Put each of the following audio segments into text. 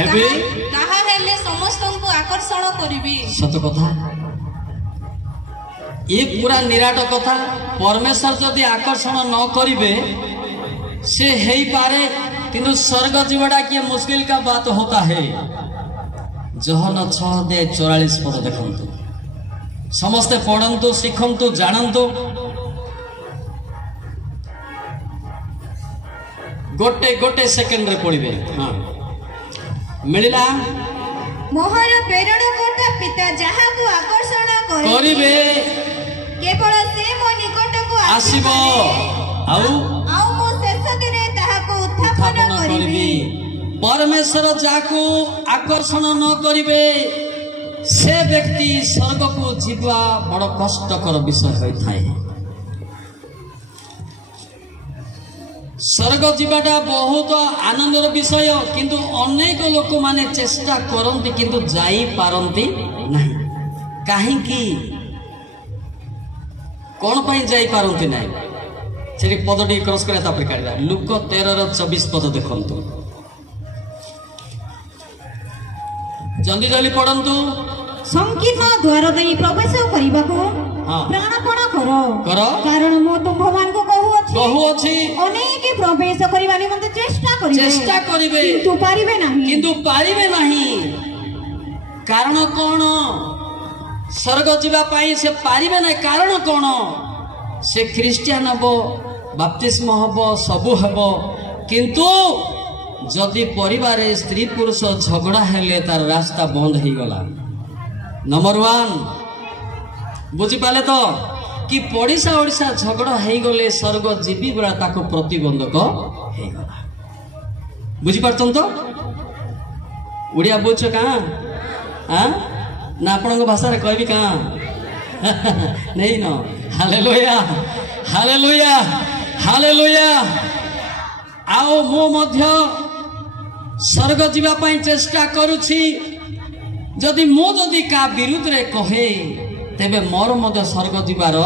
हेबे ताहा हेले समस्तंकु आकर्षण करिबी। सत कथा ये पूरा निराट कथा। परमेश्वर जदि आकर्षण न करिबे से हेई पारे किंतु स्वर्ग जीवड़ा की मुश्किल का बात होता है। जहन 6:44 पद देखंतु समस्ते पढ़ंतु शिखंतु जानंतु। गोटे गोटे सेकेंड रे पढ़िबे। हाँ मिलिला मोहर प्रेरण करता पिता जहा को आकर्षण करिबे केवल से मो निकट को आसीबो आउ मो शेष दिन ताहा को उत्थापन करिबी। परमेश्वर जाको आकर्षण न करिबे से व्यक्ति स्वर्ग को जीवा बड़ कष्टकर विषय होइथाय। स्वर्ग जीवाटा बहुत आनंदर विषय किंतु अनेक लोक माने चेष्टा करंती किंतु जाई पारंती नहीं। काहेकि कौन पाई जाई पारंती नहीं से पदटी क्रॉस करे तापर काढला। लूक 13:24 पद देखंतु जल्दी जल्दी पढ़ंतु। संकीर्ण द्वार देई प्रवेश करिबाको प्राणपण करो कारण मो तुममान को कहू अछि अनेक प्रवेश करिबा निमंते चेष्टा करिबे किंतु पारिबे नहीं। कारण कोन स्वर्ग जीवा पाई से पारिबे नहीं। कारण कोन से ख्रिस्टियन हबो बाप्तिस्म हबो सबु हबो किंतु जदि परिवार स्त्री पुरुष झगड़ा हेले तार रास्ता बंद हो गला। नंबर 1 बुझी पाले तो कि पड़िशा ओडिशा झगड़ा हो गले स्वर्ग जीवी बेला ताको प्रतिबंधक हो गला। बुझी पारतन तो उड़िया बुझ कहाँ हाँ ना आपण भाषा कहबी कहाँ नहीं न। Hallelujah hallelujah hallelujah. आओ मो मध्य स्वर्ग जीवा पाई चेष्टा करुछि। जदि मो जदि का विरुद्ध रे कहे तेबे मोर मध्य स्वर्ग जीवार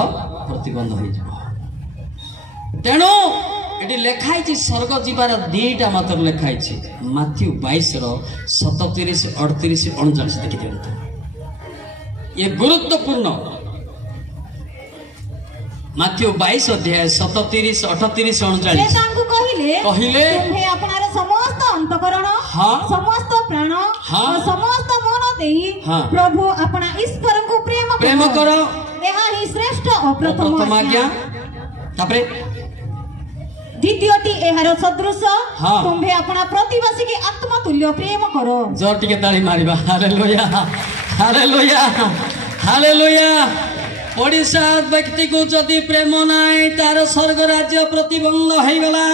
प्रतिबंध हो जाए। तेणु एटी लेखाई स्वर्ग जीवार दीटा मात्र लेखाई माथ्यू 22:37, 38, 39 देखी दियंतु। ये गुरुत्वपूर्ण माथ्यू 22 अध्याय 37, 38, 39 कहिले तुम्हें अपनार समस्त अंतकरण समस्त प्राण समस्त मन देई प्रभु अपना ईश्वर को प्रेम करो। यह ही श्रेष्ठ और प्रथम आज्ञा। तापरे द्वितीयटी एहार सदृश तुम्हें अपना प्रतिवासी की आत्मा तुल्य प्रेम करो। जोर टिके ताली मारिबा। Hallelujah hallelujah hallelujah. ओडिशा व्यक्ति को जदि प्रेम नाई तार स्वर्ग राज्य प्रतिबंध हो गला।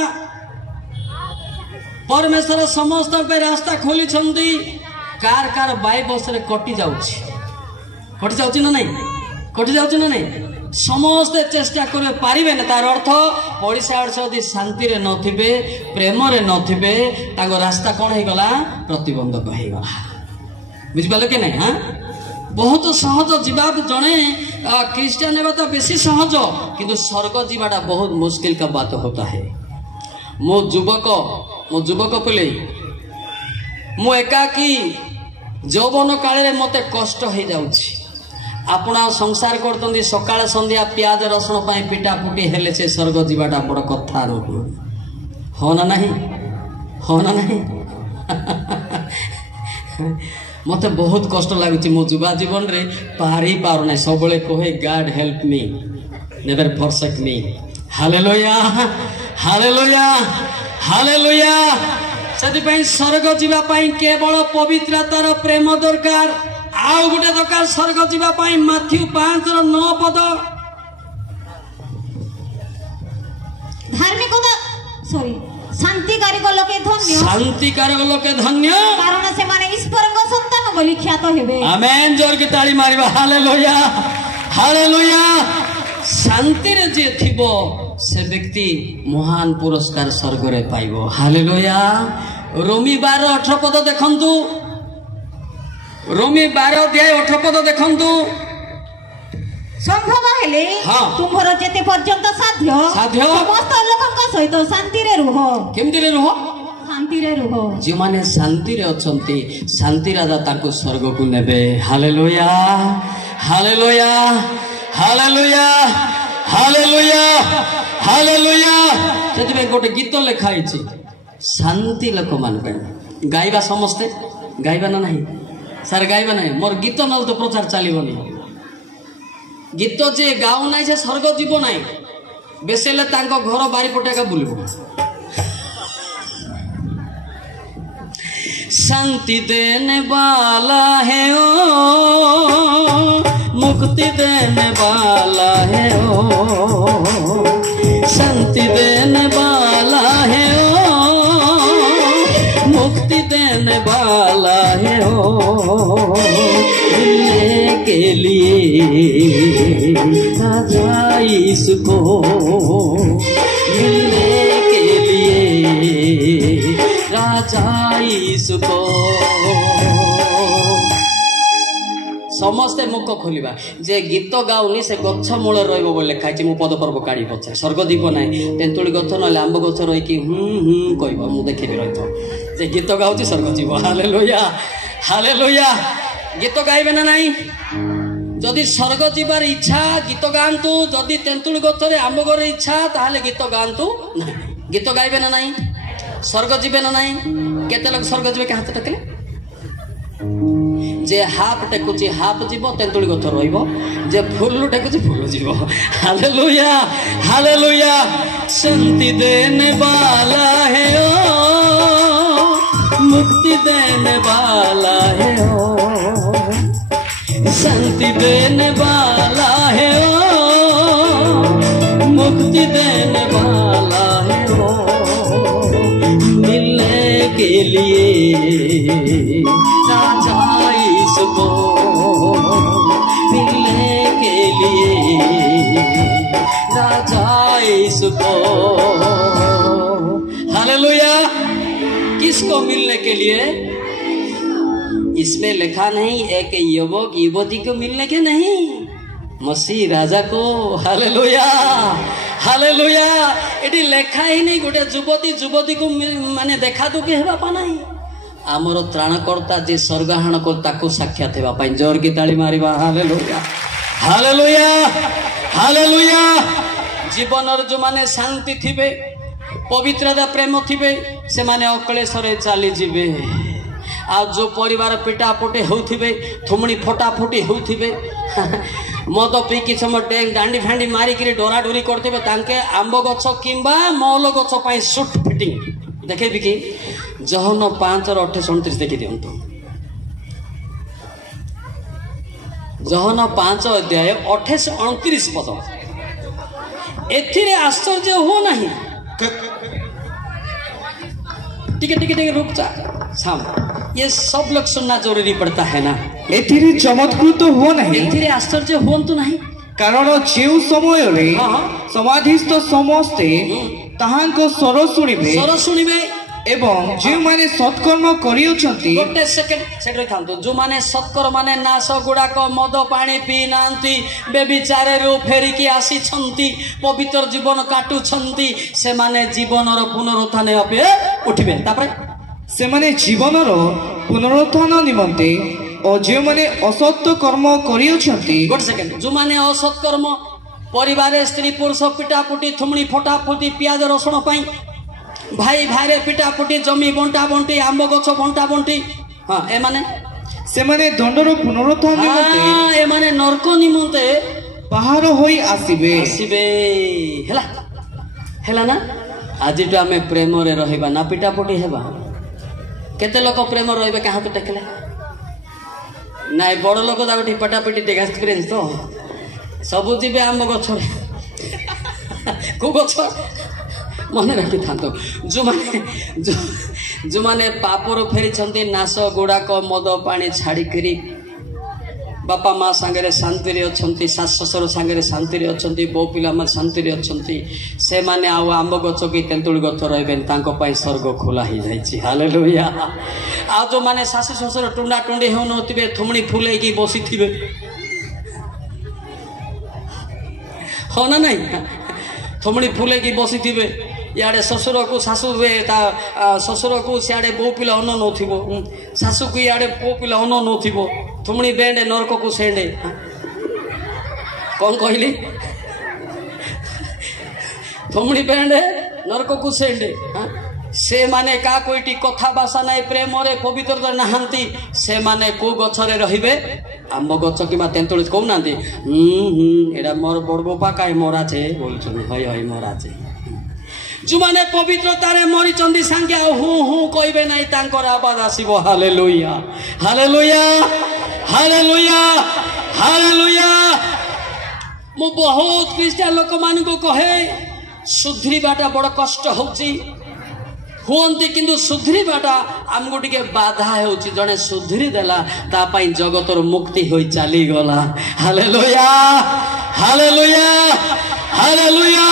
परमेश्वर समस्त पे रास्ता खोली छंदी। कार कार बाई बस रे कटि जाउची ना नहीं कटि जाउची ना नहीं। समस्त चेष्टा करे पारिबे ना। तार अर्थ ओडिशा यदि शांति रे नथिबे प्रेम रे नथिबे ताको रास्ता कोन हो गला प्रतिबंधक हो गला। बुझ पाले के नहीं। हां बहुत सहज जीवा जड़े ख्रिस्टियन है तो बेसी सहज किंतु स्वर्ग जीवाटा बहुत मुश्किल का बात होता है। मो युवक पिले मु एकाकी जौवन काले मते कष्ट हो जाउछि। आपना संसार करतंदी सकाळ संध्या प्याज रसुण पाई पिटा पुटी हेले से स्वर्ग जीवाटा बड़ कथा हो ना नहीं हो ना नहीं। मते बहुत कष्ट लगुच मो युवा जीवन रे पारी पार ना सब कहे God help me never forsake me. Hallelujah hallelujah hallelujah. सेति पई स्वर्ग जीवा पई केवल पवित्रतार प्रेम दरकार। आउ गुटे दरकार स्वर्ग जीवा पई माथ्यू 5:9 पद धार्मिकता सॉरी शांतिकारी लोके धन्य कारण से माने ईश्वरक संतान बोली ख्यात हेबे। आमेन। जोर के ताली मारिबा। Hallelujah hallelujah. शांति रे जे थिबो से व्यक्ति महान पुरस्कार स्वर्ग रे पाइबो। हालेलुया। रोमी 12:18 पद देखंतु। रोमी 12:18 देखंतु। संभव हेले तुम्हर जेते पर्यंत साध्य समस्त लोकक सहित शांति रे रुह। केमति रे रुह जो माने शांति रे अछंती शांति राजा ताको स्वर्ग को नेबे। Hallelujah hallelujah hallelujah hallelujah hallelujah. सेति गोटे गीत लिखाई शांति लोक मान गाइबा समस्ते गाइबा ना नहीं सार गाइबा नहीं मोर गीत नल तो प्रचार चलबनी। गीत जे गाऊ ना से स्वर्ग जीव ना बेसेले तांको घर बारी पटेका बुलबो। शांति देने वाला है ओ मुक्ति देने वाला है ओ शांति देने वाला है ओ मुक्ति देने वाला है ओ मिलने के लिए राजा यीशु को मिलने के लिए राजा यीशु को। समस्ते मुख खोलिबा जे गीत गाउनी से गछ मूल रहिबो बोले खाइछि मु पद पर्व काढी पछे स्वर्ग दीप नाही तेंतुली गछ न आंब गछ रहि कि कहबो मु देखिबि रहितो जे गीत गाउछि स्वर्ग जीव। Hallelujah hallelujah. गीत गाइबे ना नाही जदि स्वर्ग जीवार इच्छा गीत गांतु जदि तेंतुली गछ रे आंब गरे इच्छा ताहाले गीत गांतु गीत गाइबे ना नाही स्वर्ग जीवे ना नाही। केते लोग स्वर्ग जीवे के हाथ टकले जे हाफ टेकुची हाफ जीव तेंतुली गछ रहिबो जे फुल्लु टेकुची फुल्लु जीव। Hallelujah hallelujah. शांति देने वाला है ओ मुक्ति देने वाला है ओ शांति देने वाला है ओ मुक्ति देने वाला है ओ मिलने के लिए राजा यीशु को मिलने के लिए राजा यीशु को। हालेलुया। किसको मिलने के लिए? इसमें लिखा नहीं एक युवक युवती को मिलने के नहीं मसीह राजा को। Hallelujah hallelujah. एटी लेखा ही नहीं गोटे युवती को माने देखा तो के हेबा पा नहीं आमर त्राणकर्ता जे स्वर्गाहन को ताको साक्षात हेबा पई जोर की ताली मारिबा। Hallelujah hallelujah hallelujah. जीवनर जो माने शांति थिबे पवित्रता प्रेम थिबे से माने अक्लेशरे चली जिबे। आ जो परिवार पिटा पोटे होउथिबे थुमणी फटा फुटी होउथिबे मद पी कि समय डेंग डांडी फांडी मारिकी डोरा डोरी करते तांके आंब गछ किंबा मौल गछ पाई सुट फिटिंग देखेबी कि जहन 5:28-29 देखि दियंतु। जहन 5 अध्याय 28-29 पद एथिरे आश्चर्य हो नहीं। टिके रुक जा साम ये सब लोग सुनना जरूरी पड़ता है ना। एथिरे चमत्कृत हो नहीं एथिरे आश्चर्य होंतु नहीं कारण जेउ समय रे समाधिस्थ समस्ते ताहांको स्वर सुनिबे एवं जे माने सत्कर्म करियोछंती गोटे सेकेंड सेट थांतो जो माने सत्कर्म माने नाश गुडाक मद पानी पी नांती बेबिचारे रो फेरी की आसी छंती पवित्र जीवन काटू छंती से माने जीवनर पुनरुत्थान अपे उठिबे तापर से माने जीवनर पुनरुत्थान निमंते और जे माने असत कर्म करियोछंती गोटे सेकेंड जो माने असत कर्म परिवार स्त्री पुरुष पिटापुटी थुमणी फटाफुटी पियाज रसुण पाई भाई भाई पिटा पुटी जमी बंटा बंटी आंब गछ बंटा बंटी हाँ ए माने से माने दंडर पुनरुत्थान निमंते ए माने नरक निमंते बाहर होई आसीबे हेला हेला ना आज तो आमे प्रेम रे रहिबा ना पिटा पुटी हेबा केते लोक प्रेम रहिबे कहा तो टेकले नाइ बड़ लोक जागटी पटा पिटी टेका एक्सपीरियंस तो सब जीवे आंब गछ को गछ मन रखी था जो माने पापर फेरी नाश गुड़ाक मद पानी छाड़ी बापा माँ सांगे शांति अच्छा सास ससुर सांगे शांति अच्छा बो पिला शांति अच्छा से माने आंब गछ कि तेंतुली गछ रही स्वर्ग खोला ही जाइए। हालेलुया। आ जो माने सास ससुर टुंडा टुंडी हो नथिबे थुमणी फुले की बसी थिबे हो ना नहीं थुमणी फुले की बसी थिबे इे शशुर को शाशु शशुर को सियाड़े बो पिला अन्न नौ शाशु को इे पो पिला अन्न नौ थुमणी बेंडे नरक को सेंडे कौन कहली थुमणी बेंडे नरक को सेंडे से माने का कोईटी कथा भाषा नाई प्रेम रे पवित्रता नहांती से माने को गछरे रहिबे आंब गछ किबा तेंतुली कहू नांती एडा मोर बड़बोपा काई मोरा छे बोलछन हय हय मोरा छे जो माने पवित्रता रे मरी चंदी संख्या हूं हूं कहबे नाई तांकर आवाज आसीबो हालेलुया हालेलुया हालेलुया हालेलुया मु बहुत क्रिश्चियन लोक मान को कहे सुधरीबाटा बड़ कष्ट होची हुअंती किंतु सुधरीबाटा आमको टिके बाधा होची जने सुधरी देला ता पई जगतर मुक्ति होई चली गला हालेलुया हालेलुया हालेलुया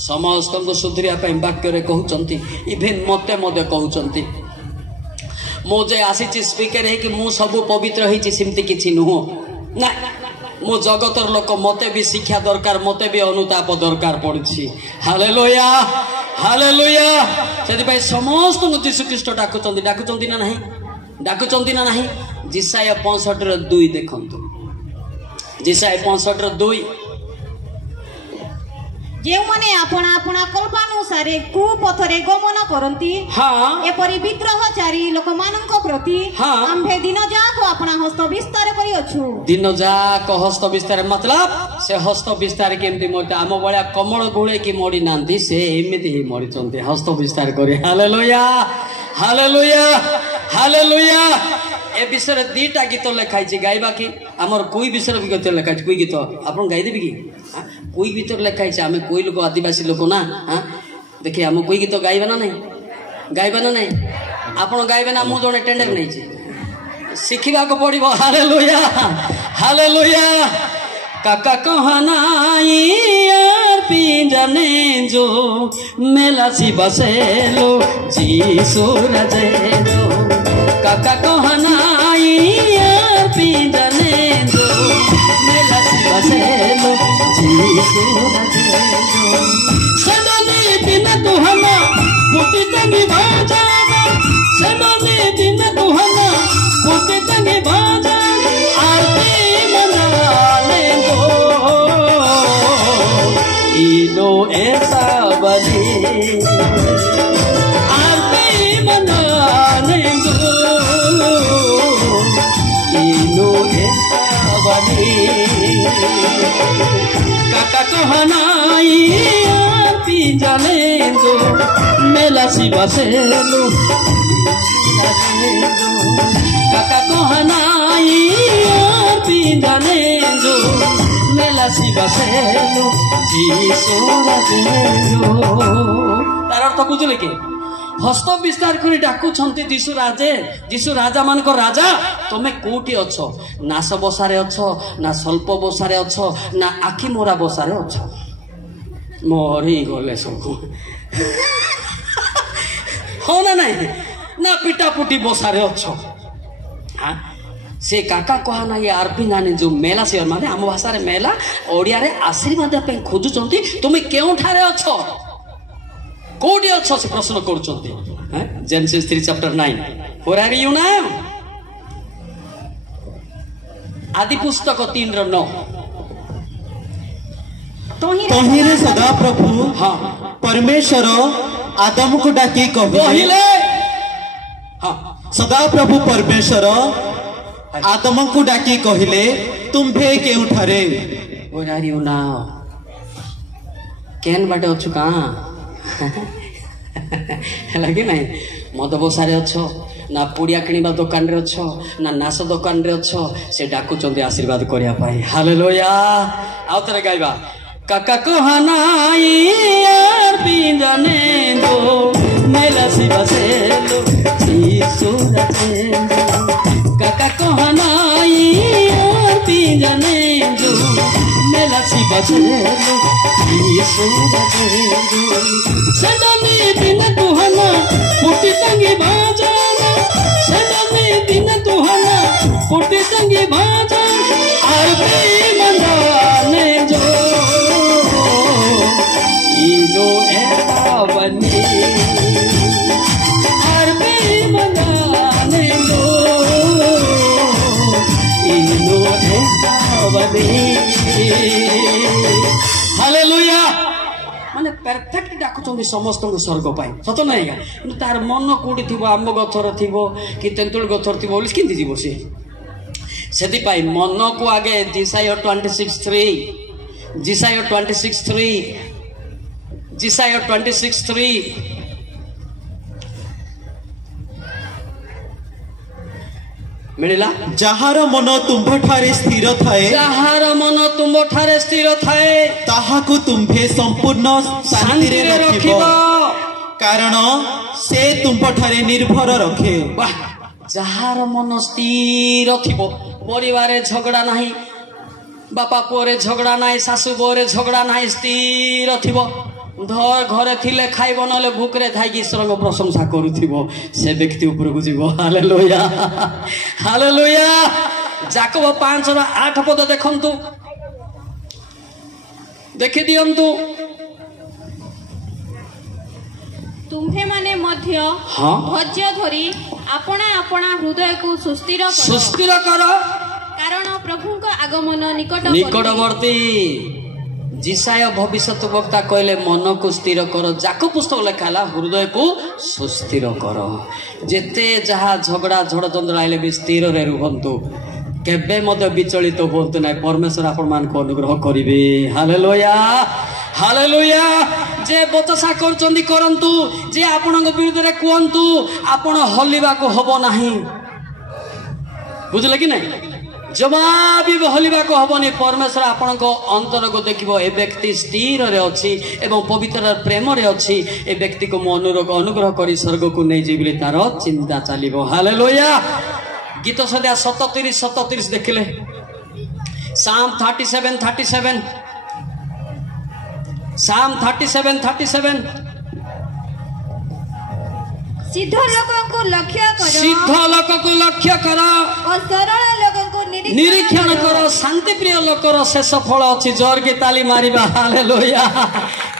समस्त को सुधरिया पई वाक्य रे कहउचंती इभेन मते मते कहउचंती मो जे आसीची स्पीकर है कि मु सब पवित्र होईची सिमती किछि नुहो ना मो जगतर लोक मते भी शिक्षा दरकार मते भी अनुताप दरकार पड़ुछि हालेलुया हालेलुया सेति भाई समस्त को यीशु ख्रीष्ट डाकुचंती ना नहीं जिसाया 65:2 देखंतु जिसाया 65:2 जे माने आपना आपना कल्पानुसारे कुपथरे गमन करंती एपरि विग्रहचारी लोक मानक प्रति आम्भे दिन जाक आपना हस्त विस्तार करी अछु दिन जाक हस्त विस्तार मतलब से हस्त विस्तार केमती मोटा आम बळ्या कमल गुळे की मोडी नांती से एमिति ही मोडी चंती हस्त विस्तार करी हालेलुया हालेलुया हालेलुया ए विषय दीटा गीत लिखाई गाइबा कि आमर कोई विषय गीत लिखाई कोई गीत आपन गाई देबी कि कोई गीत लिखाई आम कोई लोक आदिवासी लोक ना देखिए आम कोई गीत गाइबा ना नहीं आपन गाइबे ना मु जने टेंडर नहीं शिखिबा को पड़िबो हालेलुया हालेलुया काका कहनाई यार पिंजने जो मेला सी बसेलो जीसु रजे जो काका कहनाई यार पिंजने जो मेला सी बसेलो जीसु रजे जो सदने दिन तुहना फुटी तंगी बाजाना सदने दिन तुहना फुटी तंगी बाजाना आरती मनाने दो इनो ऐसा बने आरती मनाने दो इनो ऐसा बने काका कहनाई आरती जाने दो मेला शिवा से लो काका कहनाई आरती जाने दो मेला शिवा से लो जीसु राजे लो तार अर्थ बुझले कि हस्त विस्तार करी डाकुछंती जीसु राजा मान को राजा तमे कोठी अछो नास बसारे अछो ना स्वल्प बसारे अछो ना आखि मोरा बसारे अछो मरी गले सब हो ना नहीं ना पिटा पुटी बसारे अछो हाँ से काका कहना ये आरपी नानी जो मेला से माने आम भाषा रे मेला ओडिया रे आशीर्वाद पे खोजुचंती तुमे केउ ठारे अछो कोडी अछो से प्रश्न करूचंती हैं Genesis 3:9 for are you now आदि पुस्तक 3:9 तोहिरे सदा प्रभु हाँ परमेश्वर आदम को डाकी कहले हाँ सदा प्रभु परमेश्वर आदम को डाकी कहले तुम्भे केउ ठारे Where are you now? केन बाटे अछु कहाँ लगे नहीं मद बसारे अच्छो ना पुड़िया किणवा दुकान रे अच्छो ना नाश दुकान रे अच्छो से डाकुचंती आशीर्वाद करिया पाई हालेलुया आउ तरे गाइबा काका कहनाई यार पिंजने दो मेला शिवा से लो जीसु रचे काका कहनाई यार पिंजने दो मेला शिवा से लो जीसु रचे सदने दिन तुहना फुटी तंगी बाजाना सदने दिन तुहना फुटी तंगी बाजाना आरती मनाने जो इनो ଖାଲି। ହାଲେଲୁୟା। ମାନେ ପରଫେକ୍ଟ ଡାକୁଛନ୍ତି ସମସ୍ତଙ୍କୁ ସ୍ୱର୍ଗ ପାଇଁ, ସତ ନାହିଁ ଆଜ୍ଞା? କିନ୍ତୁ ତାର ମନ କୋଉଠି ଥିବ, ଆମ୍ବ ଗଛର ଥିବ କି ତେନ୍ତୁଳି ଗଛର ଥିବ ବୋଲି କେମିତି ଯିବ ସିଏ? ସେଥିପାଇଁ ମନକୁ ଆଗେ ଜିସାୟ 26:3 ଜିସାୟ 26:3 ମିଳିଲା। ଯାହାର ମନ ତୁମ୍ଭଠାରେ ସ୍ଥିର ଥାଏ, ଯାହାର ମନ ତୁମ୍ଭଠାରେ ସ୍ଥିର ଥାଏ, ତାହାକୁ ତୁମ୍ଭେ ସମ୍ପୂର୍ଣ୍ଣ ଶାନ୍ତିରେ ରଖିବ, କାରଣ ସେ ତୁମ୍ଭଠାରେ ନିର୍ଭର ରଖେ। ଯାହାର ମନ ସ୍ଥିର ଥିବ, ପରିବାରରେ ଝଗଡ଼ା ନାହିଁ, ବାପା ପୁଅରେ ଝଗଡ଼ା ନାହିଁ, ଶାଶୁ ବୋଉରେ ଝଗଡ଼ା ନାହିଁ, ସ୍ଥିର ଥିବ, ଘରେ ଥିଲେ ଖାଇବ, ନହେଲେ ଭୁକରେ ଥାଇକି ଈଶ୍ୱରଙ୍କ ପ୍ରଶଂସା କରୁଥିବ, ସେ ବ୍ୟକ୍ତି ଉପରକୁ ଯିବ। Hallelujah, hallelujah. ଯାକୋବ 5:8 ପଦ ଦେଖନ୍ତୁ, ଦେଖିଦିଅନ୍ତୁ। ତୁମ୍ଭେମାନେ ମଧ୍ୟ ଧୈର୍ଯ୍ୟ ଧରି ଆପଣା ଆପଣା ହୃଦୟକୁ ସୁସ୍ଥିର କର, କାରଣ ପ୍ରଭୁଙ୍କ ଆଗମନ ନିକଟବର୍ତ୍ତୀ। ଜିସାୟ ଭବିଷ୍ୟତ ବକ୍ତା କହିଲେ ମନକୁ ସ୍ଥିର କର। ଯାକ ପୁସ୍ତକ ଲେଖା ହେଲା ହୃଦୟକୁ ସୁସ୍ଥିର କର। ଯେତେ ଯାହା ଝଗଡ଼ା ଝଡ଼ଯନ୍ତ୍ର ଆଇଲେ ବି ସ୍ଥିରରେ ରୁହନ୍ତୁ, କେବେ ମଧ୍ୟ ବିଚଳିତ ହୁଅନ୍ତୁ ନାହିଁ। ପରମେଶ୍ୱର ଆପଣମାନଙ୍କୁ ଅନୁଗ୍ରହ କରିବେ। Hallelujah, hallelujah. ଯେ ବଚସା କରୁଛନ୍ତି କରନ୍ତୁ, ଯେ ଆପଣଙ୍କ ବିରୁଦ୍ଧରେ କୁହନ୍ତୁ, ଆପଣ ହଲିବାକୁ ହବ ନାହିଁ। ବୁଝିଲେ କି ନାହିଁ? ଜମା ବି ହଲିବାକୁ ହବନି। ପରମେଶ୍ୱର ଆପଣଙ୍କ ଅନ୍ତରକୁ ଦେଖିବ, ଏ ବ୍ୟକ୍ତି ସ୍ଥିରରେ ଅଛି ଏବଂ ପବିତ୍ର ପ୍ରେମରେ ଅଛି, ଏ ବ୍ୟକ୍ତିକୁ ମୁଁ ଅନୁଗ୍ରହ କରି ସ୍ୱର୍ଗକୁ ନେଇଯିବି ବୋଲି ତାର ଚିନ୍ତା ଚାଲିବ। ହାଲେଲୁୟା। ଗୀତ ସଂଧ୍ୟା 37 ଦେଖିଲେ, Psalm 37 Psalm 37 ସିଦ୍ଧ ଲୋକଙ୍କୁ ଲକ୍ଷ୍ୟ କର ଓ ସରଳ ଲୋକଙ୍କୁ ନିରୀକ୍ଷଣ କର। ଶାନ୍ତି ପ୍ରିୟ ଲୋକର ଶେଷ ଫଳ ଅଛି। ଜୋରକେ ତାଲି ମାରିବା। ହାଲେଲୁୟା।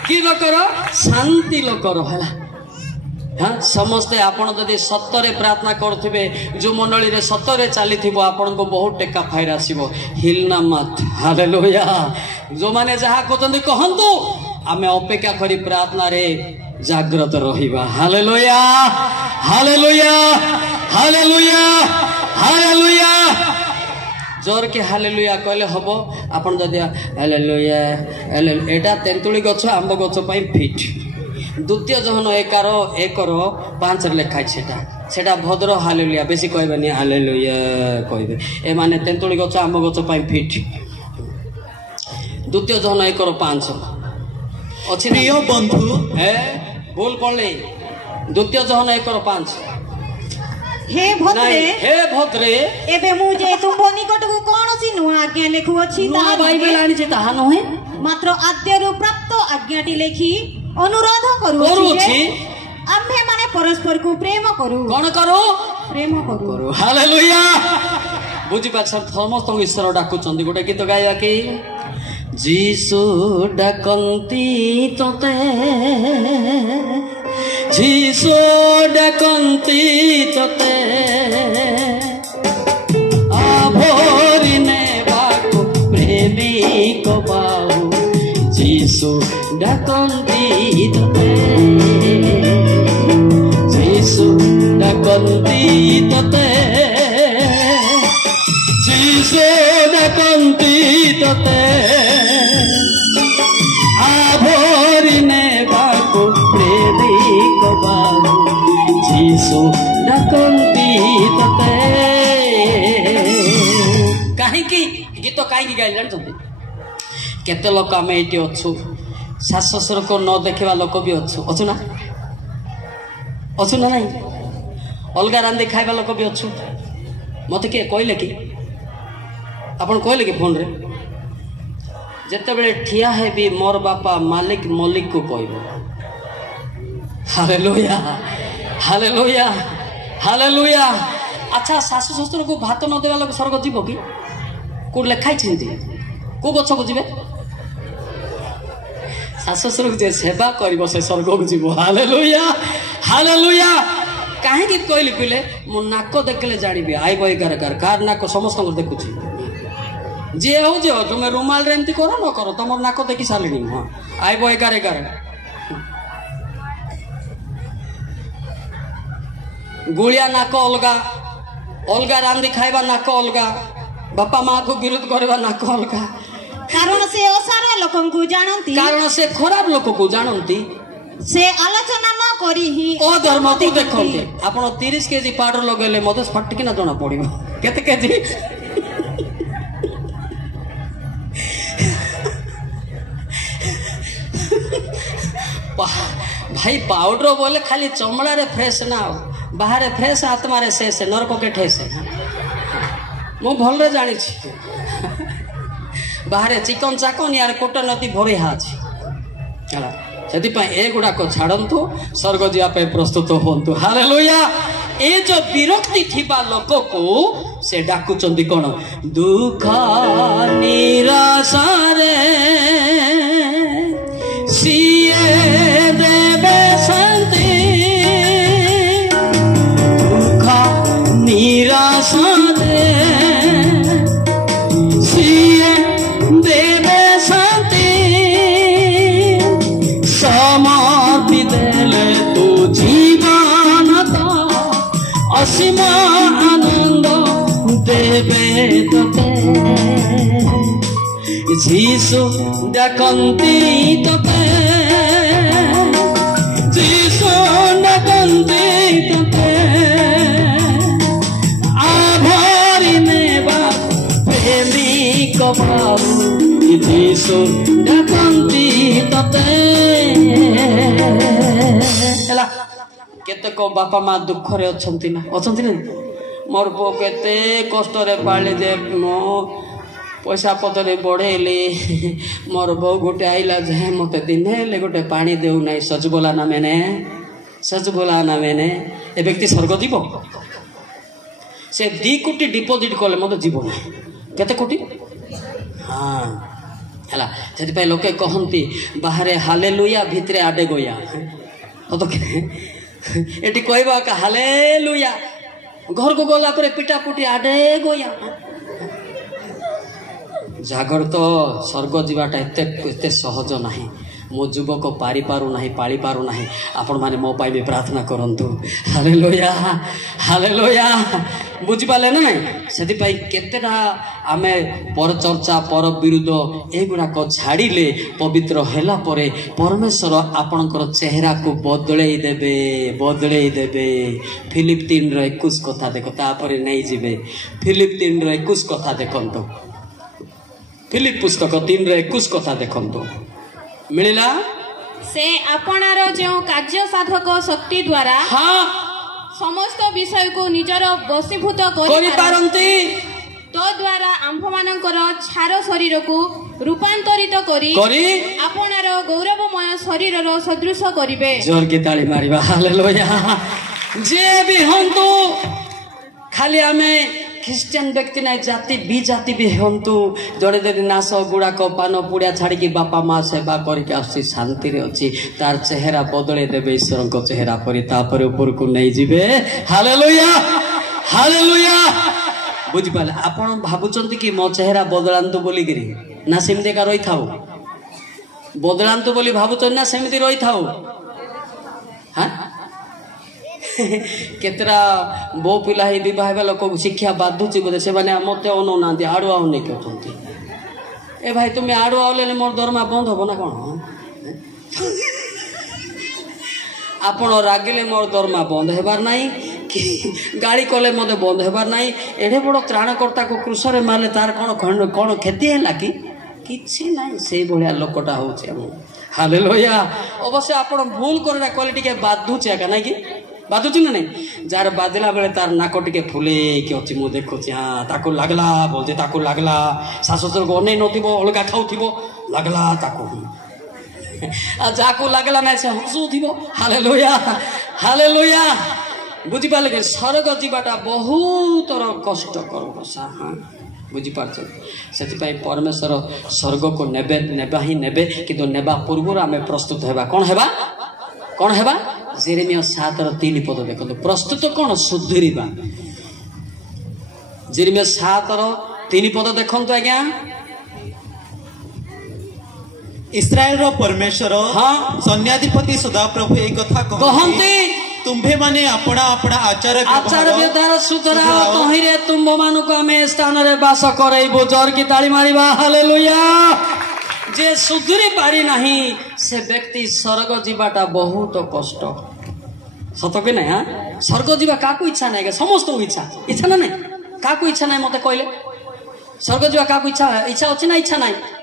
କି ଲୋକର? ଶାନ୍ତି ଲୋକର। ହେଲା, ସମସ୍ତେ ଆପଣ ଯଦି ସତରେ ପ୍ରାର୍ଥନା କରୁଥିବେ, ଯୋଉ ମଣ୍ଡଳୀରେ ସତରେ ଚାଲିଥିବ, ଆପଣଙ୍କୁ ବହୁତ ଟେକା ଫାଇର ଆସିବ। ହିଲନା ମାତ। ହାଲେଲୁୟା। ଯୋଉମାନେ ଯାହା କହୁଛନ୍ତି କହନ୍ତୁ, ଆମେ ଅପେକ୍ଷା କରି ପ୍ରାର୍ଥନାରେ ଜାଗ୍ରତ ରହିବା। Hallelujah, hallelujah, hallelujah, hallelujah. ଜୋରକେ ହାଲେଲୁୟା କହିଲେ ହବ। ଆପଣ ଯଦି ହାଲେଲୁୟା, ଏଇଟା ତେନ୍ତୁଳି ଗଛ ଆମ୍ବ ଗଛ ପାଇଁ ଫିଟ୍। ଦ୍ୱିତୀୟ ଯୋହନ 1:5 ଲେଖା ଅଛି। ସେଟା ଭଦ୍ର ହାଲେଲୁୟା, ବେଶୀ କହିବେନି, ହାଲେଲୁୟା କହିବେ। ଏମାନେ ତେନ୍ତୁଳି ଗଛ ଆମ୍ବ ଗଛ ପାଇଁ ଫିଟ୍। ଦ୍ୱିତୀୟ ଯୋହନ 1:5 ଅଛି। ପ୍ରିୟ ବନ୍ଧୁ, ଭୁଲ ପଢିଲେ। ଦ୍ୱିତୀୟ ଯୋହନ 1:5। ହେ ଭଦ୍ରେ, ଏବେ ମୁଁ ଯେ ତୁମ୍ଭ ନିକଟକୁ କୌଣସି ନୂଆ ଆଜ୍ଞା ଲେଖୁଅଛି, ତାହା ବାଇବେଲ ଆଣିଛି ତାହା ନୁହେଁ, ମାତ୍ର ଆଦ୍ୟରୁ ପ୍ରାପ୍ତ ଆଜ୍ଞାଟି ଲେଖି ଅନୁରୋଧ କରୁଅଛି, ଆମ୍ଭେମାନେ ପରସ୍ପରକୁ ପ୍ରେମ କରୁ। କଣ କରୁ? ପ୍ରେମ କରୁ। ହାଲେଲୁୟା। ବୁଝିପାରୁଛ? ସମସ୍ତଙ୍କୁ ଈଶ୍ୱର ଡାକୁଛନ୍ତି। ଗୋଟେ ଗୀତ ଗାଇବା କି? ଯୀଶୁ ଡାକନ୍ତି ତତେ, ଯୀଶୁ ଡାକନ୍ତି ତତେ, ଆଭରି ନେବାକୁ ପ୍ରେମିକ ବାହୁ, ଯୀଶୁ ଡାକନ୍ତି ତତେ, ଯୀଶୁ ଡାକନ୍ତି ତତେ, ଯୀଶୁ ଡାକନ୍ତି ତତେ, ଆଭରି ନେବାକୁ ପ୍ରେମିକ ବାହୁ, ଯୀଶୁ ଡାକନ୍ତି ତତେ। କାହିଁକି ଗୀତ କାହିଁକି ଗାଇଲେ ଜାଣିଛନ୍ତି? କେତେ ଲୋକ ଆମେ ଏଇଠି ଅଛୁ, ଶାଶୁ ଶ୍ୱଶୁରକୁ ନ ଦେଖିବା ଲୋକ ବି ଅଛୁ ନା? ଅଛୁ ନା ନାଇଁ? ଅଲଗା ରାନ୍ଧି ଖାଇବା ଲୋକ ବି ଅଛୁ। ମତେ କିଏ କହିଲେ କି? ଆପଣ କହିଲେ କି ଫୋନରେ? ଯେତେବେଳେ ଠିଆ ହେବି ମୋର ବାପା ମାଲିକ ମଲ୍ଲିକକୁ କହିବ। Hallelujah, hallelujah, hallelujah. ଆଚ୍ଛା, ଶାଶୁ ଶ୍ୱଶୁରକୁ ଭାତ ନ ଦେବା ଲୋକ ସ୍ୱର୍ଗ ଯିବ କି? କୋଉଠି ଲେଖା ହେଇଛନ୍ତି? କୋଉ ଗଛକୁ ଯିବେ? ଶାଶୁ ଶ୍ୱଶୁରକୁ ଯିଏ ସେବା କରିବ ସେ ସ୍ୱର୍ଗକୁ ଯିବ। Hallelujah, hallelujah. କାହିଁକି କହିଲି ପିଲେ? ମୁଁ ନାକ ଦେଖିଲେ ଜାଣିବି ଆଇବ 11 କାହାର ନାକ ସମସ୍ତଙ୍କୁ ଦେଖୁଛି। जे हो तुम रुमाल रे एमती करो न करो तुम नाक देखी सारे हाँ आईब 11 गुलिया नाक अलगा अलगा रांधि खाइबा नाक अलगा बापा माँ को विरोध करवा नाक अलगा कारण से असारा लोकन को जानती कारण से खराब लोक को जानती से आलोचना न करी ही अधर्म को देखते आपण 30 केजी पाउडर लगेले मते फटकी ना जना पड़िबो केते केजी भाई पाउडर बोले खाली चमड़ा रे फ्रेश ना बाहर फ्रेश आत्मा रे शेष नरक के ठेस मु भल रे जानी छी बाहर चिकन चाकन यार कोट नदी भरी हाची चला से एगुड़ाक छाड़ू स्वर्ग जावाई प्रस्तुत हूँ हालेलुया ए जो विरक्ति थिबा लोक को से डाकुचंदी कौन दुख निराशा रे सिए देवे शांति दुख निराशा रे सिए देवे शांति समाधि देले तू जीवन तो असीम आनंद देवे तोते जीसु देखंती तोते जीसु देखंती तोते आभारी नेबा प्रेमिक बाबू जीसु देखंती तोते ହେଲା କେତେ को बापा माँ दुख रे अछंती ना मोर पो केते कष्ट रे पाले जे मो पैसा पतरे बढ़ेली मोर बो गोटे आइला जे मते दिने ले गोटे पानी देउ नाही सजबोला ना मैंने ए व्यक्ति स्वर्ग जीव से 2 कोटी डिपोजिट कले मते जीव ना केते कोटी हाँ ହେଲା ସେଥିପାଇଁ ଲୋକେ କହନ୍ତି ବାହାରେ ହାଲେଲୁୟା ଭିତରେ ଆଡେ ଗୋୟା तो एटी कहबा का हालेलुया घर को गला पर पिटा पुटी आडे गोया जागर तो स्वर्ग जीवाटा एते सहज नहीं मो युवक पारी पारू नहीं पाली पारू नहीं आपण माने मो पाई भी प्रार्थना करंतु हालेलुया बुझी पाले ना सेति पाई केतेटा आमे पर चर्चा पर विरुद्ध एगुड़ाक छाड़िले पवित्र हैला परे परमेश्वर आपणकर चेहरा को बदलई देबे फिलिप 3:21 कथा देखो तापर नहीं जिबे फिलिप 3:21 कथा देखंतो फिलिप पुस्तक 3:21 कथा देखंतो मिलिला से आपणार जो कार्य साधक शक्ति द्वारा हाँ समस्त विषय को निजर वशीभूत करि पारंती तो द्वारा आंभ मानकर छार शरीर को रूपांतरित करी आपणार गौरवमय शरीर रो सदृश करिवे जोर की ताली मारिबा हालेलुया जे भी हंतु खाली हमें ख्रिस्टियन व्यक्ति ना जाति भी जाति भी हंतु जड़े जड़े नाश गुड़ाक पान पुड़िया छाड़ी बापा माँ सेवा करके आसी शांति रे अच्छी तार चेहरा बदले देवे ईश्वर को चेहरा परी तापर ऊपर को नहीं जीवे हालेलुया हालेलुया बुझी पाले आपण भाबुचंती कि मो चेहरा बदलांतु बोली गिरी ना सेमती का रही थाओ बदलांतु बोली भाबुचन ना सेमती रही थाओ हाँ केतरा बो पिला ही विवाह लोक शिक्षा बाधुची बोले से माने मते अनु नांती आडुआ नहीं कहते ए भाई तुम्हें आडुआ ओले मोर दरमा बंद हो ना कौन आपण रागिले मोर दरमा बंद हेबार नहीं कि गाड़ी कले मते बंद हेबार नहीं एडे बड़ त्राणकर्ता को कृषरे माले तार कौन कौन क्षति है कि किसी नहीं से भलिया लोकटा होचे हालेलुया अवश्य आपण भूल करला कहले टिके बाधुचे का नहीं कि बाधुची ना नहीं जार बाधिला बेले तार नाक टिके फुले कि अच्छी मु देखुची हाँ ताको लागला बोलते ताको लागला सासु ससुर को अनै नथिबो अलगा खाउथिबो लागला ताको आ जाको लागला ना से हंसुथिबो हालेलुया हालेलुया बुझी पाले के स्वर्ग जीवाटा बहुत कष्ट कर हाँ बुझी पार्छ से परमेश्वर स्वर्ग को नेबा ही नेबे किंतु नेबा पूर्व आम प्रस्तुत हेबा कौन हेबा जेरेमिया 7:3 पद देखो प्रस्तुत कौन सुधीरवा जेरेमिया 7 तीन पद देखंतु आज्ञा इस्राएल परमेश्वर हाँ सैन्याधिपति सदाप्रभु एक कथा कहंती तुम्भे माने अपना अपना आचार व्यवहार सुधरा तहिरे तुम मानक आमे स्थान रे वास करैबो जोर की ताली मारिबा हालेलुया जे सुधरी पारी नाही से व्यक्ति स्वर्ग जीवाटा बहुत कष्ट सत कि नहीं हाँ स्वर्ग जीवा काकू इच्छा नहीं समस्त इच्छा इच्छा ना नहीं काकू इच्छा नहीं मते कहले स्वर्ग जीवा काकू इच्छा इच्छा अछि ना इच्छा नहीं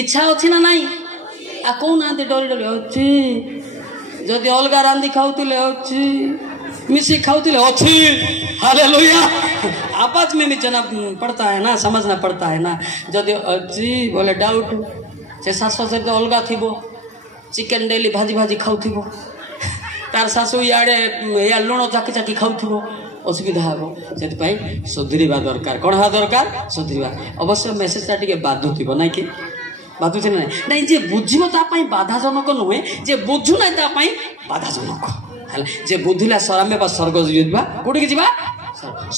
इच्छा अछि ना नहीं आ कोन आंते डरी डरी अछि जदि अलगा रांदी खाउतिले अछि मिसी खाउतिले अछि हालेलुया आवाज में भी जना पड़ता है ना समझना पड़ता है ना जदि अछि बोले डाउट से सासु से तो अलगा थिबो चिकन डेली भाजी भाजी खाउथिबो तार सासु याडे या लुण चाकी चाकी खाउथिबो असुविधा हेबो सेति पई सुधरीबा दरकार कोन हा दरकार सुधरीबा अवश्य मेसेजटा टिके बाधुथिबो नै कि बाधुथि नै नै जे बुझिबो ता पई बाधाजनक नहुए जे बुझु नै ता पई बाधाजनक हला जे बुझिला सरामे बा स्वर्ग जिबा कोडी के जिबा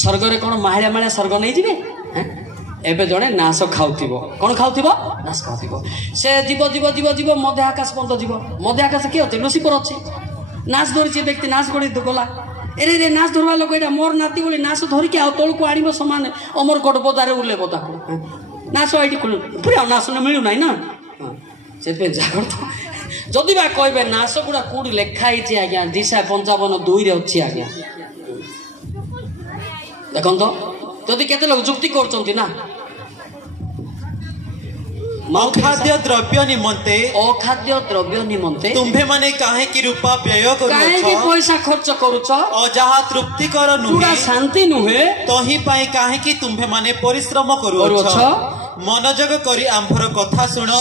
स्वर्ग रे कोन माहिला माहिला स्वर्ग नै जिबे एबे जणे नाश खाउथिबो कोन खाउथिबो नाश खाउथिबो से जीव जीव जीव जीव मध्य आकाश पंत जीव मध्य आकाश के होते लुसिफर अछि नाश धरिछि व्यक्ति नाश गडी गला एरे रे नाश धरवा लोक एटा मोर नाती बोली नाश धरि के आ तळको आनिबो समान अमर कोट बदारे उलेबो ताको नाश आइडी पूरा नाश न मिलु नै ना सेते जागरत जदि बा कहबे नाश गुडा कोडी लेखा हिछि आज्ञा दिशा 55:2 रे अछि आज्ञा देखन तो जदि केते लोक जुक्ति करचंती ना अखाद्य द्रव्य निमंते तुम्भे माने काहे की रूपा व्यय करूछ काहे की पैसा खर्च करूछ और जहा तृप्ति कर नुहे पूरा शांति नुहे तही पाए काहे की तुम्भे माने परिश्रम करूछ मनोजग करी आंभर कथा सुनो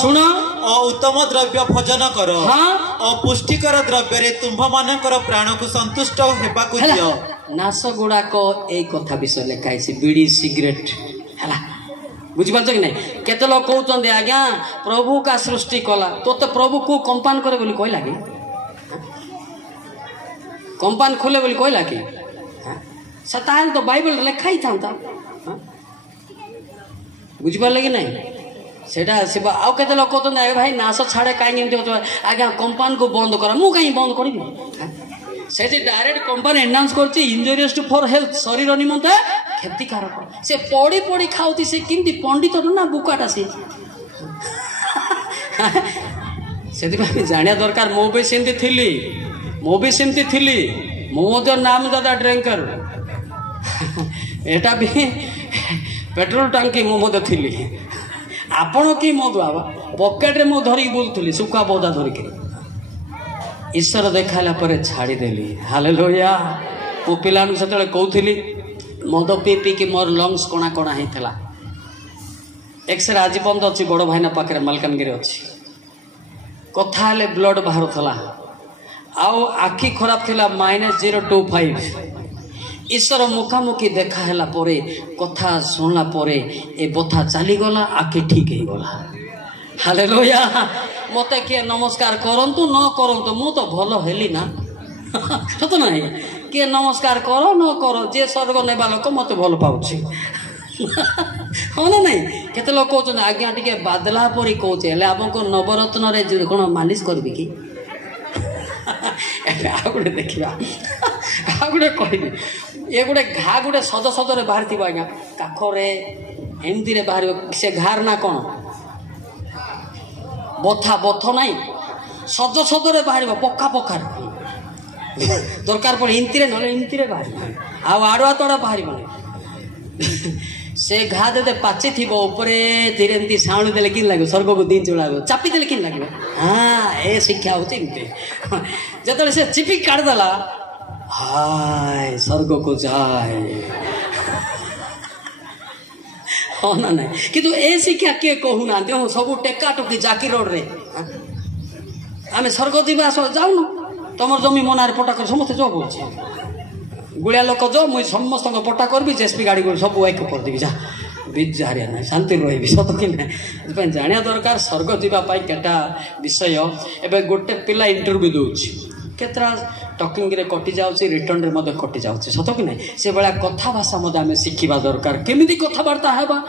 और उत्तम द्रव्य भोजन करो और पुष्टिकर द्रव्य रे तुम्भ मानकर प्राण को संतुष्ट हेबा को दियो नाश गुडा को ए कथा विषय लेखाइछि बीड़ी सिगरेट हला बुझी पारछ कि नहीं केते लोग कहउचंदे आज्ञा प्रभु का सृष्टि कला तो प्रभु को कंपान करे बोली कहला कि कंपान खोले बोली कहला कि सतान तो बाइबल लेखा ही था बुझी पारले कि नहीं सेटा सिबा आउ केते लोग कहउचंदे भाई नाश छाड़े काई एमती होतो आज्ञा कंपान को बंद करा मु काई बंद करिबी से जे डायरेक्ट कंपानी एनाउंस करछि इंजरियस टू फॉर हेल्थ शरीर निमंते क्षतिकारक से पड़ी पड़ी खाउती से किंती पंडित ना बुकाटा से सेति जानिया दरकार मो भी सेमती थिली मो मो नाम दादा ड्रिंकर एटा भी पेट्रोल टांकी मो मो थिली आपण की मो दुआबा पॉकेट रे मो धरी बुलथुली सुका बोदा धरी के ईश्वर देखाला परे छाड़ी देली हालेलुया मो पिलानु सेतले कहउथिली मद पी पी के मोर लंग्स कोना कोना हेतला एक्सरे आज बंद अच्छी बड़ भाईना पाखे मालकानगिरी अच्छी कथा हेले ब्लड बाहर थला आउ आखि खराब थिला -025 ईश्वर मुखामुखी देखा हैला परे कथा सुनला परे ए बथा चली गला आखि ठीक हे गला हालेलुया मते के नमस्कार करंतु न करंतु मु तो भलो हेली ना सत नाही के नमस्कार करो न करो जे स्वर्ग नेबा लोक मते भल पाउछि हाँ ना नहीं केते लोक कहउछन आज्ञा टिके बादला परी कहउछे हेले आपको नवरत्न रे कोन मालिश करबी की आ गुडे देखिबा आ गुडे कहबी ए गुडे घा गुडे सद सद रे बाहर थिबा आज्ञा काखरे एमदी रे बाहर से घार ना कोन बथा बथ नाही सद सद रे बाहर पक्का पक्का दरकार पड़े इंतिरे नले इंतिरे बाहर आ आड़ुआ तड़ा बाहर से घा दे पाची थी ऊपरे धीरे एमती साउंड देले किन लागो स्वर्ग को दिन चला चापी देले किन लागो हाँ ए शिक्षा होती जतले से चिपी काट देला हाय स्वर्ग को जाए हाँ ना नहीं किंतु ए शिक्षा के कहू ना देहो सब टेका टुकी जाकी रोड रे आमे स्वर्ग दिबा जाऊ न तमर जमी मनार पटा कर समस्त जो बोलछे गुलिया लोक जो मुई समस्त पटा करबी जेएसपी गाड़ी को सब वाइक कर देबी जा बीज जारिया ना शांति रहिबी सत कि ना जानिया दरकार स्वर्ग जीवा पाई केटा विषय एबे गोटे पिला इंटरव्यू दोछि केतरा टकिंग रे कटि जाउछि रिटर्न रे मधे कटि जाउछि सत कि नहीं से बेला कथा भाषा मधे आमे शिखिबा दरकार केमिति कथाबार्ता हेबा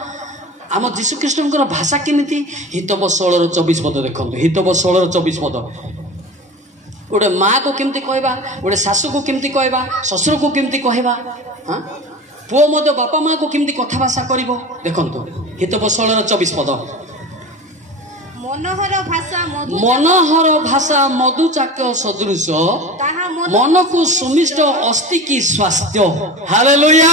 आम जीशु कृष्णकर भाषा केमिति हितब 16:24 पद देखंतु हितब 16:24 पद गोटे माँ को केमती कहबा गोटे शाशु को केमती कहबा ससुर को केमती कहबा हां पुओ मधे बापा माँ को केमती कथा भाषा करिवो देखंतु हितब 16:24 पद मनोहर भाषा मधुचाक सदृश मन को सुमिष्ट अस्ति की स्वास्थ्य हालेलुया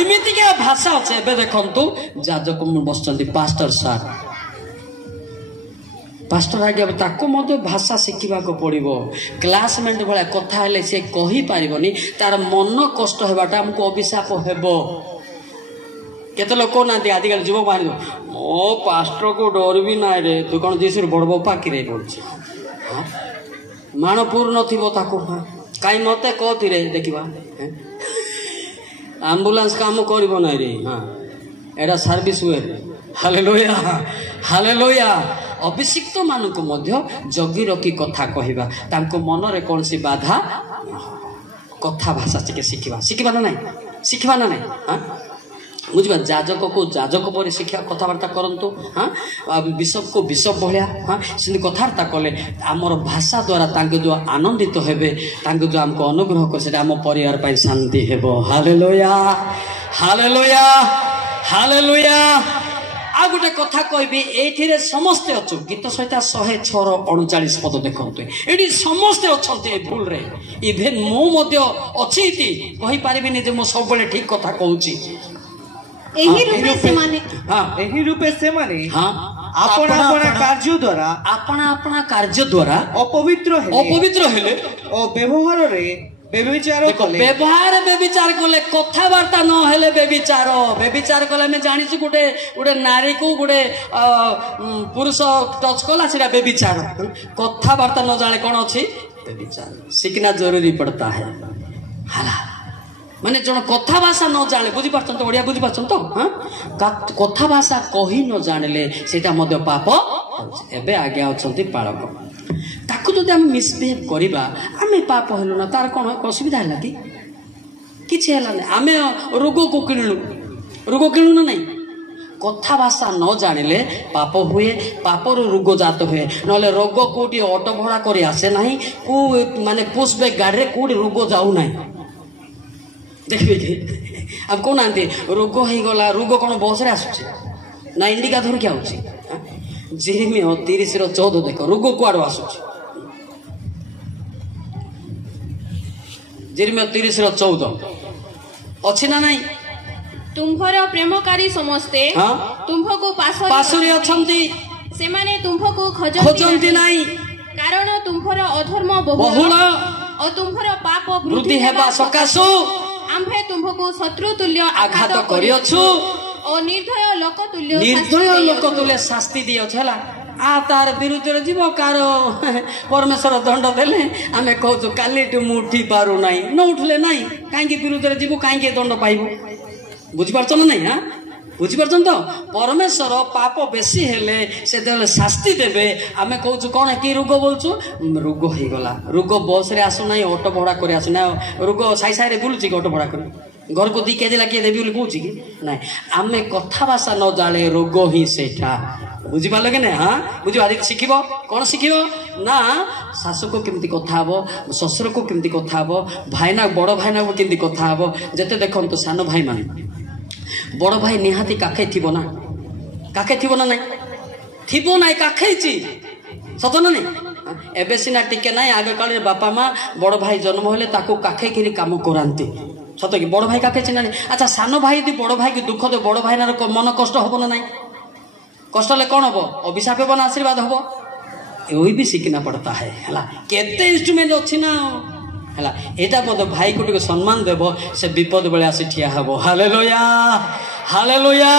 इमिति के भाषा अछि एबे देखंतु जाजक बसचंती पास्टर सार पास्टर आगे ताको मधे भाषा शिखिबा को पड़िबो क्लासमेट भला कथा हेले से कहि पारिबोनी तार मन कष्ट हेबाटा हमको अभिशाप हेबो केते लोक ना दे आदिकाल युवक बाहर मो पास्टर को डर भी ना रे तू कौन जीसुर बड़ बापा किरे बोलछि मान पूर्ण थिबो ताको काई मते कहती रे देखिबा एम्बुलेंस काम करबो ना रे हां एडा सर्विस हुए हालेलुया हालेलुया अभिषिक्त मानक मध्य जगी रखी कथा कहबा तांको मन रे कोनसी बाधा कथा भाषा शिखिबा ना नहीं हां बुझा जाजक को जाजक पर शिक्षा कथबार्ता करंतु हाँ बिशप को बिशप भाया हाँ से कथबार्ता कले आमर भाषा द्वारा तांके जो आनंदित हेबे तांके जो हमको अनुग्रह कर से आम परिवार पाई शांति हेबो हालेलुया हालेलुया हालेलुया आ गोटे कथा कहबी एथिरे समस्ते अछु गीत सहित 106:39 पद देखंतु एडी समस्ते अछंती ए भूल रे इभेन मो मध्य अछि इति कहि पारिबिनी जे मो सब बेले ठीक कथा कहूची एही रूपे से माने अपना कार्य द्वारा अपवित्र हेले ओ व्यवहार रे व्यभिचार कले कथबार्ता न हेले व्यभिचार कले मैं जानी गोटे गोटे नारी को गोटे पुरुष टच कला से व्यभिचार कथबार्ता न जाने कौन अच्छी व्यभिचार सीखना जरूरी पड़ता है हाला माने जन कथा भाषा न जाने बुझी पारछन तो ओडिया बुझी पारछन तो हां कथा भाषा कहि न जानले सेटा मध्य पाप एबे आगे आछंती पालक ताकू जदि हम मिसबिहेव करिबा आमे पाप हेलु ना तार कोन असुविधा हला कि किछि हला नै आमे रोग को किणु ना नहीं कथा भाषा न जानिले पाप हुए पापर रोग जात हुए नले रोग कोटी ऑटो भड़ा करी आसे नाही को माने पुश बैग गाड़ी रे कोडी रोग जाऊ नाही देखिए अब कौन आते रोग हो गला रोग कौन बस रे आसुची ना इंडिका धर क्या होची जेरेमिया 30:14 देखो रोग कुआडो आसुची जेरेमिया 30:14 अछि ना नहीं तुम्भर प्रेमकारी समस्ते हां तुम्भको पासरे अछंती से माने तुम्भको खोजंती नाही कारण तुम्भर अधर्म बहुल और तुम्भर पाप वृद्धि हेबा सकासु आम्भे तुम्भको शत्रु तुल्य आघात करियछु और निर्दय लोक तुल्य शास्ति दियो छला आ तार विरुद्ध रे जीव कार परमेश्वर दंड देले आमे कहू काली मु उठी पारू नाही न उठले नाही काहे विरुद्ध रे जीव काहे दंड पाइबो बुझि पारछ ना नहीं हां बुझी पारछन तो परमेश्वर पाप बेसी हेले से देले शास्ति देबे आमे कहू कौन कि रोग बोलछु रोग हो गला रोग बस रे आसु नाही ऑटो भड़ा करे आसु ना रोग साई साई रे बुलुची ऑटो भड़ा करे घर को दी के दिला के देबी बोली कहूची कि नाही आमे कथा भाषा न जाने रोग ही सेठा बुझी पाले कि ना हां बुझी आदि शिखिबो कोन शिखिबो ना सासु को केमती कथा हबो ससुर को केमती कथा हबो भाईना बड़ भाईना को केमती कथा हबो जते देखन तो सानो भाई माने बड़ भाई निहाती काखे थिबो ना नहीं थिबो ना काखेची सत ना नहीं एबे सिना टिके ना आगे काल बापा माँ बड़ भाई जन्म हेले ताको काखे किरी काम करांती सत कि बड़ भाई काखे चिना अच्छा सानो भाई यदि बड़ भाई की दुख दे बड़ भाई ना मन कष्ट हबो ना नहीं कष्ट ले कौन हबो अभिशाप हबो ना आशीर्वाद हबो एही भी सीखना पड़ता है हला केते इंस्ट्रूमेंट अछि ना हला एटा मत भाई को सम्मान देबो से विपद बेले आसी ठिया हबो हालेलुया हालेलुया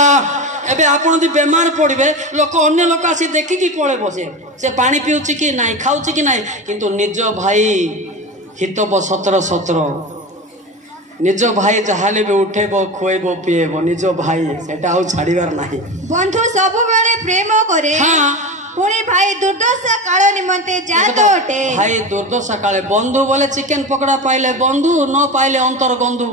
एबे आपण दि बेमार पड़िबे लोक अन्य लोक आसी देखि कि पळे बसे से पानी पिउची कि नाही खाउची कि नाही किंतु निज भाई हितब 17:17 निज भाई जहाले भी उठेबो खोएबो पिएबो निज भाई सेटा आउ छाड़ीबार नाही बंधु सब बेले प्रेम करे हां पुणी भाई दुर्दशा काल निमंते जातो अटे भाई दुर्दशा काले बंधु बोले चिकेन पकड़ा पाइले बंधु न पाइले अंतर गंधु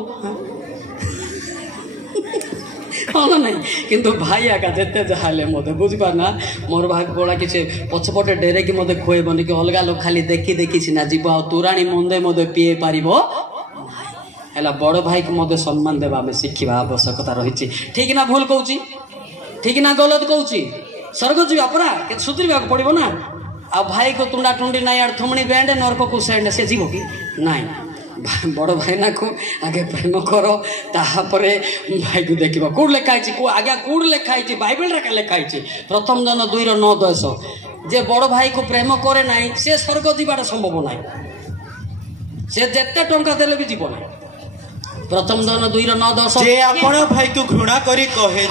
नहीं किंतु भाई आका जेते जहाले मते बुझिपार ना मोर भाग बड़ा किसी पछपटे डेरे की मते खुएबनी कि अलगा लोक खाली देखी देखी सिना जीव आ तुराणी मंदे मते पिए पारिबो हैला बड़ भाई को मते सम्मान देबा में शिखिबा आवश्यकता रहिछि ठीक ना भूल कहूची ठीक ना गलत कहूची स्वर्ग जीवा परा के सुधरिबा को पड़िबो ना आ भाई को तुंडा टुंडी नाई आर थमणी बेंडे नरक को सेंड से जीवो कि नाई बड़ भाई ना को आगे प्रेम करो ताहापरे भाई को देखिबो कोड लेखाइछि को आगे कोड लेखाइछि बाइबल रे लेखाइछि प्रथम जन 2:9-10 जे बड़ भाई को प्रेम करे नाही से स्वर्ग जीवाटा संभव नाही से जेते टंका देले भी जीव नाही प्रथम जन 2:9-10 जे आपण भाई को घृणा करी कहे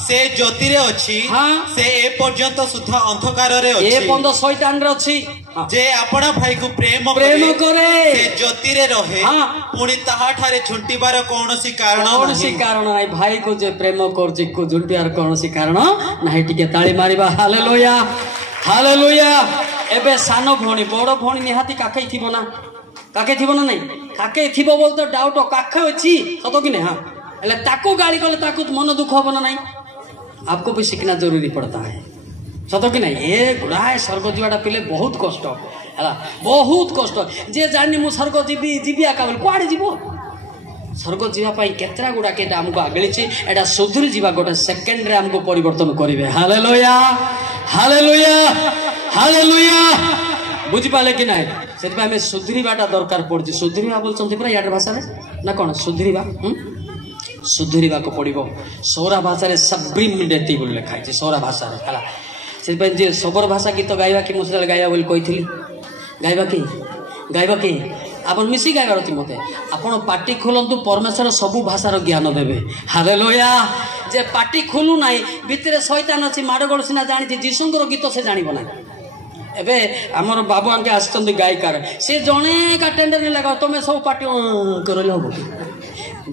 से ज्योति रे अछि से ए पर्यंत सुधा अंधकार रे अछि ए बंद शैतान रे अछि जे आपण भाई को प्रेम करे से ज्योति रे रहे पुणी ताहा ठारे झुंटीबार कोनोसी कारण नाही भाई को जे प्रेम करछि को झुंटियार कोनोसी कारण नाही टिके ताली मारिबा हालेलुया हालेलुया एबे सानो भणी बड़ भणी निहाती काकै थिबो ना नहीं काकै थिबो बोल तो डाउट काकै अछि सतो कि नै हां एले ताको गाली कले ताको मन दुख हो ना नहीं आपको भी सीखना जरूरी पड़ता है सतो कि नहीं ये गुड़ा है स्वर्ग जीवाटा पिले बहुत कष्ट है बहुत कष्ट जे जानी मु स्वर्ग जीवी जीविया का कुआड़े जीव स्वर्ग जीवाई केतरा गुड़ा के आमको आगली एटा सुधरी जीवा गोटे सेकेंड रे आमको परिवर्तन करेंगे हालेलुया हालेलुया हालेलुया बुझी पाले कि नहीं से आम सुधरीवाटा दरकार पड़ी सुधरीवा बोलते पूरा यार भाषा ना कौन सुधरीवा सुधरीवा को पड़ो सौरा भाषा सब्रिमिडेटी बोल लिखाई सौरा भाषा है से सबर भाषा गीत गाइबा कि मुझे गाइबा बोली कही गाइबा कि आप मिसी गाइबार थी मत आपड़ पार्टी खोलतु परमेश्वर सबू भाषार ज्ञान देवे हालेलुया जे पार्टी खोलू ना भितर शैतान अच्छी माड़गोल सीना जानी जीशुंकर गीत से जानव ना एबे आमर बाबू आंके आसुच्चंदी गायिकार से जणे का टेंडर नहीं लगा तुम सब पार्टी करले हो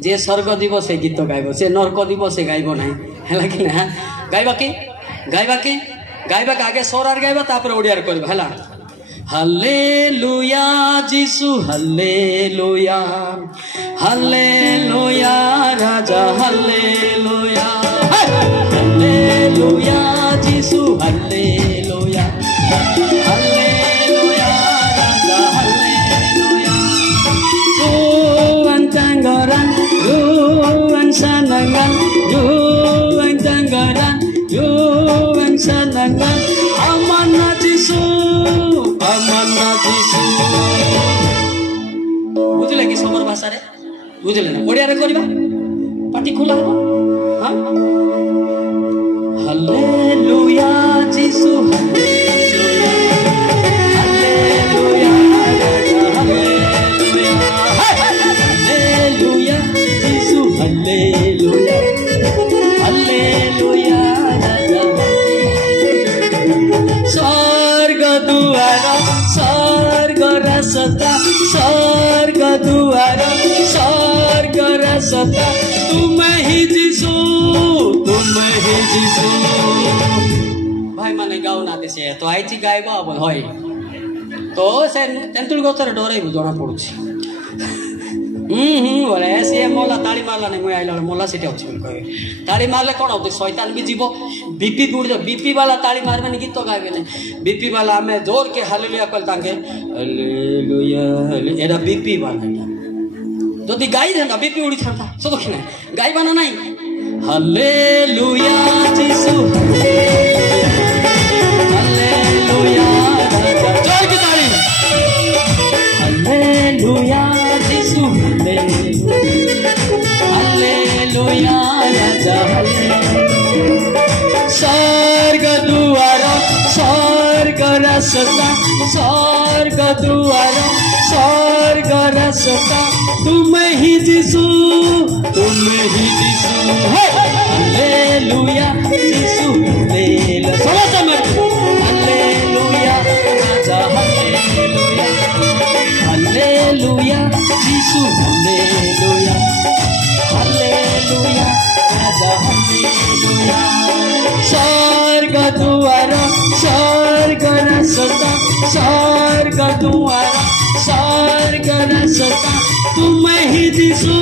जे स्वर्ग जीव से गीत गाइब से नरक जीव से गाइब ना है कि ना गाइबा कि आगे सोरार गाइबा तापर ओडियार करबा हला हालेलुया जीसु हालेलुया हालेलुया राजा hallelujah hallelujah Jisu hallelujah hallelujah राजा hallelujah Tuhan tanggaran Tuhan sanangan Tuhan tanggaran Tuhan sanangan Amanah Yesus बुझे कि समर भाषा रे बुझे ना ओडिया रे करबा पाटी खुला हो हां hallelujah Jisu hallelujah hallelujah hallelujah Jisu hallelujah hallelujah स्वर्ग दुआर स्वर्ग रसता स्वर्ग दुआर स्वर्ग रसता तुम ही जीसु भाई माने गाँव ना से तो आई गायब अब है तो से तेंतुल गचर डरे जना पड़ुछि बोले सी मोला ताली मारला नहीं मुझे आइला मोला सीटे अच्छी कहे ताली मारले कौन होते शैतान भी जीव बीपी बुड़ जाओ बीपी वाला ताली मारबे नहीं गीत गाइबे नहीं बीपी वाला हमें जोर के हालेलुया कल तांगे हालेलुया एडा बीपी वाला जदि गाई देंदा बीपी उड़ी थांता सतो कि नहीं गाइबा ना नहीं हालेलुया जीसु हालेलुया जोर की ताली हालेलुया जीसु हालेलुया राजा स्वर्ग दुआर स्वर्ग रसता स्वर्ग दुआर स्वर्ग रसता तुम ही जीसु हालेलुया जीसु हालेलुया राजा hallelujah hallelujah Jisu hallelujah hallelujah राजा हालेलुया स्वर्ग दुआर रास्ता स्वर्ग द्वार स्वर्ग रास्ता तुम ही दिसो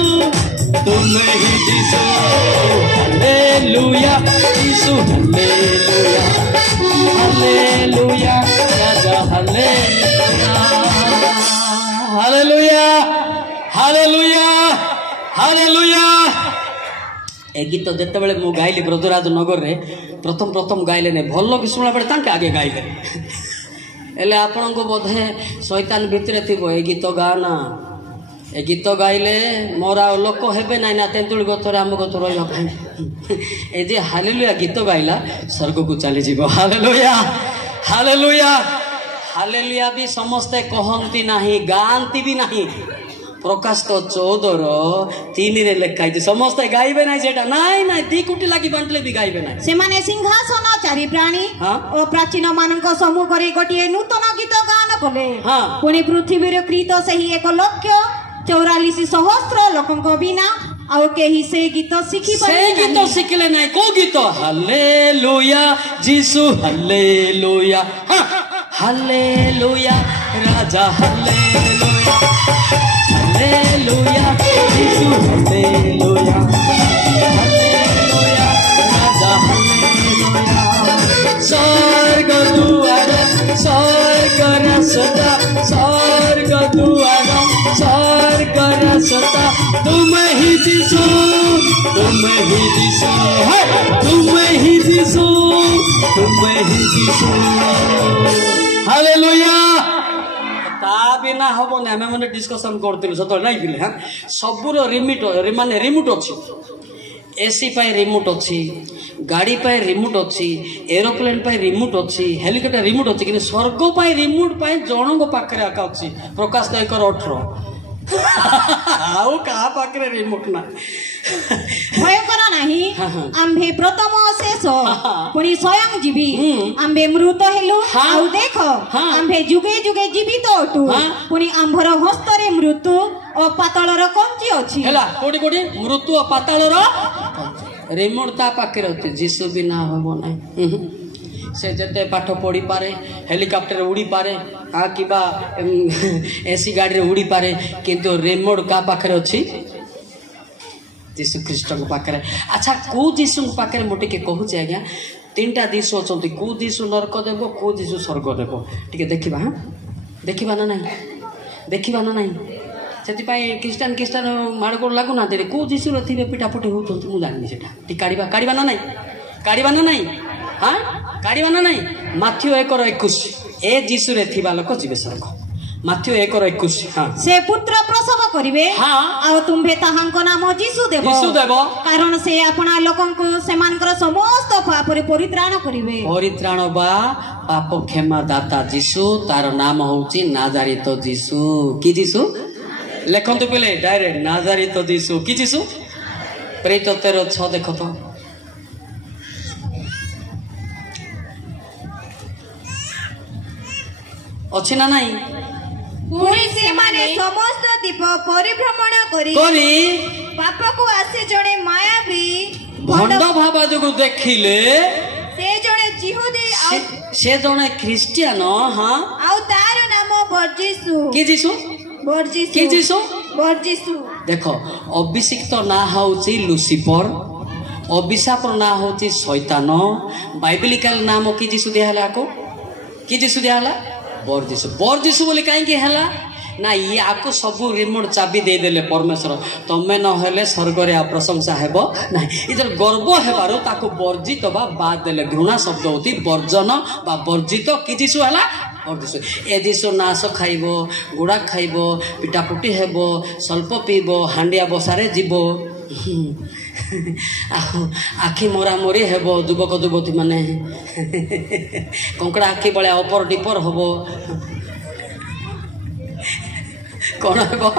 हालेलुया यीशु हालेलुया हालेलुया राजा हालेलुया हालेलुया हालेलुया हालेलुया। ए गीत जितेबाला मु गाइली ब्रजराज नगर रे प्रथम गाइले नहीं भल कि शुणा बेले तांके आगे गाइले हेले आपण को बोधे शैतान भितर थी ए गीत गाना ए गीत गाइले मोर आ लोक हेबे नाई ना तेंतुली गतर आम गत रही ए जे हालेलुया गीत गाइला स्वर्ग को चली जीव हालेलुया हालेलुया हालेलुया भी समस्ते कहती नहीं गाँती भी नहीं प्रकाश तो 14:3 रे लेखा है समस्ते गाइबे ना सेटा नाई नाई 2 कोटी लागी बांटले भी गाइबे ना से माने सिंहासन चारि प्राणी ओ प्राचीन मानक समूह करे गोटिए नूतन गीत गान कले पुणी पृथ्वी रे कृत सही 1,44,000 लोकंक बिना आउ केही से गीत शिखी पारे से गीत शिखले नाही को गीत हालेलुया यीशु हालेलुया हालेलुया राजा हालेलुया हालेलुया यीशु हालेलुया हालेलुया राजा हालेलुया स्वर्ग द्वार स्वर्ग रास्ता स्वर्ग द्वार स्वर्ग रास्ता तुम ही दिसो तुम ही दिसो तुम ही दिसो तुम ही दिसो हालेलुया ता बिना हबो ना हम माने डिस्कशन करथिलु सतो नाही बिले हां सबुर रिमोट अछि एसी पाई रिमोट अछि गाड़ी पाई रिमोट अछि एरोप्लेन पाई रिमोट अछि हेलिकॉप्टर रिमोट अछि कि स्वर्ग पाई रिमोट पाई जणो पाखरे आका अछि प्रकाश दायकर 18 आउ का पाखरे रिमोट ना भयंकर नाही आम्भे प्रथम शेष पुणी स्वयं जीवी आम्भे मृत हेलु आउ देखो आम्भे जुगे जुगे जीवित अटु पुणी आम्भर हस्तरे मृत्यु ओ पातालर कंची अछि हेला कोडी कोडी मृत्यु ओ पातालर रिमोट ता पाखरे अछि जीसु बिना होबो नाही से जते पाठ पढ़ी पारे हेलिकॉप्टर उड़ी पारे आ किबा एसी गाड़ी रे उड़ी पारे किंतु रिमोट का पाखरे अछि जीशु ख्रीष्ट को पाखरे अच्छा को जीशु पाखरे मोटे के कहू छै आज्ञा 3टा जीशु अछंती को जीशु नरक देबो को जीशु स्वर्ग देबो ठीक देखिबा हां देखिबा ना नहीं सेति पाई क्रिश्चियन माड़ को लागु ना दे को जीशु रथिबे पिटापुटी होतंती मु जानि सेटा ठीक काढिबा ना नहीं हां काढिबा ना नहीं माथ्यू 1:21 ए जीशु रे थिबा लोक जीवे स्वर्ग माथ्यू 1:21 हां से पुत्र प्रसव करिवे हां आ तुमबे ताहांको नाम जीशु देबो कारण से आपना लोकंको सेमानकर समस्त पाप रे परित्राण करिवे परित्राण बा पाप क्षमा दाता जीशु तार नाम होउची नाजारित जीशु की जीशु लेखंतु पले डायरेक्ट नाजारित जीशु की जीशु प्रेत 13:6 देखो तो अछि ना नहीं पुणी से माने समस्त दीप परिभ्रमण करी पाप को आसे जणे मायावी भंड भाबा जो देखिले से जणे जिहुदी से जणे क्रिश्चियन हां आउ तार नाम बरजीसु की जीसु बरजीसु की जीसु बरजीसु देखो अभिषिक्त ना होउची लुसिफर अभिशापर ना होउची शैतान बाइबलिकल नाम की जीसु दियाला को की जीसु दियाला बरजीसु बोली कहीं है ना ये आपको सबू रिमोट चाबी दे देले परमेश्वर तमें न हेले स्वर्ग रे प्रशंसा हेबो ना इधर गर्व हेबारो ताको वर्जित बा बाद देले घृणा शब्द होती वर्जन बा वर्जित कि जीसु हला बरजीसु ए जीसु नाश खाइबो गुड़ा खाइबो पिटापुटी हेबो स्वल्प पीबो हांडिया बसारे जीवो आखि मोरा मोरी हेबो युवक युवती माने कंकड़ा आखि बळे अपर डिपर हेबो कौन हेबो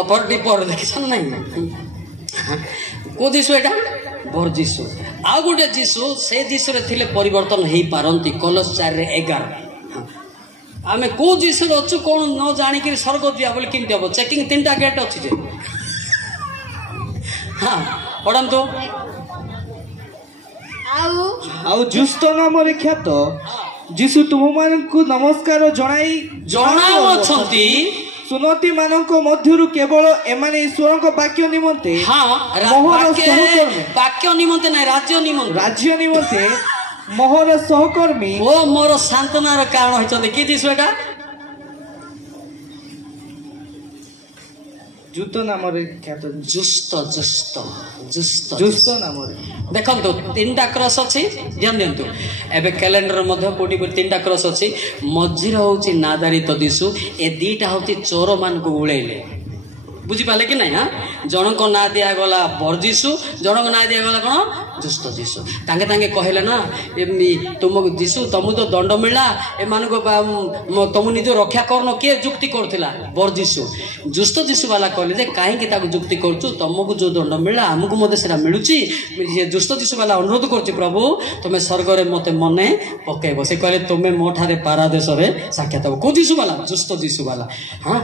अपर डिपर देखिसन नहीं को जीसु एटा बरजीसु आ गोटे जीसु से जीसु रे थिले परिवर्तन हेई पारंती कलस 4:11 आमे को जीसु अच्छु कौन न जानी कि स्वर्ग दिया बोले किंती हम चेकिंग 3टा गेट अच्छी जे हाँ पढ़न तो आउ जुस्त नाम रे ख्यात जीशु तुम मानकु नमस्कार जणाउछंती सुनती मानक मध्यरु केवल एमाने ईश्वर को वाक्य निमंते वाक्य निमंते ना राज्य निमंते मोहर सहकर्मी ओ मोर सांत्वनार कारण होइछंती कि दिसु एटा जुस्त नाम रे ख्यात जुस्त नाम रे देखंतु तीनटा क्रॉस अछि ध्यान देंतु एबे कैलेंडर मध्ये कोटी तीनटा क्रॉस अछि मझिर होछि नादारित दिसु ए दीटा होति चोर मान को उळेले बुझी पाले कि नहीं। हां जन को ना दिया गला बरजिसु जन को ना दिया गला कोन जुस्त दिसु तांगे तांगे कहले ना तुम दिसु तुम तो दंड मिला ए मान को तुम निज रक्षा करनो के जुक्ति करथिला बरजिसु जुस्त दिसु वाला कहले जे काहे कि ताको जुक्ति करछु तुमको जो दंड मिला हमको मते सेरा मिलुची ये जुस्त दिसु वाला अनुरोध करछि प्रभु तुमे स्वर्ग रे मते मने पकेबो से कहले तुमे मोठारे पारादेश रे साक्षात हो को दिसु वाला जुस्त दिसु वाला। हां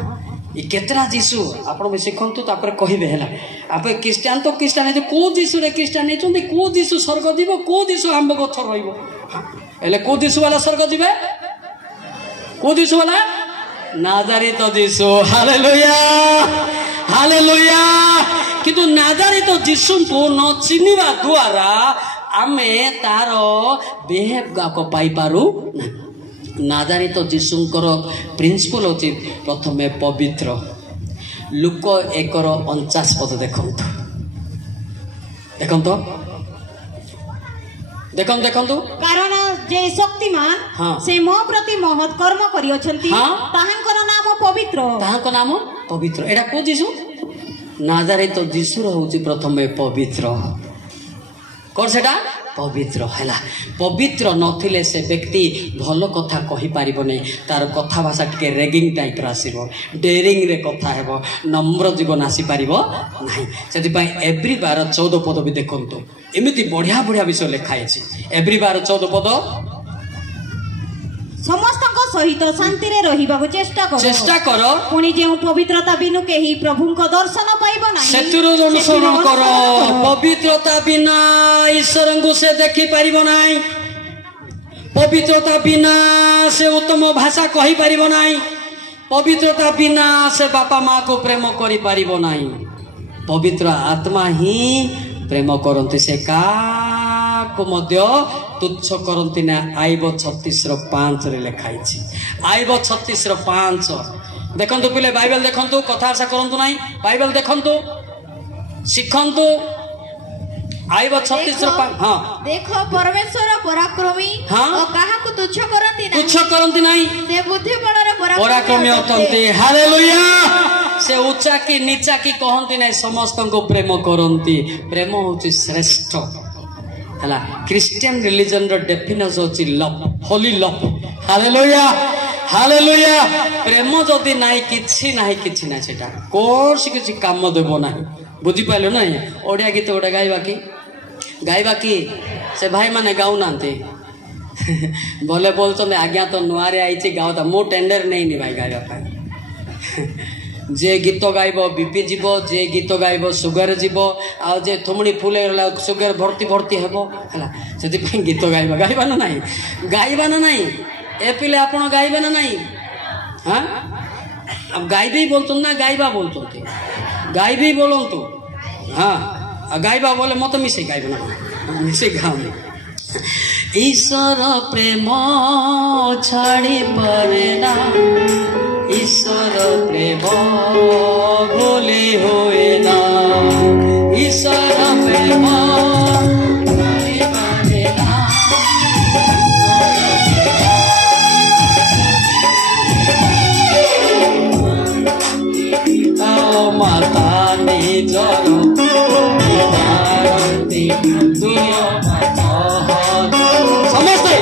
ये केतरा जीसु आपण में सिखंतु तापर कहिबे हैला आप क्रिश्चियन तो क्रिश्चियन जे को जीसु रे क्रिश्चियन नै चंदी को जीसु स्वर्ग दिबो को जीसु आंब गछ रहइबो एले को जीसु वाला स्वर्ग दिबे को जीसु वाला नाजारित जीसु हालेलुया हालेलुया किंतु नाजारित जीसु को न चिनिबा द्वारा आमे तारो बिहेव गाको पाई पारू ना नाजारित जीशुंकर प्रिंसिपल होची प्रथमे पवित्र लुक 1:49 पद देखंतु देखंतु देखंतु देखंतु कारण जे शक्तिमान से मो प्रति महत् कर्म करियोछंती ताहांकर नाम पवित्र एटा को जीशु नाजारित जीशु होची प्रथमे पवित्र कोन सेटा पवित्र हैला पवित्र नथिले से व्यक्ति भल कथा कहि पारिबो नै तार कथा भाषा टिके रेगिंग टाइप रासिबो डेरिंग रे कथा हेबो नम्र जीवन आसी पारिबो नाही सेति पई एवरी बार 14 पद भी देखंतो एमिति बढ़िया बढ़िया विषय लिखाय अछि एवरी बार 14 पद समस्त सहित शांति रे रहिबाको चेष्टा करो पुनी जे पवित्रता बिनु केही प्रभु को दर्शन पाइबो नाही सेतुरो अनुसरण करो पवित्रता बिना ईश्वर को से देखि पारिबो नाही पवित्रता बिना से उत्तम भाषा कहि पारिबो नाही पवित्रता बिना से बापा माँ को प्रेम करि पारिबो नाही पवित्र आत्मा ही प्रेम करंती से का को मध्य तुच्छ करंती ना आइब 36:5 रे लिखाई छी आइब 36:5 देखंतु पिले बाइबल देखंतु कथा आशा करंतु नाही बाइबल देखंतु शिखंतु आइब 36:5 हां देखो परमेश्वर पराक्रमी और काहा को तुच्छ करंती नाही से बुद्धि बଳରେ पराक्रमी अतंती हालेलुया से ऊंचा की नीचा की कहंती नाही समस्त को प्रेम करंती प्रेम होची श्रेष्ठ हला क्रिश्चियन रिलीजन रो डेफिनेशन होची love holy love hallelujah hallelujah प्रेम जदी नाही किछि नाही सेटा कोर्स किछि काम देबो नाही बुझी पाइलो नाही ओडिया गीत ओडा गाइबा की से भाई माने गाउ नांती बोले बोलतो आज्ञा तो नुआरे आइछि गाउता मो टेंडर नहीं भाई गाइबा पाई जे गीत गाइब बीपी जीव जे गीत गाइब सुगर जीव आ जे थुमणी फुले सुगर भर्ती हेबो हला सेति पई गीत गाइबा ना नहीं ए पिले आपण गाइबे ना नहीं। हां अब गाइबे बोलतो ना गाइबा बोलतो गाइबे बोलंतु हां गाइबा बोले मत मिसे गाइबे ना मिसे गाऊ ईश्वर प्रेम छाड़ी परे ना ईश्वर प्रेम भूले होए ना ईश्वर प्रेम माता निजर समस्ते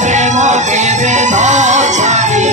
प्रेम के छाड़ी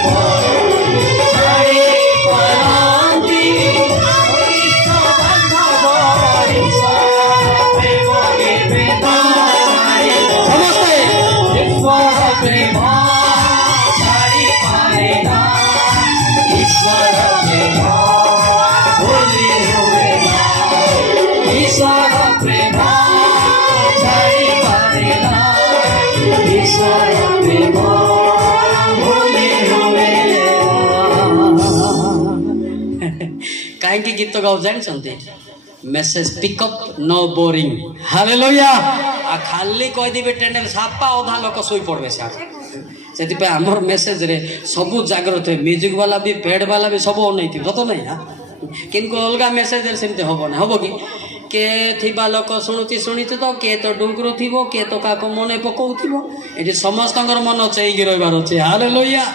कहीं गीत गाओ जानते message pickup no boring hallelujah आ खाली कहीदेवे टेंडर छापा अधा लोक शोई पड़े से आमर मेसेज रे सब जागृत म्यूजिक वाला भी पेड वाला भी सब अनै सत नहीं हाँ किंतु अलग मेसेज सेमती हम ना हम कि के लोक शुणुची शुणी तो किए तो डुंगरु थी किए तो क्या मन पकाउथिबो ये समस्त मन चेईकी रहिबार अच्छे हालेलुया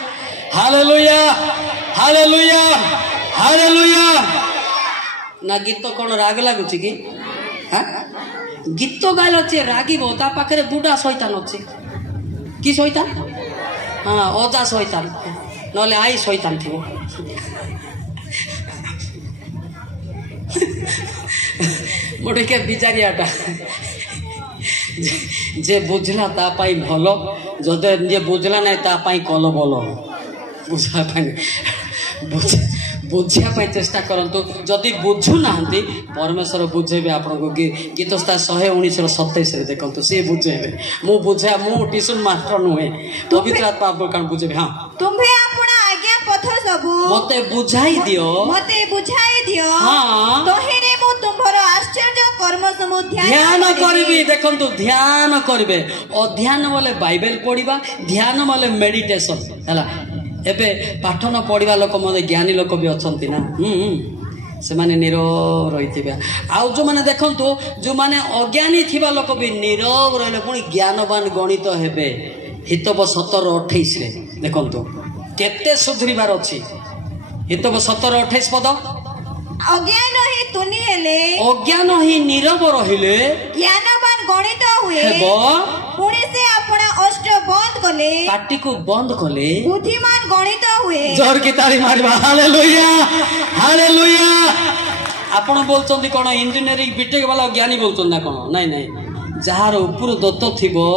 हालेलुया हालेलुया हालेलुया ना गीत कौन राग लगुच कि हाँ गीत गाइल अच्छे रागिब ता पाखे बुढ़ा शैतान अच्छे कि शैतान हाँ अजा शैतान नले आई शैतान थी मोटे के बिचारियाटा जे बुझला ता पाई भल जदे जे बुझला नहीं ता पाई कल भल बुझा बुझापी चेष्टा करतु जदि बुझु ना परमेश्वर बुझेबे आपको गीतस्ता 119:27 देखो सी बुझेबे मु बुझा मु ट्यूशन मास्टर नुहे पवित्र आत्मा आपको बुझेबे हाँ तुम्हें अपना आज्ञा पथ सब मते बुझाई दियो हाँ तोहिरे मु तुम्हर आश्चर्य कर्म समूह ध्यान करबी देखंतु ध्यान करबे अध्ययन बोले बाइबल पढ़िबा ध्यान बोले मेडिटेशन हैला एबे पाठ न पढ़ा लोक मत ज्ञानी लोक भी अच्छा ना से माने नीरव रही आउ जो माने देखंतु जो माने अज्ञानी थिबा लोक भी नीरव रहिले पुणी ज्ञानवान गणित हेबे हितब 17-28 रे देखंतु केते सुधरिबार अछि हितब 17-28 पद अज्ञान ही तुनी हेले अज्ञान ही नीरव रहिले ज्ञानवान गणित हुए हेबो पुणी से अपना अष्ट बंद कले पाटी को बंद कले बुद्धिमान गणित हुए जोर की ताली मारबा हालेलुया हालेलुया आपण बोलचंदी कोन इंजीनियरिंग बीटेक वाला ज्ञानी बोलचंद ना कोन नहीं नहीं जार ऊपर दत्त थिबो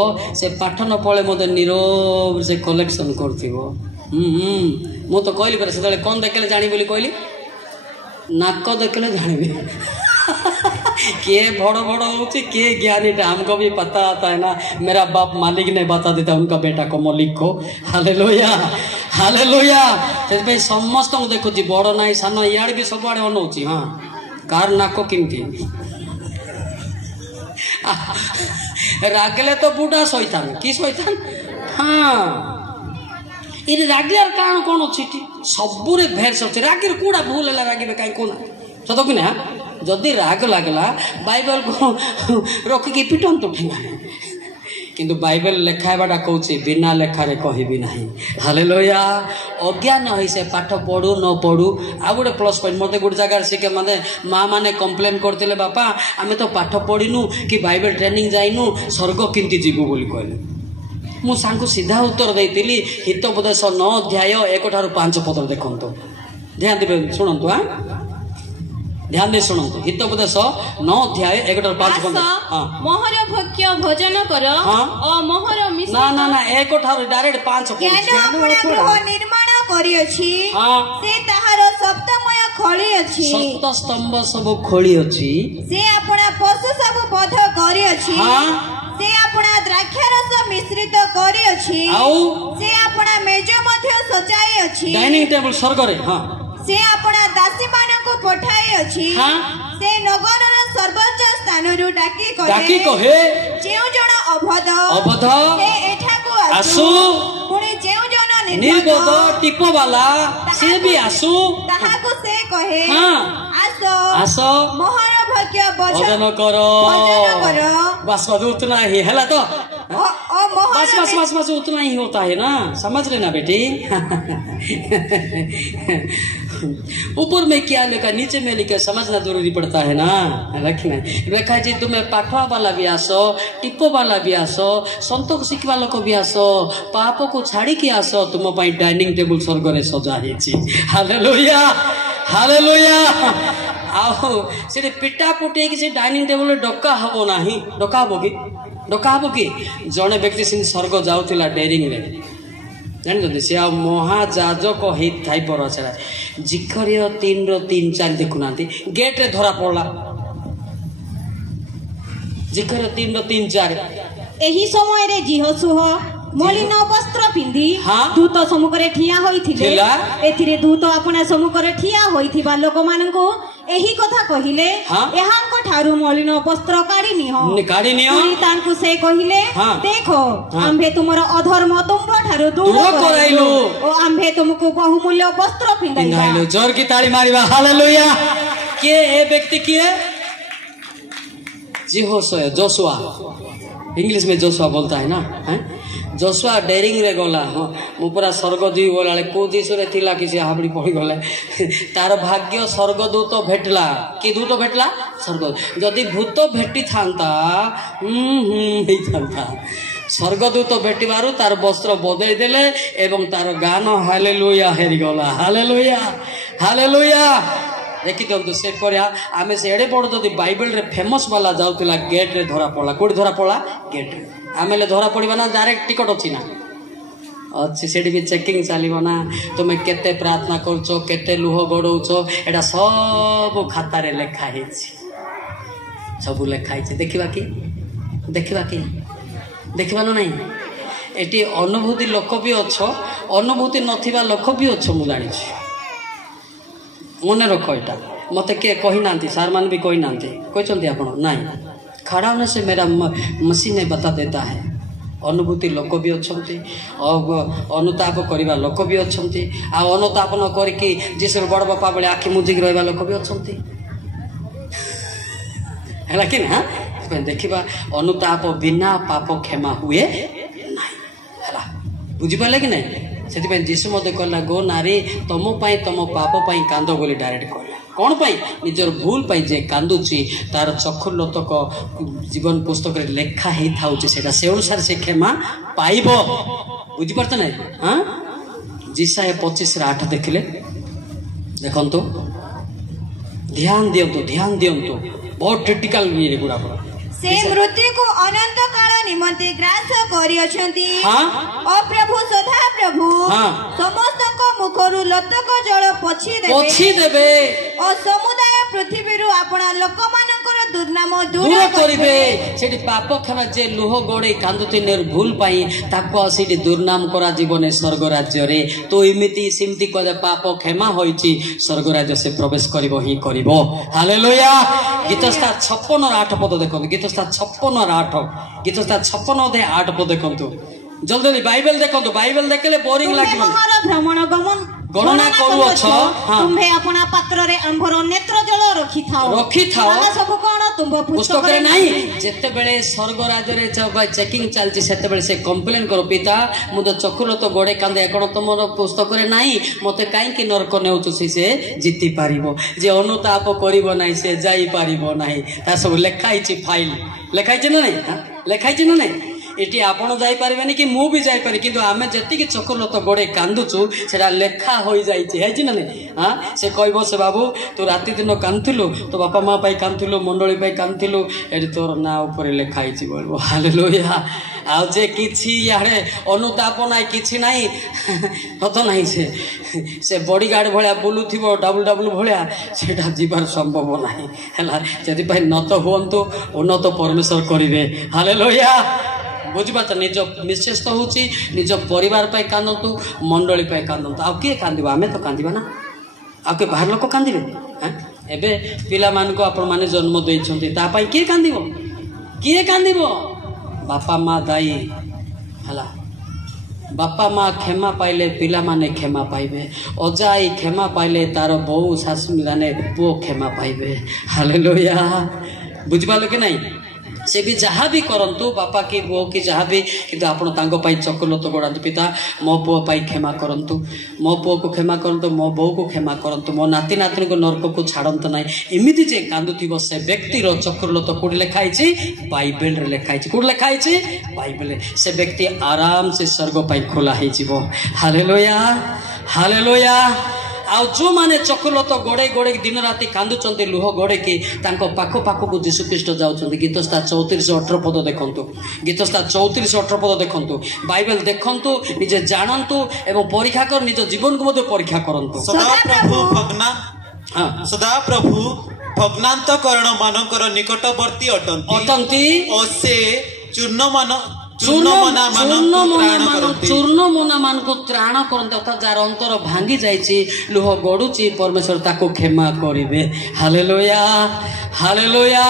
से पाठ न पळे मते नीरव से कलेक्शन करथिबो मु तो कहली पर से कोन देखले जानी बोली कहली नाक देखले जानिबे किए बड़ बड़ होती किए ज्ञानी हमको भी पता आता है ना मेरा बाप मालिक ने बता देता उनका बेटा को मलिक को हालेलुया हालेलुया से समस्त देखु बड़ ना सान इे भी सब आड़े अनौची हाँ कार नाक किमती रागले तो बुढ़ा शैतान कि शैतान हाँ ये रागिलार कारण कौन अच्छी सबूरे भेष अच्छे रागिर कूड़ा भूल है रागे कहीं कौन सत कि ना जदि राग लगला बाइबल को रखिकी पिटंतु ठेंगा किंतु बाइबल लेखाबाटा कौच बिना लेखारे कहबी ना हालेलुया अज्ञान है से पाठ पढ़ू न पढ़ू आ गोटे प्लस पॉइंट मत गोटे जगह से माने माँ मैंने कम्प्लेन करते बापा आम तो पाठ पढ़ीनु कि बाइबल ट्रेनिंग जाइनु स्वर्ग किंती जीवु बोली कहले मु सांग सीधा उत्तर देती हितोपदेश 9:1-5 पद देखो ध्यान देवे शुणु हाँ ध्यान दे शुणु हितोपदेश 9:1-5 पद मोहर भक्ष्य भोजन कर मोहर ना ना ना 1 डायरेक्ट 5 निर्माण करियछि से ताहार सप्तमय खोली अछि सप्त स्तंभ सब खोली अछि से अपना पशु सब बध करियछि से अपना द्राक्षारस मिश्रित करी अछि से अपना मेज मध्य सजाई अछि डाइनिंग टेबल स्वर्ग रे हां से अपना दासी मानको पठाई अछि से नगरर सर्वोच्च स्थान रु डाकी कहे जेउ जण अभद से एठा को आसु पुणी जेउ जण निर्बोध टिप वाला से भी आसु ताहा को से कहे आसो मोहर भक्ष्य भोजन करो बस उतना ही है तो बस बस बस बस उतना ही होता है ना समझ लेना बेटी ऊपर में क्या लिखा नीचे में लिखा समझना जरूरी पड़ता है ना रखना रेखा जी तुम्हें पाठवा वाला भी आसो टिप्पो वाला भी आसो संतोष शिखवा लोक भी आसो पाप को छाड़ी के आसो तुम पाई डाइनिंग टेबल स्वर्ग रे सजा हेछि हालेलुया हालेलुया आओ से पिटा पुटे कि से डाइनिंग टेबल डका हबो नाही डका हबो कि जड़े व्यक्ति सिंह स्वर्ग जाऊला डेरिंग रे ଜାଣିଛନ୍ତି ସେ ଆଉ ମହାଯାଜକ ହେଇଥାଇପାର ସେଟା ଜିଖରୀୟ 3:3-4 ଦେଖୁନାହାନ୍ତି ଗେଟ୍ରେ ଧରା ପଡ଼ିଲା ଜିଖରୀୟ 3:3-4 ଏହି ସମୟରେ ଜିହୋଶୁଆ ମଳିନ ବସ୍ତ୍ର ପିନ୍ଧି ଦୂତ ସମ୍ମୁଖରେ ଠିଆ ହୋଇଥିଲେ ଏଥିରେ ଦୂତ ଆପଣା ସମ୍ମୁଖରେ ଠିଆ ହୋଇଥିବା ଲୋକମାନଙ୍କୁ ଏହି କଥା କହିଲେ ଏହାଙ୍କ ଠାରୁ ମଳିନ ବସ୍ତ୍ର କାଢି ନିଅ ତାଙ୍କୁ ସେ କହିଲେ ଦେଖ ଆମ୍ଭେ ତୁମର ଅଧର୍ମ ତୁମ୍ଭ ଠାରୁ ଦୂର କରାଇଲୁ ଓ ଆମ୍ଭେ ତୁମକୁ ବହୁମୂଲ୍ୟ ବସ୍ତ୍ର ପିନ୍ଧାଇଲୁ। जोर की ताली मारिबा हालेलुया। किए ए व्यक्ति किए जोशुआ इंग्लिश में जोशुआ बोलता है ना जोशुआ डेरिंग रे गला मु पूरा स्वर्गदूत गला को दिश रे थिला कि से हाबड़ी पड़ी गले तार भाग्य स्वर्गदूत भेटला कि दूत भेटला स्वर्गदूत जदि भूत भेटी थांता हेई थांता स्वर्गदूत भेटिबारु तार वस्त्र बदई देले एवं तार गान हालेलुया हेरी गला हालेलुया हालेलुया। देखी दिखाँ से आम से एड़े बड़ जब बाइबल रे फेमस वाला जाऊला गेट रे धरा पड़ा कौट धरा पड़ा गेट रे आम धरा पड़ा ना डायरेक्ट टिकट अच्छी ना अच्छी से भी चेकिंग चलो ना तुम्हें केते प्रार्थना करछो केते लुह गड़ौछ एटा सब खाता रे लेखा है सब लेखा है देखा कि देखा ना नहीं एटी अनुभूति लोक भी अच्छ अनुभूति नथिबा लोक भी अच्छ मु जानी मन रख एटा मत किए कही ना सार मान भी कही ना कहते आप नहीं खड़ा होने से मेरा मशीन बता देता है अनुभूति लोक भी अच्छा अनुताप करवा लोक भी अच्छा अनुताप न करके जिस बड़ बापा बेले आखि मुझिक रहा लोक भी अच्छा है कि ना देखा अनुताप बिना पाप क्षमा हुए ना बुझिपारे कि नहीं से जीशु मत कहला गो नारी तुम तुम पाप कांद बोली डायरेक्ट कहला कौन पाई निजर भूल पाई जे कांदुची तार चक्षुलतक जीवन पुस्तक लेखा ही था से अनुसार से क्षमा पाइब बुझीपार ना हाँ जिसाया 25:8 देखिले देखंतु ध्यान दियंतु बहुत क्रिटिकल ये गुड़ा से मृत्यु को अनंत काल निमंते ग्रास करियछंती प्रभु सदा प्रभु समस्त को मुखरु लतक जल पोछि देबे और समुदाय पृथ्वी रु आपना लोक मानकर दुर्नाम दूर करिवे सेठी पाप क्षमा जे लुह गोडे कांदुती निर्भूल पाई ताको सेठी दुर्नाम करा जीवन स्वर्ग राज्य रे तो इमिति सिमति कदे पाप क्षमा होईची स्वर्ग राज्य से प्रवेश करिवो ही करिवो हालेलुया। गीतस्था 56:8 पद देखो गीतस्था 56:8 गीतस्था 56:8 पद देखो जल्दी बाइबल देखो बाइबल देखले बोरिंग लागिबो भ्रमण गमन गणना करूछ तुम्हे अपना पात्र रे आंभर नेत्र जल रखी थाओ सब कोन तुम पुस्तक रे नाही जेते बेले स्वर्ग राज्य रे चेकिंग चलची सेते बेले से कंप्लेन करो पिता मु तो चकुल तो गोडे कांदे कोन तुमर पुस्तक रे नाही मते काई कि नरक नेउछु से जीति पारिबो जे अनुताप करिवो नाही से जाई पारिबो नाही ता सब लेखाई छि फाइल लेखाई छि ना नहीं लेखाई छि ना नहीं ये आपड़ जापरेनि कि मु भी जापरि कि आम जी चक्रलत गोड़े कांदुचु से लेखा हो जाए ना नहीं हाँ से कह से बाबू तू राति दिन कांदुलु तो बापा माँ कांदुलु मंडली कांदुलु ये तोर ना उपर लेखाई बोलो हालेलुया आउ जे किछि याडे अनुताप ना कि ना तो ना से बॉडीगार्ड भाया बुलूथिबो डबल डबल भाया सेटा जीवार संभव ना है नत हुंतु उन्नत परमेश्वर करेंगे हालेलुया बुझीपार निज मिसेस तो हूँ निज परिवार कांदतु मंडली कांदतु आउ किए कांद आम तो कांदा ना आउ किए बाहर लोक कांदे एबे पिला मान को आपण माने जन्म देइछन्ति तापाई किए कांदिबो बापा माँ दायी हला बापा माँ क्षमा पाइले पिला माने क्षमा पाइबे अजाई क्षमा पाइले तार बहु शाशु माने पुओ क्षमा पाइबे हालेलुया बुझिपालो कि नहीं से भी जहाँ भी करंतु बापा की बो की जहाँ भी किंतु आपण तांको पाई चक्रलत गोड़ातु पिता मो पुओ पाई क्षमा करंतु मो पुओ को क्षमा करंतु मो बो को क्षमा करंतु मो नाती नातनी को नरक को छाड़ंत ना एमिति जे कांदुथिबो से व्यक्ति रो चक्रलत कोड लिखाई छि बाइबल रे लिखाई छि कोड लिखाई छि बाइबल से व्यक्ति आराम से स्वर्ग पाई खोला हे जिवो हालेलुया हालेलुया ଆଉ ଯୋଉମାନେ ଚକୋଲତ ଗୋଡ଼େଇ ଗୋଡ଼େଇ ଦିନ ରାତି କାନ୍ଦୁଛନ୍ତି ଲୁହ ଗୋଡ଼େଇକି ତାଙ୍କ ପାଖ ପାଖକୁ ଯୀଶୁଖ୍ରୀଷ୍ଟ ଯାଉଛନ୍ତି। ଗୀତସ୍ତା 34:18 ପଦ ଦେଖନ୍ତୁ। ଗୀତସ୍ତା 34:18 ପଦ ଦେଖନ୍ତୁ। ବାଇବେଲ ଦେଖନ୍ତୁ, ନିଜେ ଜାଣନ୍ତୁ ଏବଂ ପରୀକ୍ଷା କରି ନିଜ ଜୀବନକୁ ମଧ୍ୟ ପରୀକ୍ଷା କରନ୍ତୁ। ସଦାପ୍ରଭୁ ଭଗ୍ନାନ୍ତକରଣ ମାନଙ୍କର ନିକଟବର୍ତ୍ତୀ ଅଟନ୍ତି ଓ ସେ ଚୂର୍ଣ୍ଣମନା ମାନଙ୍କୁ ତ୍ରାଣ କରନ୍ତି। ଅର୍ଥାତ୍ ଯାହାର ଅନ୍ତର ଭାଙ୍ଗି ଯାଇଛି, ଲୁହ ଗଡୁଛି, ପରମେଶ୍ୱର ତାକୁ କ୍ଷମା କରିବେ। Hallelujah, hallelujah.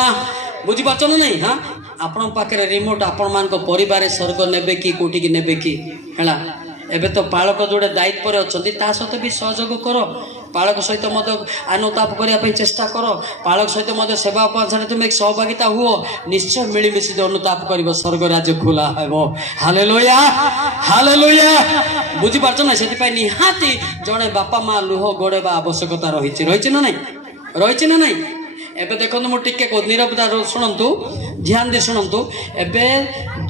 ବୁଝିପାରୁଛ ନା ନାଇଁ? ହଁ, ଆପଣଙ୍କ ପାଖରେ ରିମୋଟ ଆପଣମାନଙ୍କ ପରିବାର ସ୍ୱର୍ଗ ନେବେ କି କୋଉଠିକି ନେବେ କି ହେଲା। ଏବେ ତ ପାଳକ ଯୋଉଟେ ଦାୟିତ୍ୱରେ ଅଛନ୍ତି ତା ସହିତ ବି ସହଯୋଗ କର। ପାଳକ ସହିତ ମଧ୍ୟ ଅନୁତାପ କରିବା ପାଇଁ ଚେଷ୍ଟା କର। ପାଳକ ସହିତ ମଧ୍ୟ ସେବା ଉପାସନାରେ ତୁମେ ସହଭାଗିତା ହୁଅ। ନିଶ୍ଚୟ ମିଳିମିଶି ଅନୁତାପ କରିବ, ସ୍ୱର୍ଗ ରାଜ୍ୟ ଖୋଲା ହେବ। Hallelujah, hallelujah. ବୁଝିପାରୁଛ ନା? ସେଥିପାଇଁ ନିହାତି ଜଣେ ବାପା ମା ଲୁହ ଗଡ଼େଇବା ଆବଶ୍ୟକତା ରହିଛି ନା ନାଇଁ? ରହିଛି ନା ନାଇଁ? ଏବେ ଦେଖନ୍ତୁ, ମୁଁ ଟିକେ ନିରବତା ଶୁଣନ୍ତୁ, ଧ୍ୟାନ ଦେଇ ଶୁଣନ୍ତୁ। ଏବେ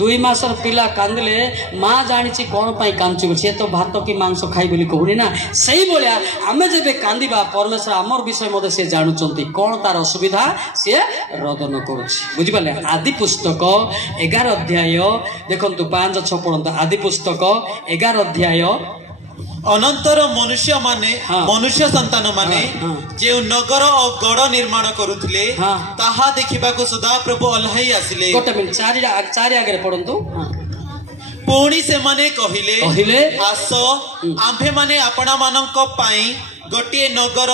2 ମାସର ପିଲା କାନ୍ଦିଲେ ମା ଜାଣିଛି କ'ଣ ପାଇଁ କାନ୍ଦୁଛି, ସିଏ ତ ଭାତ କି ମାଂସ ଖାଇ ବୋଲି କହୁନି ନା। ସେଇଭଳିଆ ଆମେ ଯେବେ କାନ୍ଦିବା, ପରମେଶ୍ୱର ଆମର ବିଷୟ ମଧ୍ୟ ସେ ଜାଣୁଛନ୍ତି, କ'ଣ ତାର ଅସୁବିଧା ସିଏ ରୋଦନ କରୁଛି। ବୁଝିପାରିଲେ? ଆଦି ପୁସ୍ତକ 11 ଅଧ୍ୟାୟ ଦେଖନ୍ତୁ 5-6 ପଢନ୍ତୁ। ଆଦି ପୁସ୍ତକ 11 ଅଧ୍ୟାୟ। ଅନନ୍ତର ମନୁଷ୍ୟ ସନ୍ତାନ ମାନେ ଯେଉଁ ନଗର ଓ ଗଡ଼ ନିର୍ମାଣ କରୁଥିଲେ ତାହା ଦେଖିବାକୁ ସଦାପ୍ରଭୁ ଓହ୍ଲାଇ ଆସିଲେ। ଗୋଟେ ମିନିଟ୍, 4 ଆଗରେ ପଢନ୍ତୁ। ପୁଣି ସେମାନେ କହିଲେ ଆସ, ଆମ୍ଭେମାନେ ଆପଣାମାନଙ୍କ ପାଇଁ ଗୋଟିଏ ନଗର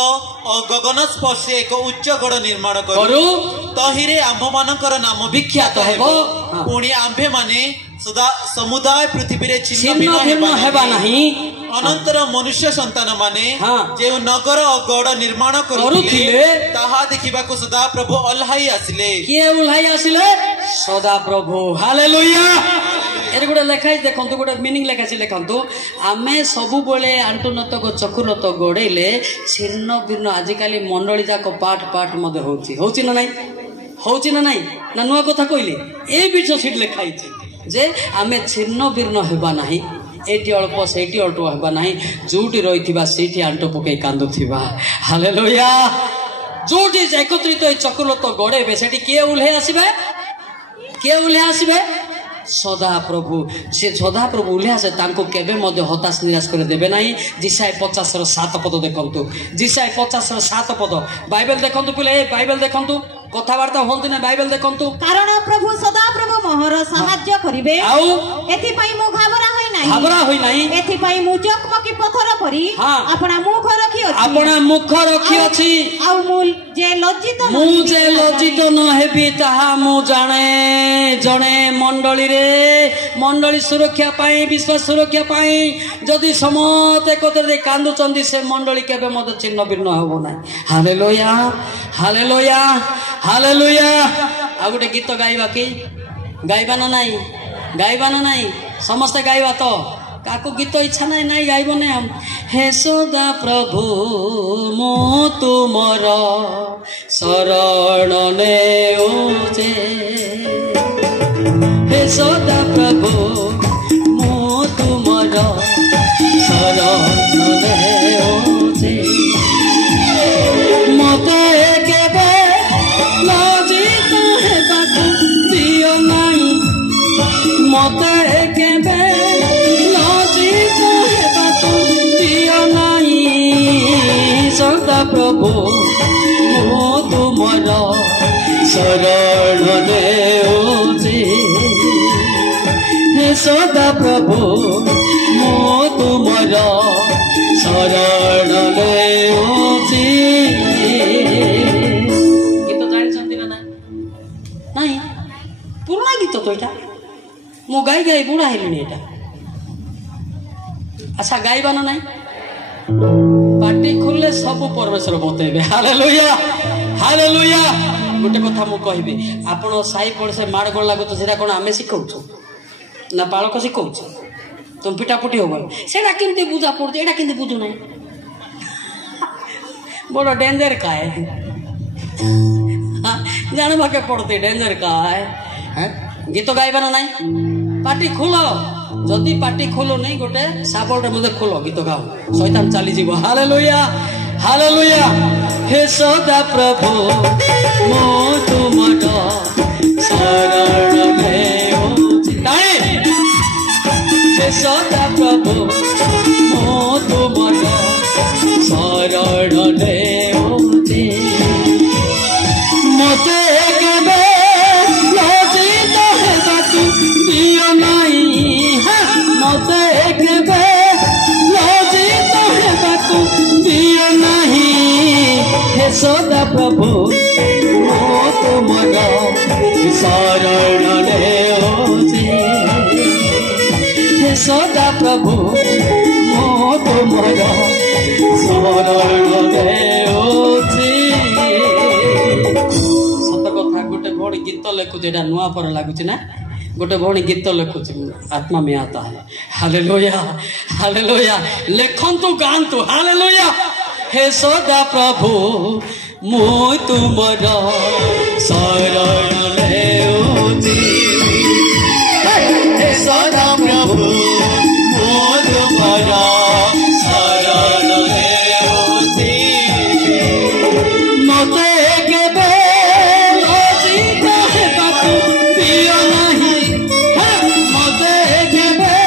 ଓ ଗଗନ ସ୍ପର୍ଶୀ ଏକ ଉଚ୍ଚ ଗଡ଼ ନିର୍ମାଣ କରୁ, ତହିଁରେ ଆମ୍ଭମାନଙ୍କର ନାମ ବିଖ୍ୟାତ ହେବ। ପୁଣି ଆମ୍ଭେମାନେ ସମୁଦାୟ ପୃଥିବୀରେ ଛିନ୍ନ ଭିନ୍ନ ହେବା ନାହିଁ। ଅନନ୍ତର ମନୁଷ୍ୟ ସନ୍ତାନ ମାନେ ଯେଉଁ ନଗର ଓ ଗଡ଼ ନିର୍ମାଣ କରୁଥିଲେ ତାହା ଦେଖିବାକୁ ସଦାପ୍ରଭୁ ଓହ୍ଲାଇ ଆସିଲେ। କିଏ ଓହ୍ଲାଇ ଆସିଲେ? ସଦାପ୍ରଭୁ। ହାଲେଲୁୟା। ଏଠି ଗୋଟେ ଲେଖା ହେଇଛି ଦେଖନ୍ତୁ, ଗୋଟେ ମିନିଂ ଲେଖା ଅଛି, ଲେଖନ୍ତୁ। ଆମେ ସବୁବେଳେ ଆଣ୍ଟୁନତ ଚକୁଲତ ଗୋଡ଼େଇଲେ ଛିନ୍ନ ଭିନ୍ନ, ଆଜିକାଲି ମଣ୍ଡଳୀ ଯାକ ପାଠ ମଧ୍ୟ ହଉଛି ନା ନାଇଁ? ହଉଛି ନା ନାଇଁ? ନା ନୂଆ କଥା କହିଲେ? ଏ ବିଷୟ ସେଠି ଲେଖା ହେଇଛି ଯେ ଆମେ ଛିନ୍ନ ଭିନ୍ନ ହେବା ନାହିଁ। ଏଇଠି ଅଳ୍ପ ସେଇଠି ଅଳ୍ପ ହେବା ନାହିଁ। ଯୋଉଠି ରହିଥିବା ସେଇଠି ଆଣ୍ଟୁ ପକେଇ କାନ୍ଦୁଥିବା। ହାଲେଲୁୟା। ଯୋଉଠି ଏକତ୍ରିତ ଏଇ ଚକୁଲତ ଗଡ଼େଇବେ ସେଠି କିଏ ଓହ୍ଲେଇ ଆସିବେ? କିଏ ଓହ୍ଲେଇ ଆସିବେ? ସଦାପ୍ରଭୁ। ସେ ସଦାପ୍ରଭୁ ଓହ୍ଲେଇ ଆସେ, ତାଙ୍କୁ କେବେ ମଧ୍ୟ ହତାଶ ନିରାଶ କରି ଦେବେ ନାହିଁ। ଯିଶାୟ 50:7 ପଦ ଦେଖନ୍ତୁ। ଯିଶାୟ 50:7 ପଦ। ବାଇବେଲ ଦେଖନ୍ତୁ ପିଲେ, ବାଇବେଲ ଦେଖନ୍ତୁ, କଥାବାର୍ତ୍ତା ହୁଅନ୍ତି ନା, ବାଇବେଲ ଦେଖନ୍ତୁ। କାରଣ ପ୍ରଭୁ ସଦାପ୍ରଭୁ ମୋହର ସାହାଯ୍ୟ କରିବେ, ଆଉ ଏଥିପାଇଁ ମୁଁ ଘାବରା ହୋଇନାହିଁ। ଏଥିପାଇଁ ମୁଁ ଚକମକି ପଥର ପରି ଆପଣା ମୁଖ ରଖିଅଛି। ଆଉ ମୁଁ ଯେ ଲଜ୍ଜିତ ନ ହେବି ତାହା ମୁଁ ଜାଣେ। ଜଣେ ମଣ୍ଡଳୀ ସୁରକ୍ଷା ପାଇଁ, ବିଶ୍ୱାସ ସୁରକ୍ଷା ପାଇଁ ଯଦି ସମସ୍ତେ ଏକତ୍ରରେ କାନ୍ଦୁଛନ୍ତି, ସେ ମଣ୍ଡଳୀ କେବେ ମଧ୍ୟ ଛିନ୍ନ ଭିନ୍ନ ହେବ ନାହିଁ। Hallelujah, hallelujah, hallelujah. ଆଉ ଗୋଟେ ଗୀତ ଗାଇବା କି? ଗାଇବା ନା ନାଇଁ? ଗାଇବା ନା ନାଇଁ? ସମସ୍ତେ ଗାଇବା ତ? କାକୁ ଗୀତ ଇଚ୍ଛା ନାହିଁ, ନାଇଁ ଗାଇବ ନାଇଁ? ହେ ସଦା ପ୍ରଭୁ ମୁଁ ତୁମର ଶରଣ ନେଉଛେ। ହେ ସଦା ପ୍ରଭୁ ମୁଁ ତୁମର ଶରଣ ନେଉଛେ। ମତେ କେବେ ଲଜ୍ଜିତ ହେବାକୁ ଦିଅ ନାହିଁ। ମତେ କେବେ ଲଜ୍ଜିତ ହେବାକୁ ଦିଅ ନାହିଁ। ସଦାପ୍ରଭୁ ମୁଁ ତୁମର ଶରଣ ନେଉଛେ। ସଦାପ୍ରଭୁ ମୁଁ ତୁମର ଶରଣ ନେଉଛେ। ଗୀତ ଜାଣିଛନ୍ତି ନା ନାଇଁ? ପୁରୁଣା ଗୀତ ତ ଏଇଟା, ମୁଁ ଗାଇ ବୁଢା ହେଲିଣି ଏଇଟା। ଆଚ୍ଛା, ଗାଇବା ନା ନାଇଁ? ପାଟି ଖୋଲିଲେ ସବୁ ପରମେଶ୍ୱର ବତେଇବେ। Hallelujah, hallelujah. ଗୋଟେ କଥା ମୁଁ କହିବି, ଆପଣ ସାହି ପଡ଼ିଶା ମାଡ଼ ଗୋଳ ଲାଗୁଛ, ସେଟା କ'ଣ ଆମେ ଶିଖଉଛୁ ନା ପାଳକ ଶିଖଉଛୁ? ତୁମେ ପିଟାପୁଟି ହବ, ସେଇଟା କେମିତି ବୁଝା ପଡୁଛି, ଏଇଟା କେମିତି ବୁଝୁ ନାହିଁ? ବଡ଼ ଡେଞ୍ଜର କାଏ ଜାଣିବାକେ ପଡୁଛି, ଡେଞ୍ଜର କାଏ। ଗୀତ ଗାଇବା ନା ନାଇଁ? ପାଟି ଖୋଲ, जदि पार्टी खोलो नहीं गोटे साबलटे मते खोलो गीत गाओ शैतान चली जीव हालेलुया हालेलुया हे सदा प्रभु मो तुमर शरण लेउछि हे सदा प्रभु मो तुमर शरण लेउछि मते केबे लज्जित हेबाकु दियो नहीं मते केबे लज्जित हेबाकु दियो नहीं हे सदा प्रभु मो तुमर शरण लेउछि हे सदा प्रभु मो तुमर शरण लेउछि सत कथा गोटे भौणी गीत लिखुचे नुआ पर लगुच ना गोटे भौणी गीत लिखुचे आत्मा में आता है हालेलुया हालेलुया लेखन्तु गान्तु हालेलुया हे सदा प्रभु मो तुमर शरण लेउछि हे सदा प्रभु मो तुमर शरण लेउछि मते केबे लज्जित हेबाकु दियो नहीं मते केबे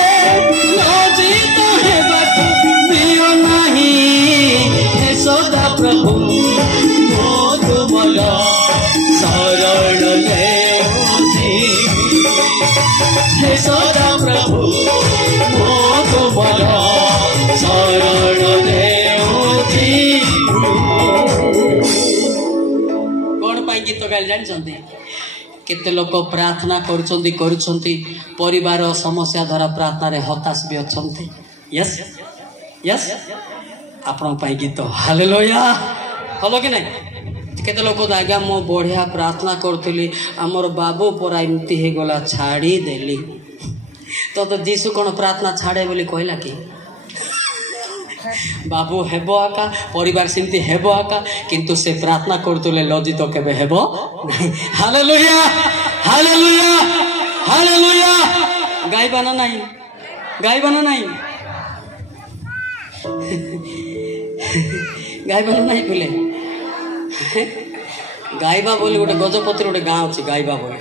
लज्जित हेबाकु दियो नहीं हे सदा प्रभु मो तुमर शरण लेउछि हे सदा प्रभु मो तुमर शरण लेउछि कौन पाई गीत गाइल जानछन्ती केते लोक प्रार्थना करुछन्ती परिवार समस्या द्वारा प्रार्थना रे हताश भी अछन्ती यस यस आपण पाई गीत हालेलुया हलो कि नहीं केते लोक आज्ञा मो बढ़िया प्रार्थना करुली आमर बाबू परा एमती हे गला छाड़ी देली तो जीशु कौन प्रार्थना छाड़े बोली कहला कि बाबू हेबो आका परिवार सेमती हेबो आका किंतु से प्रार्थना करतुले लज्जित केबे हेबो नहीं हालेलुया हालेलुया हालेलुया गाइबा ना नहीं गाइबा ना नहीं गाइबा ना नहीं बोले गाइबा बोले गोटे गजपति गोटे गाँ अच्छी गाइबा बोले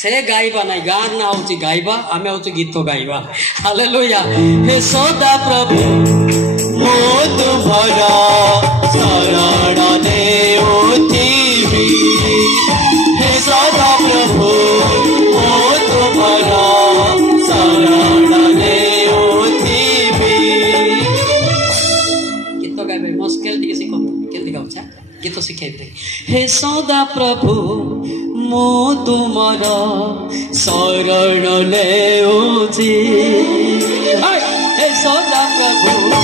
से गाइबा नहीं गाँ ना हूँ गाइबा आम हूँ गीत गाइबा हालेलुया हे सदा प्रभु मो तुमर शरण लेउछि हे सदा प्रभु मो तुमर शरण लेउछि गीत गाइबे मुश्किल टिके सिखो केते गाउछा गीत शिखाइते हे सदा प्रभु मो तुमर शरण लेउछि हे सदा प्रभु मो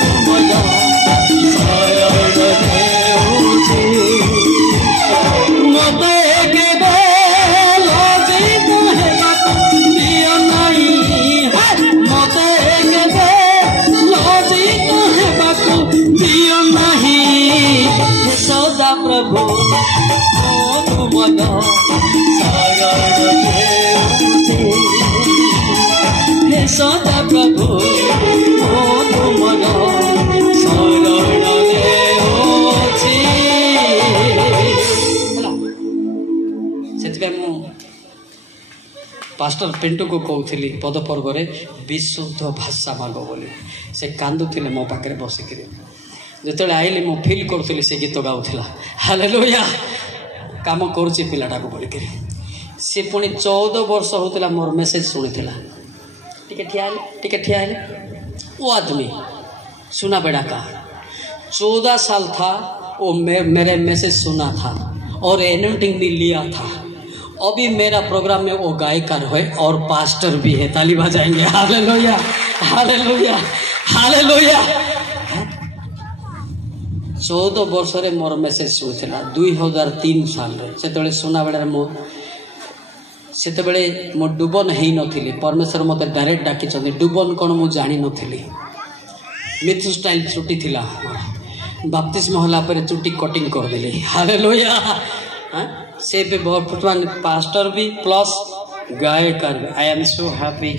तुमर शरण लेउछि मते केबे लज्जित हेबाकु दियो नहीं मते केबे लज्जित हेबाकु दियो नहीं हे सदा प्रभु मो तुमर शरण लेउछि हे सदा प्रभु मो तुमर शरण लेउछि सेतिबे मु पास्टर पिंटू को कहूली पद पर्व रे विशुद्ध भाषा माग बोली से कांदुथिले मो पाखरे बसिकरी जेतेले आइले मो फील करुली से गीत गाउथिला हालेलुया काम करुची पिलाटा को बोलिक सी पुणी 14 वर्ष होता मोर मेसेज शुणीला टिके ठिया वो आदमी सुना बेड़ा का 14 साल था वो मेरे मैसेज सुना था और एनोइंटिंग भी लिया था। अभी मेरा प्रोग्राम में वो गायकर है और पास्टर भी है। ताली बजाएंगे। Hallelujah hallelujah hallelujah. 14 वर्ष रे मोर मेसेज शुणुला 2003 साल रे से सुना बेड़ा से मो डुबन है नी परमेश्वर मत डायरेक्ट डाकी डुबन कौन मुझे जानी नी मिथु स्टाइल चुटी थिला बाप्तिस्म होला पर चुटी कटिंग करदेली। हालेलुया। से बर्तमान पास्टर भी प्लस गायकार आई एम सो हैप्पी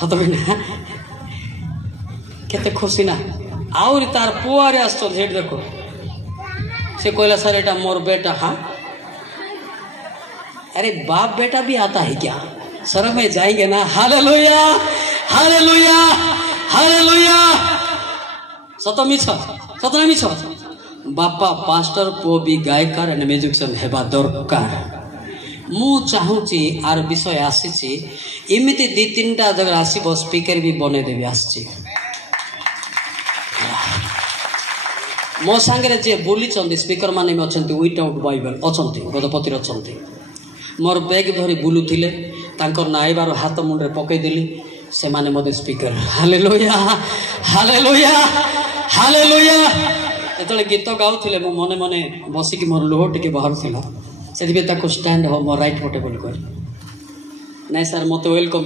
सत ना केते खुशी ना आउरी तार पुआरे आसतो हेड देखो से कहला सर एटा मोर बेटा हाँ अरे बाप बेटा भी आता है क्या सर में जाएंगे ना हालेलुया हालेलुया हालेलुया सत मिछ सत ना मिछ बापा पास्टर पो भी गायकार एंड म्यूजिशियन हेबा दरकार मु चाहूची आर विषय आसी इमिति दी तीनटा जगह आसीबो स्पीकर भी बने देबी आसी मो सांगे जे बोली स्पीकर माने अच्छा विदाउट बाइबल अच्छा गजपति अच्छा मोर बैग धरी बुलुले नाइबार हाथ मुंडे पकईदेली से माने मते स्पीकर हालेलुया हालेलुया हालेलुया जो गीत गाउले मो मने मने बसिकी मोर लुह टिके बाहर से स्टैंड हो मोर राइट पटे बोली कह ना सर मत वेलकम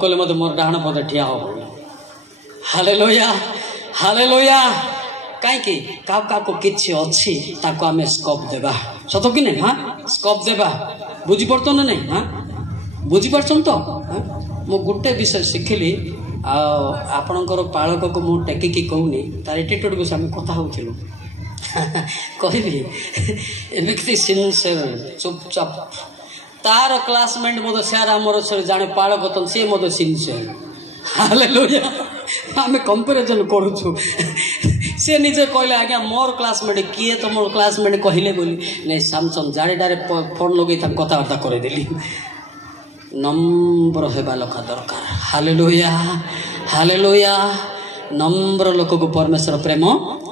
कले मत मोर डाण पदे ठिया हो हालेलुया हालेलुया कहीं क्या किसी अच्छी आम स्कोप देवा सत कि नहीं हाँ स्कोप देवा बुझीपार ना नहीं हाँ बुझीपार तो मु गोटे विषय शिखिली आपणकर पालक को मुझे टेकिकी कहूनी तार एटीट्यूड विषय आम कथा हो कहबी सिनसियर चुपचाप तार क्लासमेट मत सार आमर जाने पालक तो सी मत सिनसियर हालेलुया आम कंपेरिजन करूँ से निजे कहले आज्ञा मोर क्लासमेट किए तो मोर क्लासमेट कहले बोली नहीं सामसन जाड़ेडारे फोन लगे कथबार्ता करदेली नम्र हेबा लखा दरकार हालेलुया हालेलुया नम्र लोक को परमेश्वर प्रेम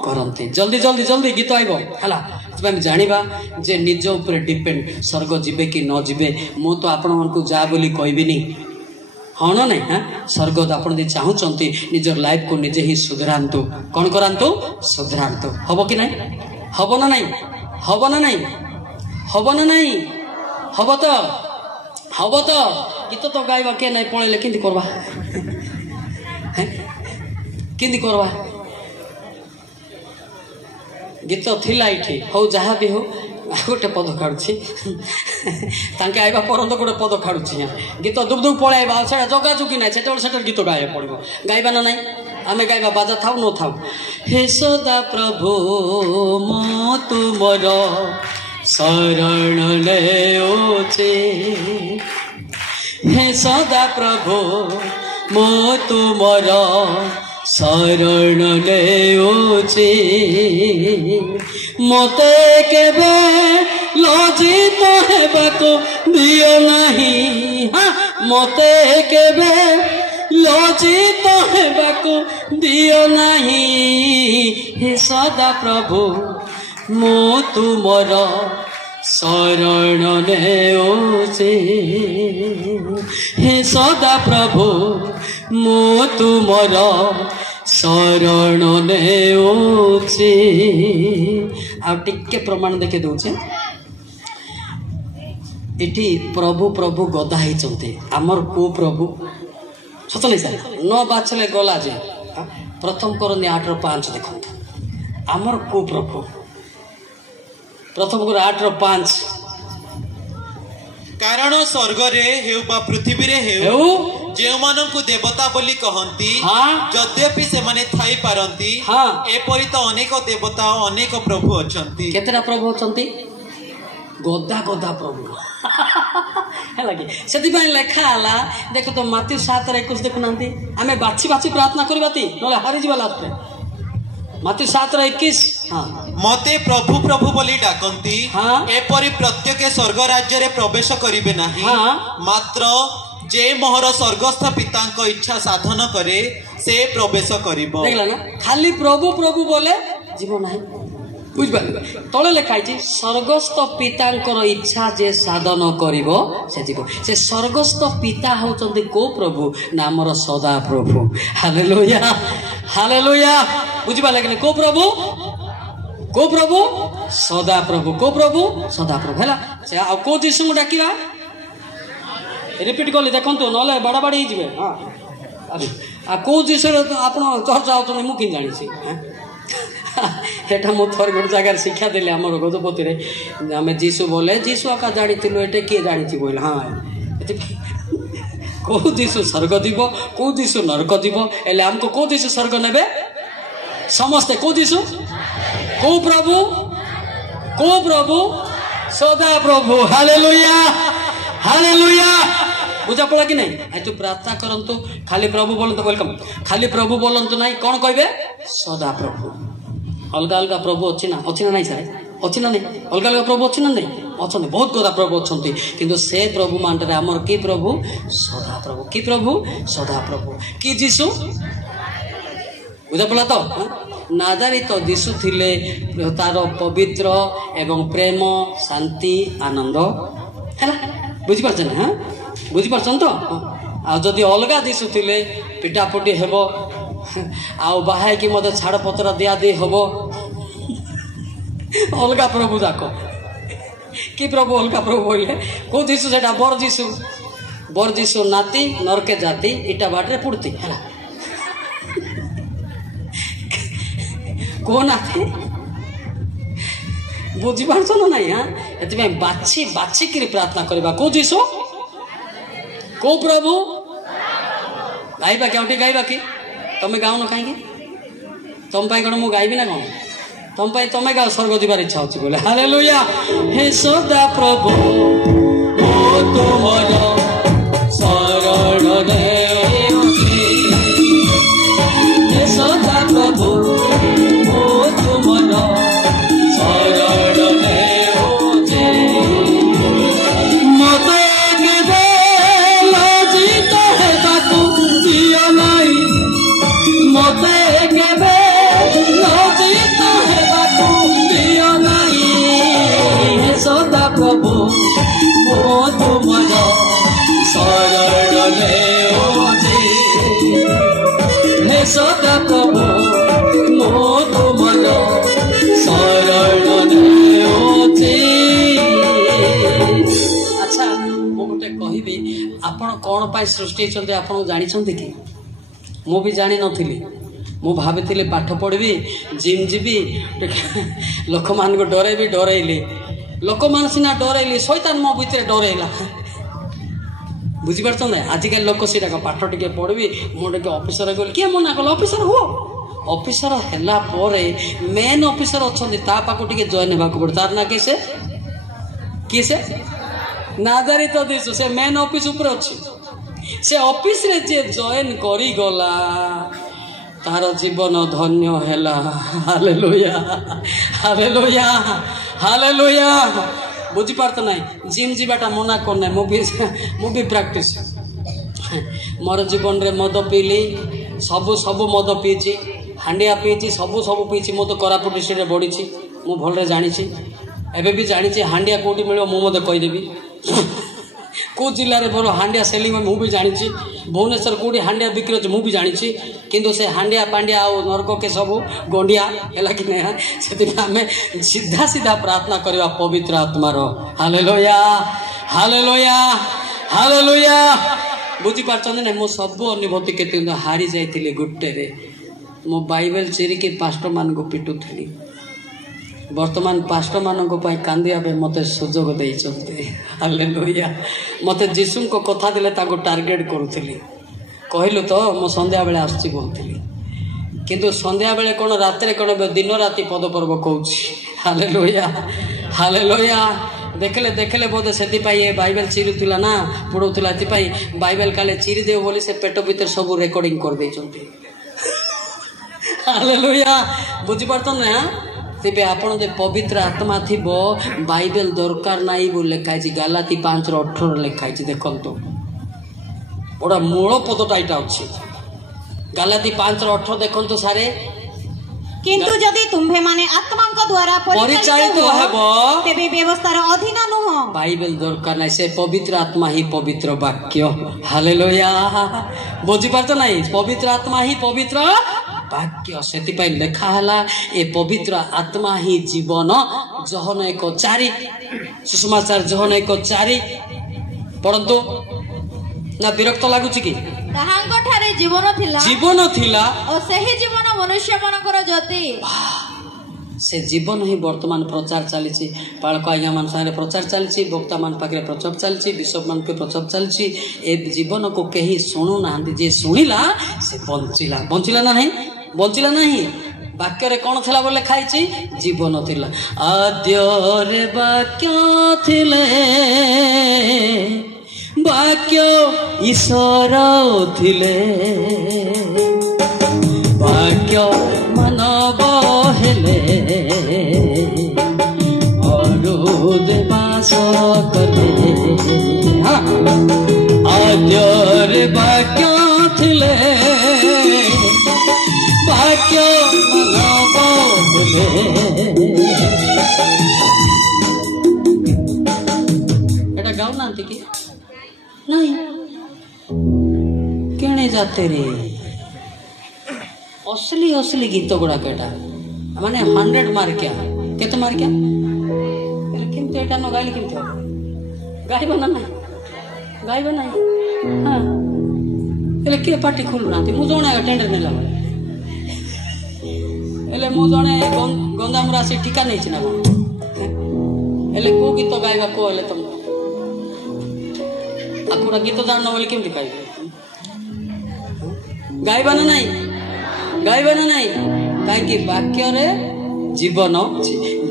करती जल्दी जल्दी जल्दी गीत आइब है जाना जे निज उपर डिपेंड स्वर्ग जीवे कि न जीवे मु तो आपण को जा बोली कहबिनी हाँ ना नहीं हाँ स्वर्ग आप चाहूँगी निजर लाइफ को निजे ही सुधरातु कौन करातु सुधरातु हम कि नहीं हम ना नहीं हम ना नहीं हम ना नहीं हम तो गीत तो गाइबा के नहीं पड़े कि करवा कि करवा गीत थिला ये हौ जहाँ भी हो गोटे पद काढ़ुची आइबा परंत गोटे पद काढ़ुची गीत दुब दुब पड़े से जगाजुगी ना से गीत गाया पड़ो गाइबा ना नहीं आम गाइबा बाजा थाउ न थाउ हे सदा प्रभु मो तुमर शरण लेउचे हे सदा प्रभु मो तुमर शरण लेउचे मते केबे लज्जित हेबाको दियो नहीं हाँ मते केबे लज्जित हेबाको दियो नहीं हे सदा प्रभु मो तुमर शरण लेउचे हे सदा प्रभु मो तुमर शरण लेउचे आ टिके प्रमाण देखे दूचे इटी प्रभु प्रभु गदा होती आमर को प्रभु सत नहीं सर न बाछले गला जे प्रथम करनी 8:5 देखो आमर को प्रभु प्रथम कर 8:5 कारण स्वर्ग रे हेउ बा पृथ्वी रे हेउ जे मानकु देवता बोली कहंती यद्यपि से माने थाई पारंती एपरि तो अनेक देवता अनेक प्रभु अछंती केतरा प्रभु अछंती गदा गदा प्रभु से लेखा है देख तो माती 7:21 देखुना आम बाछी बाछी प्रार्थना करवाती ना हारी जा लास्ट माती 7:21 मते प्रभु प्रभु बोली डाकंती एपरि प्रत्येक स्वर्ग राज्य रे प्रवेश करिवे नाही मात्र जे मोहर स्वर्गस्थ पिता इच्छा साधन करे से प्रवेश करिवो देखला ना खाली प्रभु प्रभु बोले जीवन नाही बुझबा तले लिखाई स्वर्गस्थ पितांकर इच्छा जे साधन करिवो से जीव से स्वर्गस्थ पिता होचंती को प्रभु नामर सदा प्रभु हालेलुया हालेलुया बुझबा लागले को प्रभु सदा प्रभु को प्रभु सदा प्रभु है से आ को जीसु को डाकिबा रिपीट कली देखंतु नले बड़ा बड़ी जीवे हां आ को जीसु आपण चर्चा होतनी मु किन जानि छी एटा मु थोर गोटे जगह शिक्षा देले हमर गजपति रे हमें जीसु बोले जीसु आका जानी थिलु एटे के जानी थी बोल हां को जीसु स्वर्ग दिबो को जीसु नरक दिबो एले हमको को जीसु स्वर्ग नेबे समस्त को जीसु को प्रभु सदा प्रभु हालेलुया हालेलुया बुझा पड़ा कि नहीं आज तू प्रार्थना करंतु खाली प्रभु बोलंतु वेलकम खाली प्रभु बोलंतु नहीं कौन कहबे सदा प्रभु अलग अलग प्रभु अच्छी ना नहीं सर अच्छी ना नहीं अलग अलग प्रभु अच्छी ना नहीं अच्छा बहुत गदा प्रभु अच्छा किंतु से प्रभु मानते आमर कि प्रभु सदा प्रभु कि जीसु बुझा पड़ा तो नाजारी तो जीसु थिले तार पवित्र एवं प्रेम शांति आनंद है बुझी पारछन हाँ बुझी पारछन तो आदि अलग जीसु थिले पिटापुटी हेब आउ बाहाय कि मते छाड़ पत्र दिया दी हम अलग प्रभु जाक कि प्रभु अलग प्रभु बोले को जीसु से बर जीसु नाती नरके जाति इटा बाटे पुड़ती है को नाती बुझी पारछ ना नहीं हाँ ये बाछी कि प्रार्थना करवा को जीसु को प्रभु गाइबा क्या गाइबा कि तुम्हें गाओ न कहीं तुम कौन मु गायबी ना कौन तुम्हें गाओ स्वर्ग जीवार इच्छा होची बोले हालेलुया हे सदा प्रभु ओ तुमर शरण देउछि हे सदा प्रभु ओ तुमर शरण देउछि मते केबे लज्जित हेबाकु दियो नाही मते केबे लज्जित हेबाकु दियो नाही हे सदा प्रभु मो तुमर शरण देउछि हे सदा प्रभु मो तुमर शरण देउछि अच्छा मु गोटे कहबी आपण कोन पाई सृष्टि चंदे आपण जानि छंती कि मु भी जानी नथिली मु भाभी पाठ पढ़ी जिम जीवी लोक मान को डरैली लोक मान सीना डरैली शैतान मो भितर डरैला बुझीपार ना आजिकल लोक सीटा पाठ टे पढ़ी मुझे ऑफिसर गली किए मना कल ऑफिसर हो ऑफिसर है मेन ऑफिसर अच्छा पाक टे जॉइन होगा पड़े तार ना किए से नाजारी तो दिशु से मेन ऑफिस ऊपर अच्छी से ऑफिस रे जे जॉइन करी गला तार जीवन धन्य हैला हालेलुया हालेलुया हालेलुया बुझी पारत नहीं जिम जीवाटा मना करना मुझे प्रैक्टिस मोर जीवन रे मद पीली सब मद पीची हांडिया पीची सब पीची मु तो कोरापुट डिस्ट्रिक्ट रे बढ़ी मु भलरे जानी एबे भी जानी हांडिया कोटी मिलो मु मते कहीदेवी को जिले में भल हांडिया सेलिंग में मुझे जानी भुवनेश्वर कौटी हांडिया बिक्री अच्छे मुझे जानी किंतु से हांडिया पांडिया आ नरक के सब गंडिया है कि नहीं से आम सीधा सीधा प्रार्थना करवा पवित्र आत्मार हालेलुया हालेलुया हालेलुया बुझी पार्छन ना मो सब अनुभूति के हारी जाइए गोटे मो बाइबल चिरिकी पास्टर मान को पिटुली वर्तमान पास्टर मान कांदिया मत सुजोग देते हालेलुया मत जीसु को कथा दिले ताको टार्गेट करुली कहलु तो मो संध्या बेले आसुची बोलती किंतु संध्या बेले कौन रात कौन दिन राति पद पर्व कहूँ हालेलुया हालेलुया देखले देखले बोधे से बाइबल चिरुला ना पढ़ुला बाइबल काले चिरी देव बोली से पेट भीतर सब रेकर्डिंग कर देइछन्ती हालेलुया बुझी पारत ना तेरे आपन जे पवित्र आत्मा थी बाइबल दरकार नाई बोल लिखाई गालाती 5:18 लिखाई देखो बड़ा मूल पदटा यहाँ अच्छी गालाती 5:18 देखो सारे किंतु जदि तुम्हे माने आत्मा द्वारा परिचालित हेबो तेबे व्यवस्थार अधीन नुह बाइबल दरकार नाई से पवित्र आत्मा ही पवित्र वाक्य हालेलुया बुझी पारत नहीं पवित्र आत्मा ही पवित्र वाक्य से लेखाला ए पवित्र आत्मा ही जीवन जहन 1:4 सुसमाचार जहन 1:4 पढ़ंतु ना विरक्त लगुच कि जीवन थिला जीवन थिला और सही जीवन मनुष्य मानकर जति से जीवन ही वर्तमान प्रचार चली पालक आज्ञा मान सारे प्रचार चली वक्ता मान पाखे प्रचार चली बिशप मान के प्रचार चली ए जीवन को कहीं शुणु ना जे शुणिला से बंचिला बंचिला ना नहीं बंचिला नहीं वाक्य कौन थिला बोले खाई जीवन थिला आद्य वाक्य थिले वाक्य ईश्वर थिले वाक्य मानव हेले बास कले आद्य वाक्य थिले वाक्य मानव हेले एटा गाँव ना कि नहीं केणे जाते रे असली असली गीत गुड़ा केटा माने 100 मार्किया केते मार्किया केमते एटा न गाइले केमते गाइबो ना गाइबो ना हां एले के पार्टी खोलु ना मु जणे टेंडर नेला एले मु जणे गंदामुरा से ठिका नै छिना एले को गीत गाइबा को एले तुम आकुरा गीत जानना बोले केमते गाइबे गाइबा ना नहीं कहीं वाक्य रे जीवन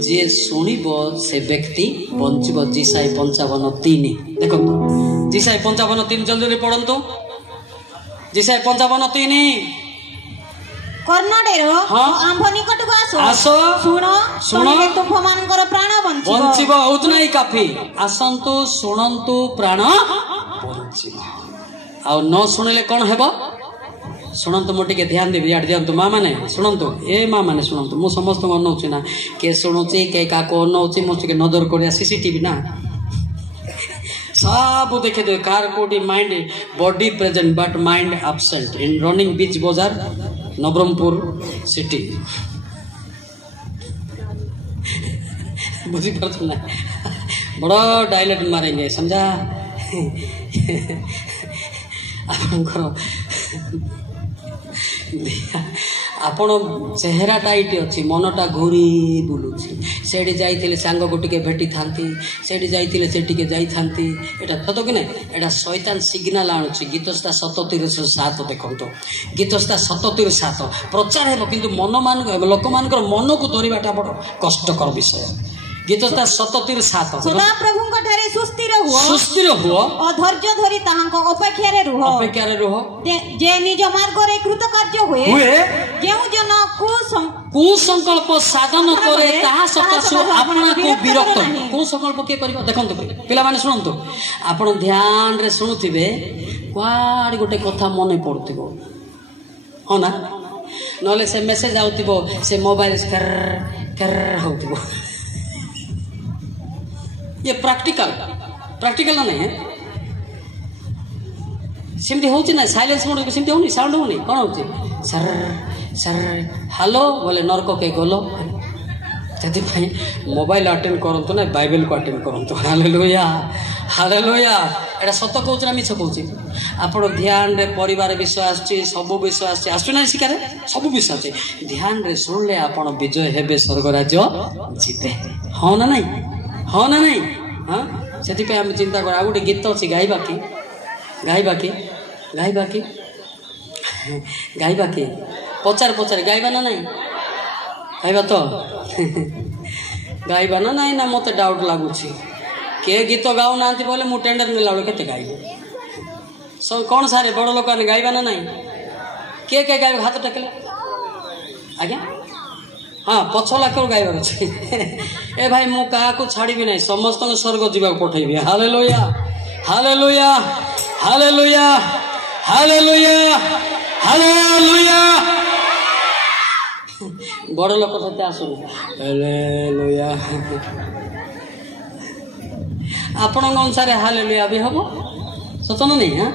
जे शुणिब से व्यक्ति बंचब जिसाई 55:3 देखो जिसाई 55:3 जल्दी जल्दी पढ़ंतु जिसाई 55:3 कर्णडेर आंभ निकट को आसो सुनो तुम मानकर प्राण बंचिब उतना ही काफी आसंतु शुणंतु प्राण बंचिब आ न शुणिले कौन हेबो शुणु मुझे ध्यान देवी यार दिंतु माँ मैंने शुणु ए माँ मैंने शुणु मु समस्त अनौची ना के शुणुची के क्या अनौची मुझे नजर कर सीसीटीवी ना सब देखे दे कार कोटी mind body present but mind absent in running बीच बाजार नवरंगपुर सिटी बुझी पार्थ ना बड़ा डायलेक्ट मारेंगे समझा आपण चेहराटा ये अच्छी मनटा घूरी बुलूची से जाइए सांग को टे भेटी था जाइए सत कि ना यहाँ शैतान सिग्नाल आणुची गीतस्ता 77:7 देखो गीतस्ता 77:7 प्रचार हे कि मन मान लोक मान मन को धरवाटा बड़ कष्टकर विषय गीतस्ता 77:7 सदा प्रभुंक ठारे सुस्थिर हुओ अधैर्य धरि ताहांको अपेक्षा रे रुह जे निज मार्ग रे कृतकार्य हुए जेउ जन कुसंकल्प साधन करे ताहा सकाशु आपना को विरक्त कुसंकल्प के करबो देखंतु पिला माने सुनंतु आपण ध्यान रे सुनुथिबे क्वाड गोटे कथा मने पड़थिबो हो ना नले से मेसेज आउथिबो से मोबाइल कर होथिबो ये प्रैक्टिकल ना नहीं है सिमती होची ना साइलेंस मोड को सिमती होनी साउंड होनी कौन होची सर सर हेलो बोले नरक के गलो जदि भाई मोबाइल अटेंड करंतु ना बाइबल को अटेंड करंतु हालेलुया हालेलुया एटा सत कहूच ना मिछ कहूच आपण ध्यान रे परिवार विषय आछि सब विषय आछि आसु ना शिकारे सब विषय आछि ध्यान रे सुनले आपण विजय हेबे स्वर्ग राज्य जीते हो ना नहीं हाँ से आम चिंता कर गोटे गीत अच्छी गाइबा कि पचार गाइबा ना नहीं गाइबा तो गाइबा ना नहीं ना मत डाउट लगुच किए गीत गाऊ ना बोले मु टेंडर नेला के गाइबे सब कौन सारे बड़ लोक गाइबा ना नहीं किए गाइबे हाथ टेकले आज्ञा हाँ 5 लाख गायबार अच्छे ए भाई मु क्या छाड़ी ना समस्त स्वर्ग जीवा पठेबी hallelujah hallelujah hallelujah hallelujah hallelujah बड़ लोक सत्य आसु हालेलुया आपण अनुसार हालेलुया भी हम सत नहीं हाँ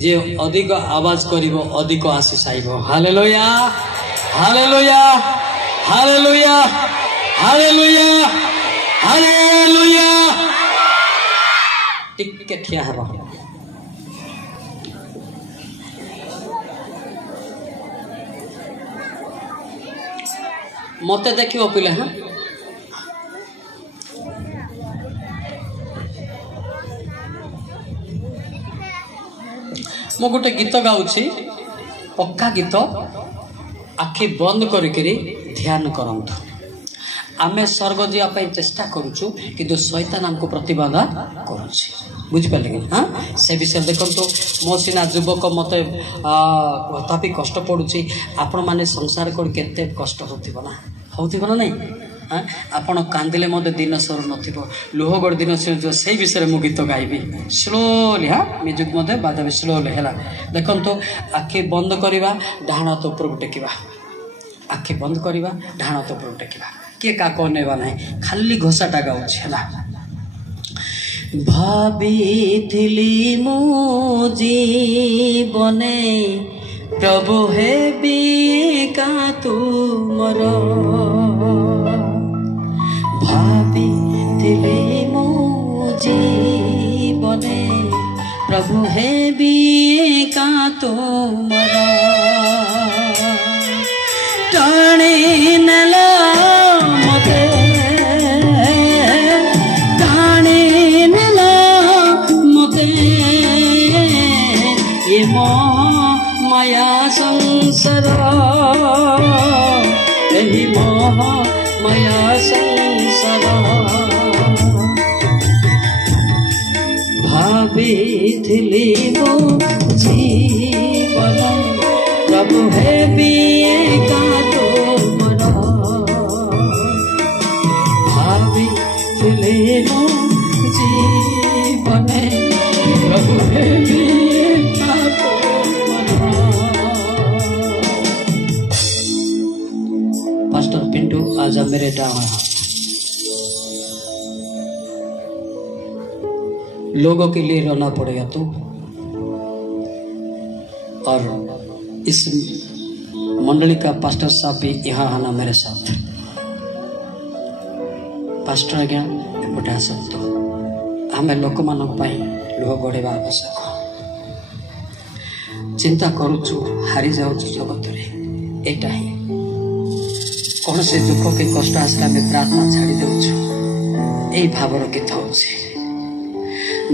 जे अधिक आवाज करिवो अधिक आशीष आइबो hallelujah hallelujah hallelujah hallelujah hallelujah टिके ठिया हबा मत देख पिले हाँ मु गोटे गीत गाउछि पक्का गीत आखि बंद करिकरी ध्यान करंतु आमे स्वर्ग जावाई चेष्टा करुचु कि शैतान हमको प्रतिबाधा करुछि बुझिपारे कि हाँ से विषय देखो मो सीना युवक मत तथापि कष्ट पड़ुछि आपण माने संसार को केते कष्ट होथिबो ना नहीं हाँ आपण कांदिले मत दिन सर नथिबो लुह गड़ दिन सर से विषय मु गीत गाइबी स्लोली हाँ म्यूजिक मत बाजाबी स्लोली है देखो आखि बंद करवा डाण हाथ ऊपर टेकिबा आखि बंद करवा डाण हाथ ऊपर टेकिबा किए का नेवा ना खाली घोषाटा गाउछि है भाबिथिली मु जीवने प्रभु हेबी का तुमर भाबिथिली मु जीवने प्रभु हेबी का तुमर टाणी नला मते माया संसार यही मोह माया संसार भाबिथिली मो जीवन प्रभु हेबी का तुमर भाबिथिली मो जीवन प्रभु हेबी पास्टर पिंटू आजा मेरे डावा लोगों के लिए रोना पड़ेगा तू और इस मंडली का पास्टर साहब भी यहाँ आना मेरे साथ पास्टर आज्ञा एपटे आसतु आम लोक मान लुह गड़ेवा आवश्यक चिंता करुचु हारी जाऊँ जगत एटा ही कौन से दुख के कष्ट आसला आम प्रार्थना छाड़ी देउछु एई भावर गीत होछि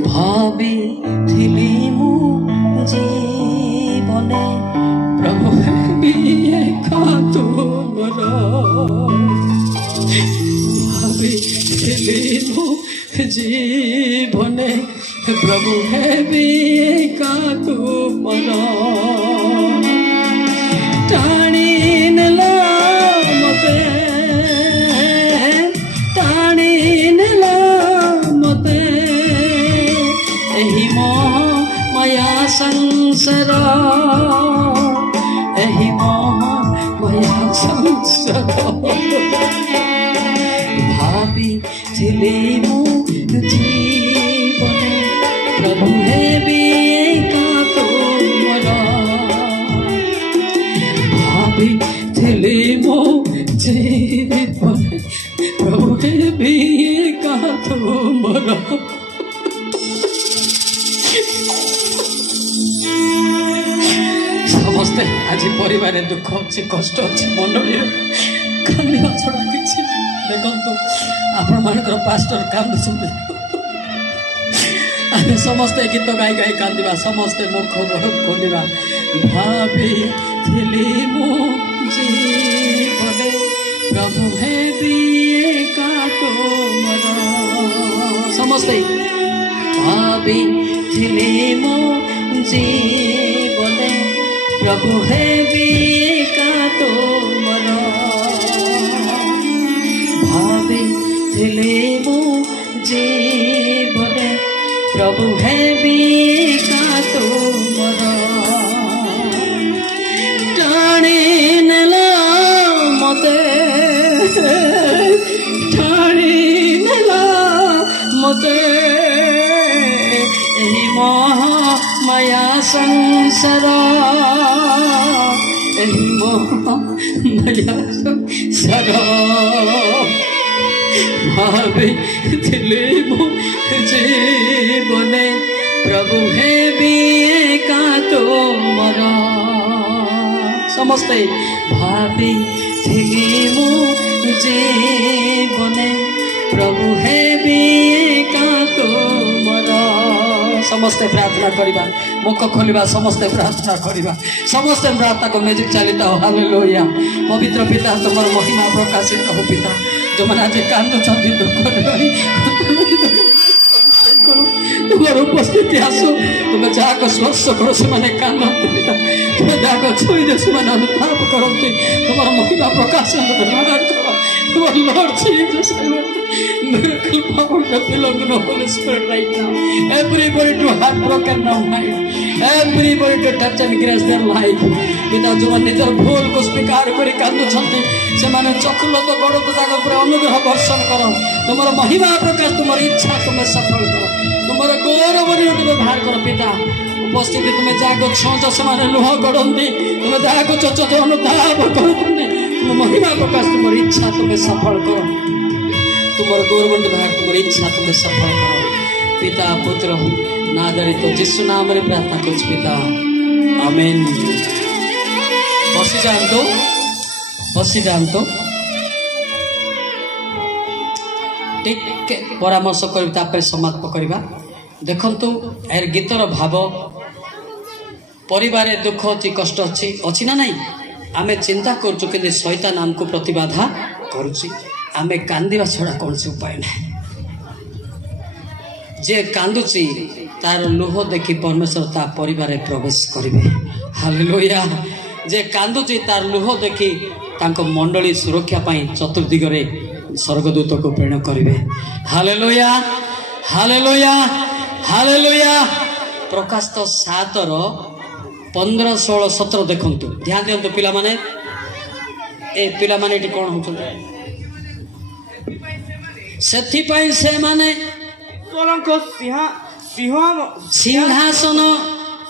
भाबिथिली मु जीवने प्रभु हेबी का तुमर भाबिथिली मु जीवने प्रभु हेबी का तुमर टाणी नला संसार यही मोह माया संसार भाबिथिली मु जीवने प्रभु हेबी का तुमर भाबिथिली मु जीवने प्रभु हेबी का तुमर समस्ते आज परिवार दुख अच्छे कष्ट अच्छे मंडली कांदा छड़ा किसी देखो आपण मान पास्टर कांदुं आम समस्ते गीत गाई गाई कांदा समस्ते मुख खोलिया भाबिथिली मु जीवने प्रभु हेबी का तुमर समस्ते भाबिथिली मु जीवने प्रभु हेबी का तुमर भाबिथिली मु जीवने प्रभु हेबी का तुमर टाणी नेला मते टाणी नेला मते एही मोह माया संसार एही मोह माया संसार भाबिथिली मु जीवने प्रभु हेबी का तुमर समस्ते भाभी मु जीवने प्रभु हे का तुमर समस्ते प्रार्थना करिबा मुख खोलिबा समस्ते प्रार्थना करिबा समस्ते प्रार्थना को म्यूजिक चलिता हो हालेलुया पवित्र पिता तुमर महिमा प्रकाशित हो पिता जो मन आज कांदो छथि दुख तुम्हारे उपस्थिति आसो तुम्हें जाको स्पर्श करो से माने कांदते पिता तुम्हें जाको छुई दे से माने अनुताप करते तुम्हारा महिमा प्रकाश करो Lord Jesus, miracle power that belong to the Holy Spirit right now. Everybody to heartbroken now, everybody to touch and grace their life. पिता जो मन निजर भूल को स्वीकार करी कांदु छन्ते से माने चक्र तो गड़ तो जाकर पूरा अनुग्रह वर्षण करो तुम्हारा महिमा प्रकाश तुम्हारी इच्छा को मैं सफल करो तुम्हारा गौरव तुम्हें बाहर करो पिता उपस्थिति तुम्हें जागो छो से माने लुह गड़ंती तुम्हें जागो चो अनुताप करो तुम महिमा प्रकाश तुम्हारी इच्छा तुम्हें सफल करो तुम्हारा गौरव बाहर तुम्हारी इच्छा तुम्हें सफल करो पिता पुत्र नादरित तो जिसु नाम रे प्रार्थना करूँ पिता आमेन। बसी जातो टिके परामर्श कर समाप्त करवा देखंतु यार गीतर भाव परिवार दुख अच्छी कष्ट अच्छी ना नहीं आमे चिंता करूँ कि शैतान आमको प्रतिबाधा करुच्ची आमे कांदिवा छड़ा कौन से उपाय ना जे कांदुची तार लुह देखी परमेश्वर ता परिवार प्रवेश करिवे हालेलुया जे कांदुची तार लुह देखी तांको मंडली सुरक्षा पाई चतुर्दिगरे स्वर्गदूत को प्रेरण करिवे हालेलुया हालेलुया हालेलुया प्रकाश तो 7 रो 15 16 17 देखंतु ध्यान दियंतु पिला माने ए पिला माने एटी कोन होचन सेथि पाई से माने सिंहासन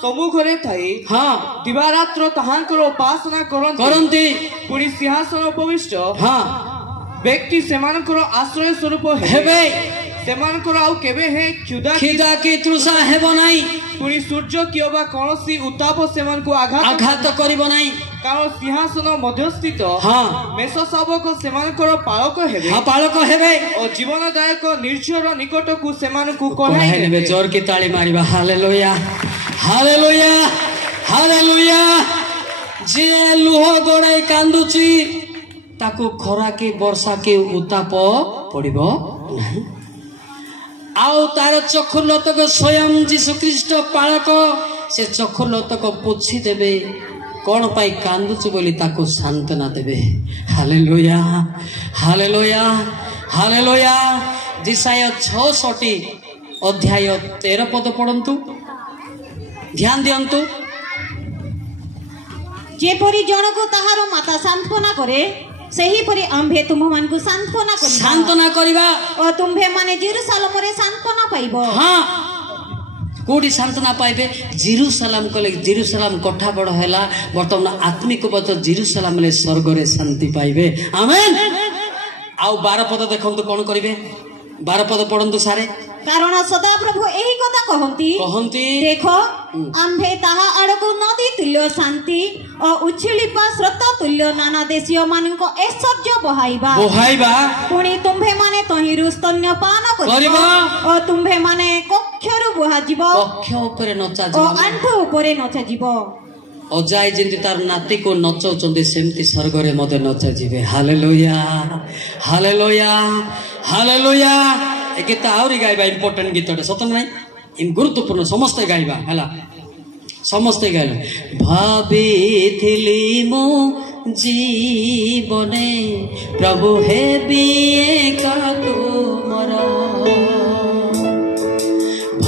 सम्मुखरे थाई हाँ दिवारात्र ताहांकर उपासना करंती पुरी सिंहासन उपविष्ट हाँ व्यक्ति सेमानकर आश्रय स्वरूप हेबे सेमानकर आउ केबे हे क्षुधा की तृषा हेबो नाही पुरी सूर्य किबा कोनोसी उताप सेमानकु आघात करिबो नाही कारण सिंहासन मध्यस्थित हाँ मेष शावक सेमानकर पालक हेबे हाँ पालक हेबे और जीवनदायक निर्झर निकटकु सेमानकु कोहाई नेबे जोर की ताली मारिबा हालेलुया हालेलुया हालेलुया जे लुह गड़ाई कांदुची ताकू खरा के वर्षा के उताप पड़िबो नाही आउ तार चक्षुलतक स्वयं जीशु ख्रीष्ट पालक से चक्षुलतक पोछि देबे कौन पाई कांदुची बोली ताकू सांत्वना देबे हालेलुया हालेलुया हालेलुया जिसाया 6 अध्याय 13 पद पढ़ंतु ध्यान दियंतु जेपरी जनको ताहारो माता सांत्वना करे सही परी आम्भे तुम मान को सांत्वना करिबा और तुम्भे माने जेरूशलेम रे सांत्वना पाइबो हां कोडी सांत्वना पाइबे जेरूशलेम को लगे जेरूशलेम कोठा बड़ हैला वर्तमान आत्मिक पद जेरूशलेम रे स्वर्ग रे शांति पाइबे आमेन आउ 12 पद देखंतु कोन करिवे 12 पद पढ़ंतु सारे कारण सदा प्रभु एही कथा कहंती देखो आम्भे ताहा आड़को नदी तुल्य शांति और उछिलिपा स्रोत तुल्य नाना देशीय मानको ऐश्वर्य बहाइबा पुणी तुम्भे माने तहिरु स्तन्यपान करिबो और तुम्भे माने कक्षरु बहा जीवो कक्ष ऊपर नचा जीवो और आंठु ऊपर नचा जीवो अजाय जेंति तार नाती को नचौचंदी सेमति स्वर्ग रे मते नचा जीवे हालेलुया हालेलुया हालेलुया ए गीत आउरी गाइबा इंपोर्टेंट गीतटे सतन नाही इन गुरुत्वपूर्ण समस्त गाइबा हला समस्त गाइबा भाबिथिली मो जीवने प्रभु हेबी एका तुमर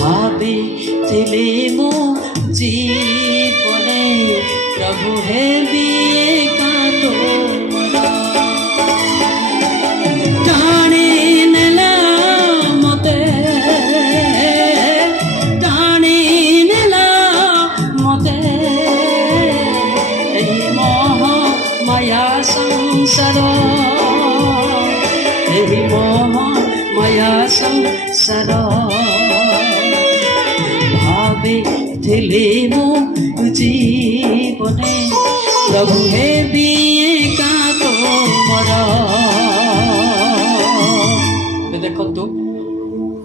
भाबिथिली मो जीवने प्रभु हेबी एका तुमर माया संसार भावे थिले मो जीवने प्रभु हे भी का तुमर देखु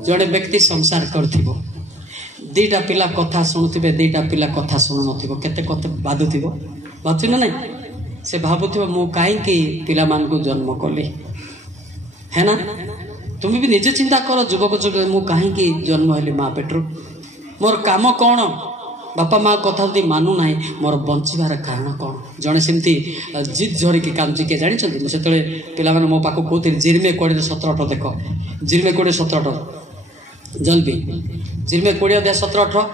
जड़े व्यक्ति संसार करथिबो दीटा पिला कथा शुणुवे दीटा पिला कथा शुणु नथिबो केते कते बाधुथिबो बाधुछि ना नहीं से भाबुथिबो मु काहे पिला मान को जन्म कली है ना तुम भी निजे चिंता कर युवक युवक मु काहे जन्म हेली माँ पेट्रो मोर काम कौन बापा माँ कथा जदि मानु ना मोर बंचार कारण कौन जड़े सेमती जिद झरिकी कांदुची किए जानी मुझे पिला मो पाक कहते जिरमे 20-17 देख जिरमे 20-17 जल्दी जिरमे 20-17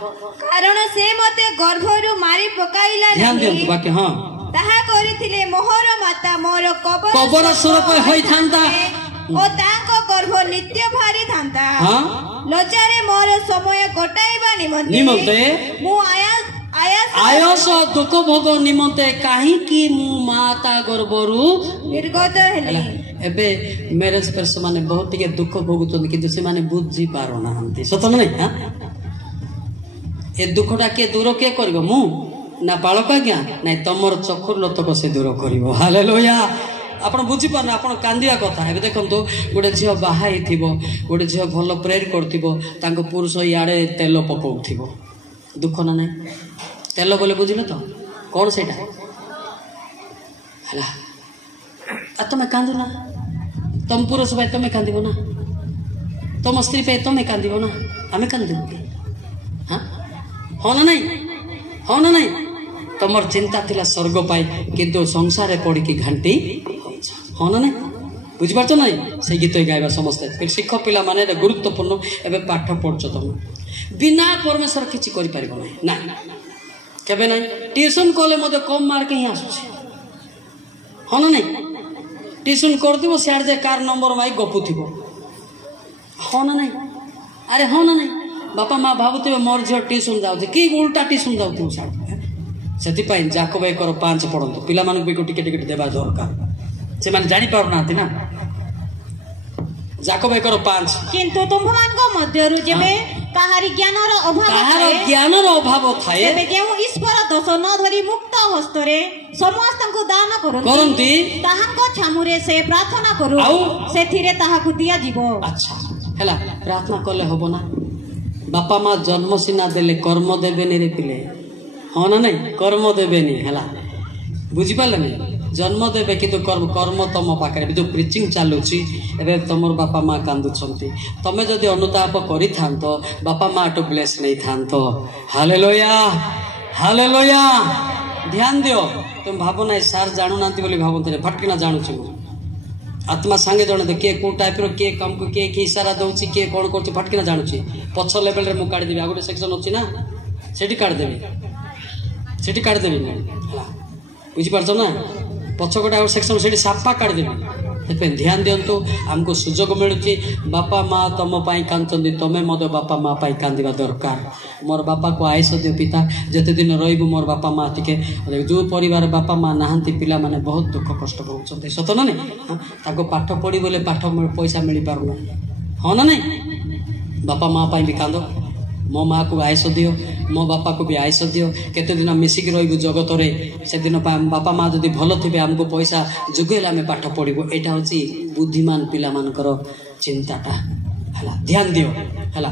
कारण से मते गर्भरु मारी पकाइला ध्यान दियंतु बाकी हां ताहा करिथिले मोहर माता मोर कबर स्वरूप होई थांता ओ तांको गर्भ नित्य भारी थांता हां लजारे मोर समय कटाइबा निमंते मु आयास दुख भोग निमंते काहे कि मु माता गर्भरु निर्गत हेली एबे मैरिज पर्स माने बहुत के दुख भोगुचन किंतु से माने बुझी पारो ना हंती सत नहीं हां ए दुखटा के दूर के करबो मु ना बालक आज्ञा ना तमर चक्षुर लतक से दूर करबो हालेलुया आपण बुझी पारना आपण कांदिया कथा एबे देखंतु गोटे झियो बाहाई थिबो गोटे झियो भलो प्रेयर करथिबो तांको पुरुष याडे तेल पकाउथिबो दुख ना नहीं तेल बोले बुझिल तो कौन सेटा हला आ तुम कांदु ना तुम पुरुष भाई तुम कांदिबो ना तुम स्त्री पे तुम कांदिबो ना आमे कांदिबो हां हो ना नहीं तुमर चिंता थिला स्वर्ग पाई किंतु संसार पड़ी की घंटी हाँ ना नहीं बुझिपार ना से गीत गाइबा समस्ते शिक्ष पिला माने गुरुत्वपूर्ण एवं पाठ पढ़छ तुम बिना परमेश्वर किसी कर ना केबे ना ट्यूशन कले मते कम मार्क ही आसुछ हाँ ना नहीं ट्यूशन कर सियाड़ जे कार नंबर माई गपुथिबो हाँ ना नहीं अरे हाँ ना नहीं बापा माँ भावुथे मोर झील ट्यूशन जाऊे कि उल्टा ट्यूशन जाऊँ से जाकब एक 5 पढ़ंतु पिला मानक भी टिके टिके देवा दरकार से माने जानि पारु नांती ना जाकब एक 5 किंतु तुममानक मध्यरु जेबे काहारी ज्ञानर अभाव थाए जेबे केउ ईश्वर दोष न धरि मुक्त हस्तरे समस्तंकु दान करंती ताहांको छामुरे से प्रार्थना करू सेथिरे ताहाकु दिया जीवो अच्छा हैला प्रार्थना करले होबो ना बापा माँ जन्म सीना देले कर्म देबेनी रे पिले हाँ ना नहीं कर्म देबेनी हैला बुझी पाले नहीं जन्म देबे किंतु कर्म तम पाखरे जो प्रीचिंग चालुची एबे तमर बापा माँ कांदुछंती तमे जदि अनुताप करि थांतो बापा माँ टू ब्लेस नहीं थांतो हालेलुया हालेलुया ध्यान दियो तुम भाबो ना सार जानू नांती बोली भाबंते फटकिना जानू छु आत्मा सांगे जन दे के को टाइप रो के काम को के इशारा दउची के कोन करची फटकिना जानूची पछ लेवल रे मु काढ देबी आगोटे सेक्शन अछि ना सेठी काढ देबी हला बुझी परछ ना पछ गोटे आगो सेक्शन सेठी सापा काढ देबी पे ध्यान दियंतु हमको सुजोग मिलुची बापा माँ तम पाई कांचंदी तमे मदे बापा माँ पाई कांदिबा दरकार मोर बापा को आयुष दियो पिता जते दिन रहिबु मोर बापा माँ टिके जो परिवार बापा माँ नाहंती पिला माने बहुत दुख कष्ट भोगुचंती सत ना नहीं ताको पाठ पढ़ी बोले पाठ पैसा मिल पारुना हाँ ना नहीं बापा माँ पाई भी कांदो मो माँ को आयुष दियो मो बापा को भी आयुष दियो केते दिन मिसिक रहिबु जगत रे से दिन बापा माँ जदि भल थिबे हमको पैसा जुगेले आमे पाठ पढ़िबु एटा होची बुद्धिमान पिला मानकर चिंताटा हला ध्यान दियो हला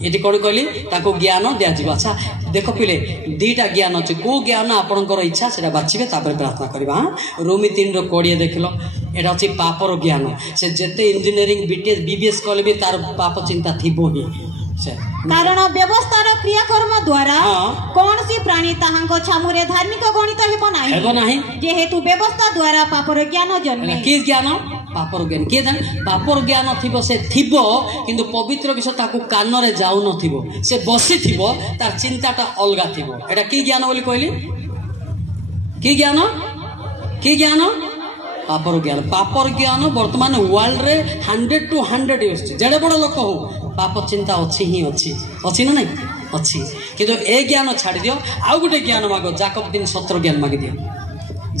ये कौन कहली ताको ज्ञान दिया जीव अच्छा देख पिले दीटा ज्ञान अच्छे को ज्ञान आपणकर इच्छा से बाछे प्रार्थना करवा हाँ रोमी 3:20 देख लो यहाँ अच्छे पापर ज्ञान से जेते इंजीनियरिंग बीबीएस कले भी तार पाप चिंता थी ही कारण व्यवस्थार क्रियाकर्म द्वारा कौन सी प्राणी ताहांको छामुरे धार्मिक गणित हेबो नाही जेहेतु व्यवस्था द्वारा पापर ज्ञान जन्मे कि ज्ञान पापर ज्ञान किए जान पापर ज्ञान थिबो से थिबो किंतु पवित्र विषय ताकू कान रे जाउ नथिबो से बसी थिबो तार चिंताटा अलगा थिबो एटा की ज्ञान बोली कहली की ज्ञान पापर ज्ञान वर्तमान वर्ल्ड रे 100 to 100 यूज जेडे बड़ लोक हो पाप चिंता अच्छी ही अच्छी ना नहीं अच्छी किंतु ए ज्ञान छाड़ी दियो आउ गोटे ज्ञान मागो जाकब 3:17 ज्ञान मागी दियो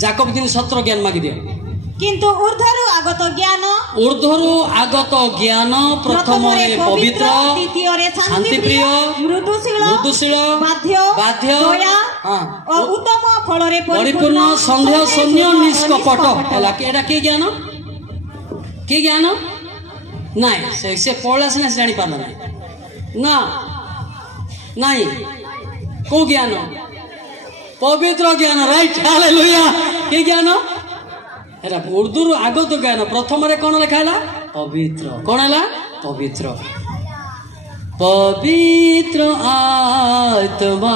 जाकब 3:17 ज्ञान मागी दियो किंतु ऊर्ध्वरु आगत ज्ञान प्रथम रे पवित्र द्वितीय रे शांतिप्रिय मृदुशील बाध्य दया उत्तम फलरे परिपूर्ण संदेह शून्य निष्कपट हैला एटा के ज्ञान नाइ से पढ़ला सिना जानि पारला ना नाइ को ज्ञान पवित्र ज्ञान राइट हालेलुया के ज्ञान एरा उर्दू आगो तो ज्ञान प्रथम रे कोन लिखा हैला पवित्र कोन हैला पवित्र पवित्र आत्मा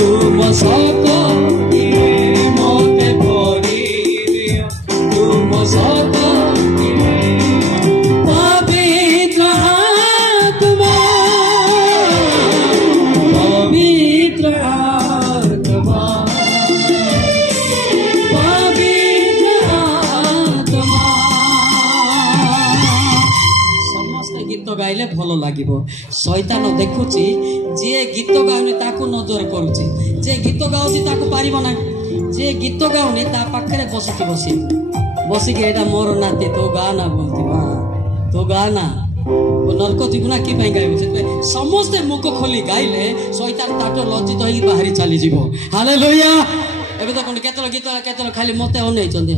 तुम सको मोते भरी दियो तुम सको पवित्र आत्मा पवित्र आत्मा पवित्र आत्मा समस्त गीत गाइले भल लागिबो शैतान देखुची जे गीत गाउनी ताकू नजर करुचे जे गीत गाउची ताकू पारिबो ना जे गीत गाउनी ता पाखरे बसी के एटा मोर नाती तो गाना बोलती तो गाना ओ नरक जीवना की पाई गाइबो से समस्त मुख खोली गाइले शैतान ताटो लज्जित होई बाहरी चली जीवो हालेलुया एबे तो कोन केतलो गीत केतलो खाली मते ओनै चंदे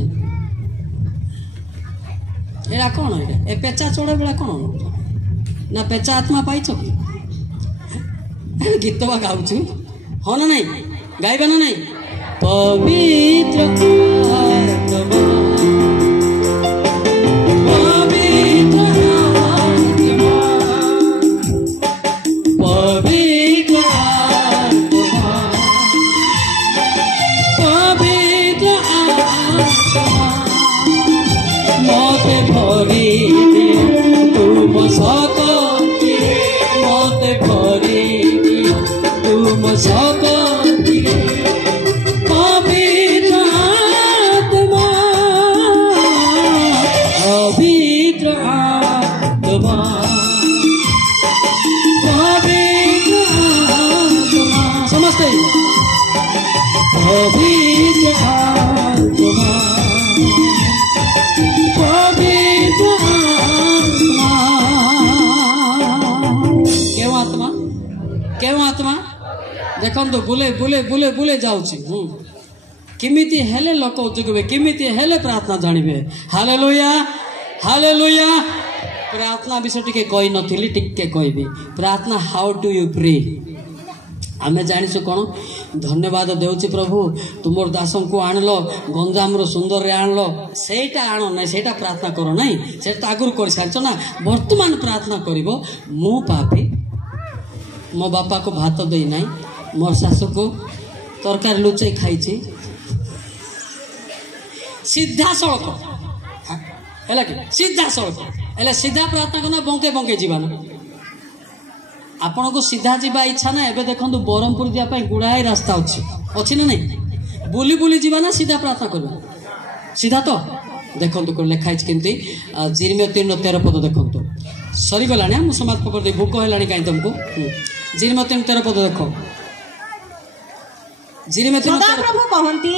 एरा कोन ए पेचा चोड़ा बेला कोन ना पेचा आत्मा पाइछो गीत गाउछु हो ना नहीं गाइबा ना नहीं पवित्र आत्मा पवित्र आत्मा पवित्र आत्मा पवित्र आत्मा मोते भरी तुम सको मोते भरी तुम सको पवित्र आत्मा पवित्र आत्मा पवित्र आत्मा समझते पवित्र आत्मा पवित्र आत्मा क्यों आत्मा देखो बुले बुले बुले बुले जाउची किमिति हेले लोक उजुगबे किमिति हेले प्रार्थना जानिबे हालेलुया हालेलुया प्रार्थना विषय टिके कहि नथिली टिके कहबी प्रार्थना हाउ डू यू प्रे आमे जानिसु कोन धन्यवाद देउची प्रभु तुमर दासम को आणलो गंजाम रो सुंदर रे आणलो सेटा आनो नै सेटा प्रार्थना करो नै सेटा आगुर कर सारछ ना वर्तमान प्रार्थना करिवो मु पापी मो बापा को भात दई नाई मोर सासु को तरकारी लुचई खाई सीधा सड़क है कि सीधा सड़क है सीधा प्रार्थना करना बंके बंके जीवन आपण को सीधा जीवा इच्छा ना एबे देखो बरहमपुर जाए गुड़ाए रास्ता अच्छी ना नहीं बुली बुली जीवा ना सीधा प्रार्थना करवा सीधा तो देखो लिखाई केमती जिरमिया 3:13 पद देखो सरीगला मुझे समाज खबर दे भोक है कहीं तुमको जिरमिया 3:13 पद देखो सदा प्रभु कहंती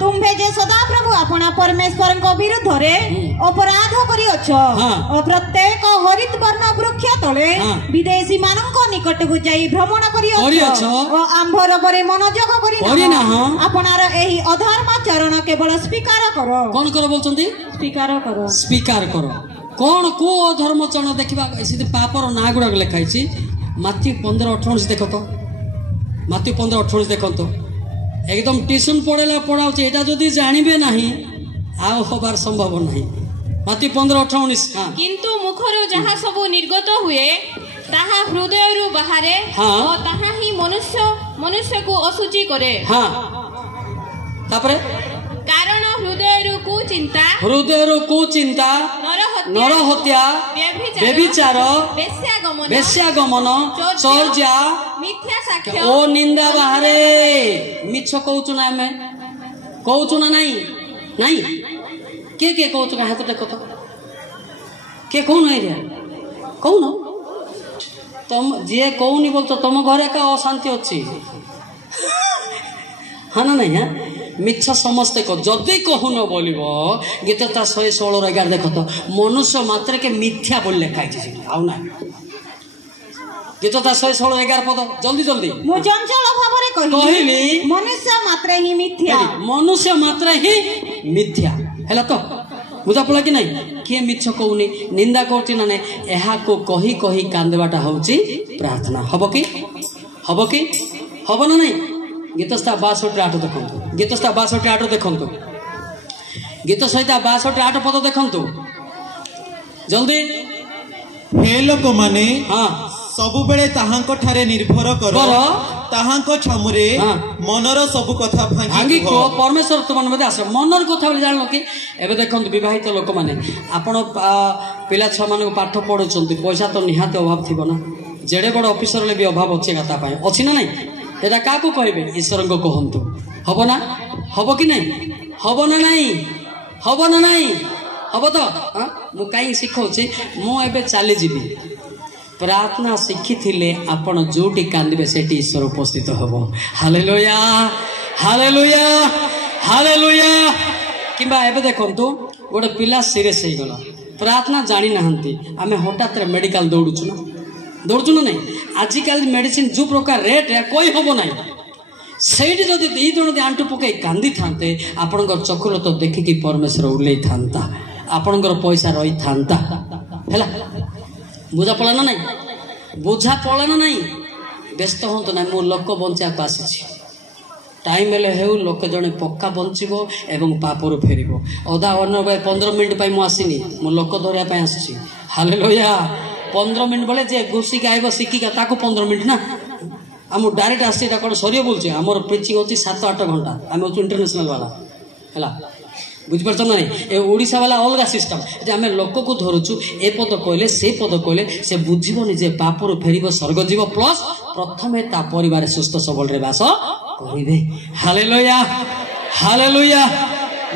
तुम्हे जे सदा प्रभु अपना परमेश्वर को विरुद्ध रे अपराध करी अछो और प्रत्येक हरित वर्ण वृक्ष तले विदेशी मानक निकट को जाई भ्रमण करी अछो और आंभर परे मनोजग करी ना अपनार एही अधर्म चरण केवल स्वीकार करो कोन करो बोलचंती स्वीकार करो कोन को अधर्म चरण देखिबा एसी पापर ना गुडा लिखाई छी माथी 15:28 देखो तो माथी 15:28 देखो तो एकदम ट्यूशन पढ़ेला पढ़ाऊे एटा जदि जानबे नहीं आउ होबार संभव नहीं माथी 15:28 किंतु मुखरु जहा सब निर्गत हुए ताहा हृदय रु बाहरे और ताहा ही मनुष्य को अशुचि करे तापरे कारण हृदय रु कुचिंता नर हत्या व्यभिचार वेश्यागमन चर्या मिथ्या साक्ष्य ओ निंदा बाहरे मिछ कहूचु ना आमे कहूचु ना नहीं नहीं के कहूचु का हाथ देखो तो के कौन है रे कौन तुम जी कहूनी बोल तो तुम घरे का अशांति अच्छी हाँ ना नहीं हाँ मिछ समस्ते को जदि कहून बोल गीतता 116 देख तो मनुष्य मात्र के मिथ्या बोल लिखाई आउना गीतता 116 पद जल्दी जल्दी कहली मनुष्य मात्र ही मिथ्या है तो बुझा पड़ा कि नहीं किए मिछ कहूनी निंदा करती ना यहाँ को कही कही कांदवाटा हूँ प्रार्थना हम कि हम ना नहीं गीतस्था 62:8 देखु गीतस्था 62:8 देखु गीत सहित 62:8 पद देखु जल्दी हे लोक माने हाँ सबु बेले ताहांक ठारे निर्भर करो ताहांक छमुरे मनर सबु कथा भांगी को परमेश्वर तुमन मध्ये आस मनर कथा बोली जानो कि एबे देखंतु विवाहित लोक माने आपण पिला छ माने पाठ पढुचंती पैसा तो निहाते अभाव थिबो ना जेडे बड़ ऑफिसर ले भी अभाव अछि कथा पाए अछि ना नहीं एटा काकू कहबे ईश्वर को कहंतु हबो ना हबो कि नहीं हबो ना नहीं हबो ना नहीं हबो तो मु काई सिखौछि मु एबे चाली जीबी प्रार्थना शिखी थिले आपण जोटी कांदबे सेठी ईश्वर उपस्थित हबो हालेलुया हालेलुया हालेलुया किबा एबे देखंतु गोटे पिला सीरियस हे गला प्रार्थना जानि नाहंती आमे हठात रे मेडिकल दौड़ुछु ना नहीं आजिकल मेडिसिन जो प्रकार रेट है कोई हबो नहीं सेठी जदि दी जण आंटू पकई कांदी थांते आपणकर चकुल तो देखिकी परमेश्वर उल्लै थांता आपणकर पैसा रही थांता हैला बुझा पड़ा ना नहीं बुझा पड़ा ना नहीं व्यस्त हूँ ना मो लोक बंचा आसी टाइम हेले हेउ लोक जड़े पक्का बंचब एवं पापरू फेर अधा अन्न 15 मिनट मुझे आसनी मो लोक धरवाई आसी हालेलुया 15 मिनट बोले जे घुसिक आइब शिखिका 15 मिनट ना आम डायरेक्ट आसी कौन सर बोलचे आमर प्रिचिंग अच्छी 7-8 घंटा आम इंटरनेशनल वाला है बुझिपार ना नहीं ए ओडिशा वाला अलग सिस्टम जे आम लोक को धरुचु ए पद कहले से पद कहले से बुझीबनी जे पापरू फेर स्वर्ग जीव प्लस प्रथमे ता परिवार सुस्थ सबल रे बास करिबे हालेलुया हालेलुया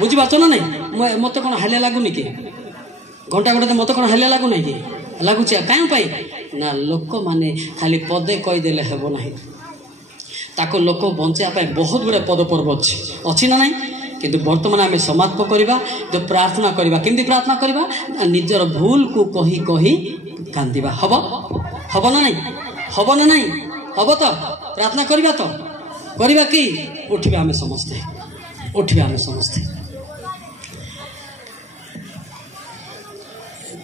बुझिपार ना नहीं मते कोन हाले लागुनी कि घंटा घंटा मते कोन हाले लागु नहीं कि लगुच कहीं ना लोक माने खाली पदे कहीदेले हेबो नहीं ताको लोक बंचापी बहुत गुड़े पद पर्व अच्छी ना नहीं किंतु वर्तमान आम समाप्त करवा जो प्रार्थना करवा केमती प्रार्थना करवा निजर भूल को कही कही कांदिबा हब हब ना नहीं हब ना नहीं हब तो प्रार्थना करवा तो करवा कि उठिबा आम समस्ते उठिबा आम समस्ते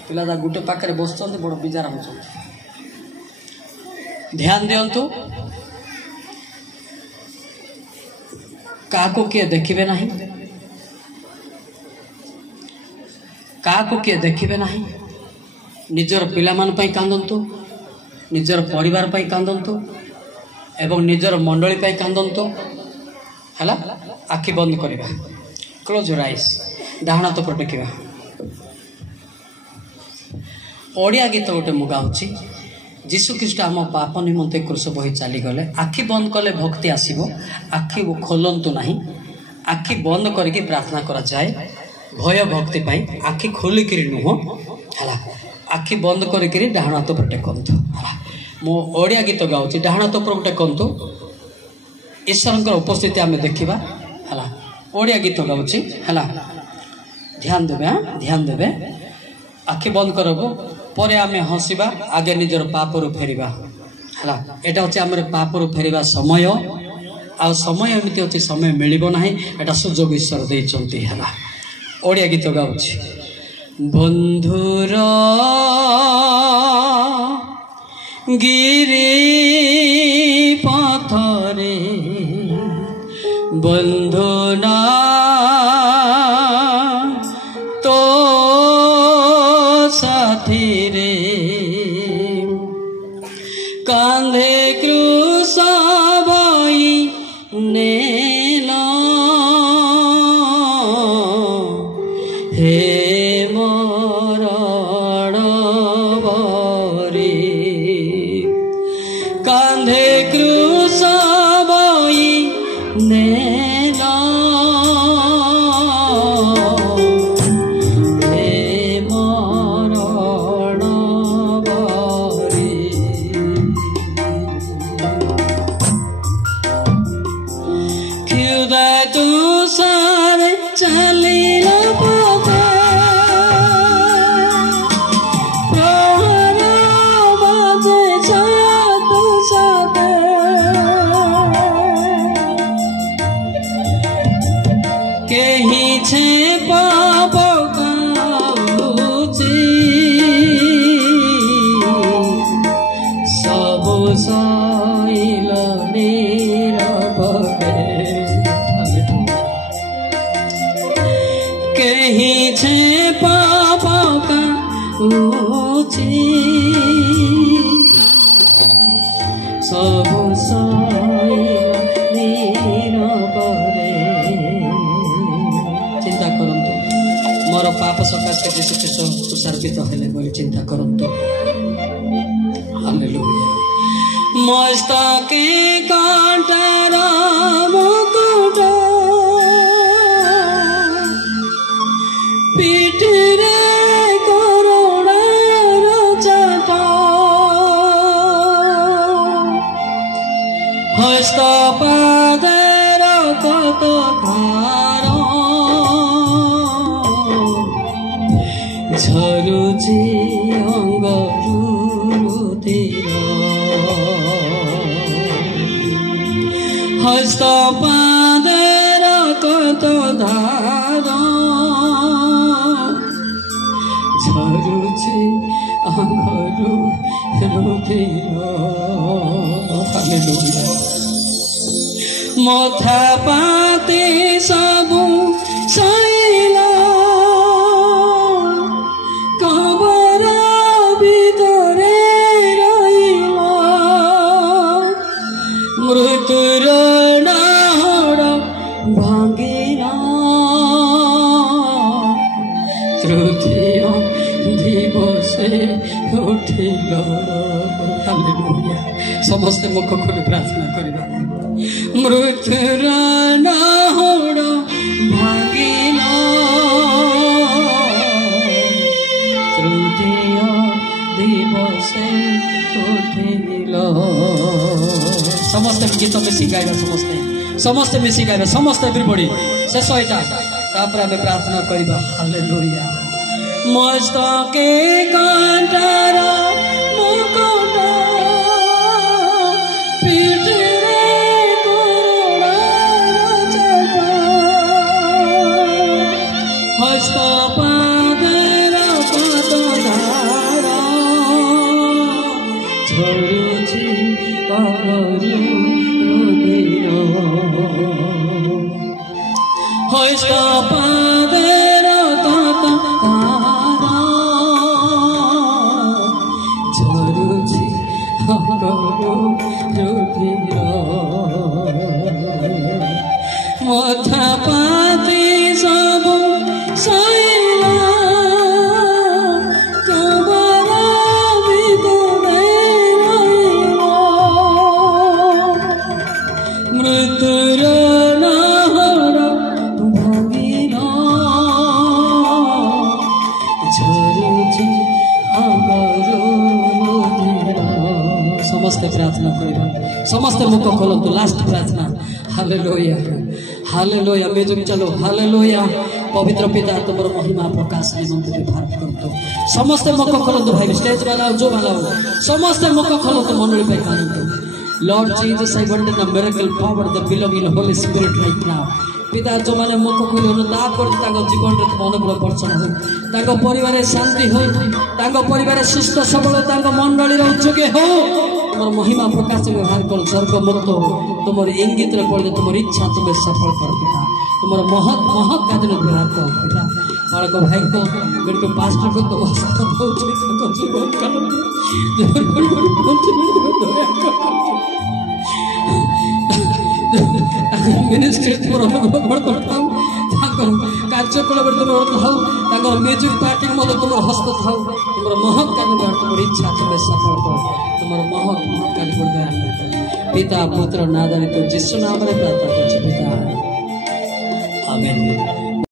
पिला गोटे पाखे बस बड़ विजार हो ध्यान दिंतु क्या किए देखिए ना क्या किए देखिए ना निजर पिला कांदंतु निजर परिवार कांदंतु एवं निजर मंडली कांदंतु है आखि बंद करवा क्लोज योर आइज डाहाण हाथ टेकिबा ओडिया गीत गोटे मु गाँची जीशु ख्रीस्ट आम पाप निमंते क्रूस बही चलीगले आखि बंद कले भक्ति आसो आखि खोलतु ना आखि बंद करके प्रार्थना करा जाए भय भक्ति पाई आखि खोलिक नुह है आखि बंद करके डाहाण हाथ पर टेकतु मु ओडिया गीत गाँची डाहाण हाथ पर टेकतु ईश्वर उपस्थिति आम देखा है ओडिया गीत गाँची है ध्यान देवे ध्यान देवे आखि बंद करबो परे आमे हसीबा आगे निजर पापरू फेरिबा हला एटा होचे हमर पापरू फेरिबा समय आ समय एमिति होचे समय मिलिबो नाही एटा सुजोग ईश्वर दैचंती हला ओडिया गीत गाउछि बंधुर गिरी पथरे बंधुना कांधे क्रूस बई नेला हे मरण बरी कांधे क्रूस बई नेला हे मरण बरी ଚାଲିଲା ପଥେ ପ୍ରହର ବାଜେ ଛାତ ଛାତେ କେହି ଛେପା ପକାଉଛି ସବୁ ସଇଲ नीरवे केही छेपा पकाଉଛି ସବୁ ସଇଲ नीरवे चिंता करंतु मोर पाप सकाशे यीशु ख्रीष्ट कुशार्पित हेले बोली चिंता करंतु हालेलुया मस्तके कांटार मुकुट पिठरे करुणार चाप हस्त पादेर कत धार झरुची अंगरू हस्त पादेर कत धार झरुची अंगरू रुधिर हालेलुया मथा पाते सबु सैला कबर भितरे रहिला मृत्युर नाहर भांगिला तृतीय दिवसे उठिल हालेलुया समस्त मुख खोली प्रार्थना करिबा मृत्युर नाहर भांगिला तृतीय दिवसे उठिल समस्त गीत मिसी गाइबा समस्त मिसी गाइबा समस्त एवरीबॉडी शेष होइता तापर आमे प्रार्थना करिबा हालेलुया मस्तके कांटार मुकुट पिठरे करुणार चाप हस्त पादेर कत धार झरुची अंगरू रुधिर हस्त पादेर कत धार झरुची अंगरू रुधिर मथा पाते सबु सैला कबर भितरे रहिला मृत्युर नाहर भांगिला झरुची अंगरू रुधिर समस्त प्रार्थना करिबा समस्त मुख खोलंतु लास्ट प्रार्थना हालेलुया हालेलुया मेजुक चलो हालेलुया पवित्र पिता तुमर महिमा प्रकाश निमंत व्यवहार करतो समस्त मुख खोलंतु भाई स्टेज वाला जो वाला समस्त मुख खोलंतु मंडली पे कानंतु Lord Jesus I want the miracle power the belong in holy spirit right now पिता जो माने मुख खोली अनुताप कर ताको जीवन रे अनुग्रह वर्षण हो ताको परिवार शांति हो ताको परिवार सुस्थ सबल ताको मंडली रे उच्चके हो तुमर महिमा प्रकाश व्यवहार कर स्वर्ग मुक्त तुमर इंगित रे पड़े तुमर इच्छा तुम्हें सफल कर पिता तुमर महत महत कार्य व्यवहार कर पिता बालक भाई को मेरे पास्टर को तो हस्त हो जीवन काल मिनिस्ट्री तुम अनुग्रह करताऊ कार्यक्रम तुम म्यूजिक पार्टी तुम हस्त था तुम महत कार्य तुम इच्छा तुम्हें सफल कर तुम महत महत कार्य पिता पुत्र नादारी तो जिसु नाम प्रार्थना कर पिता आमेन।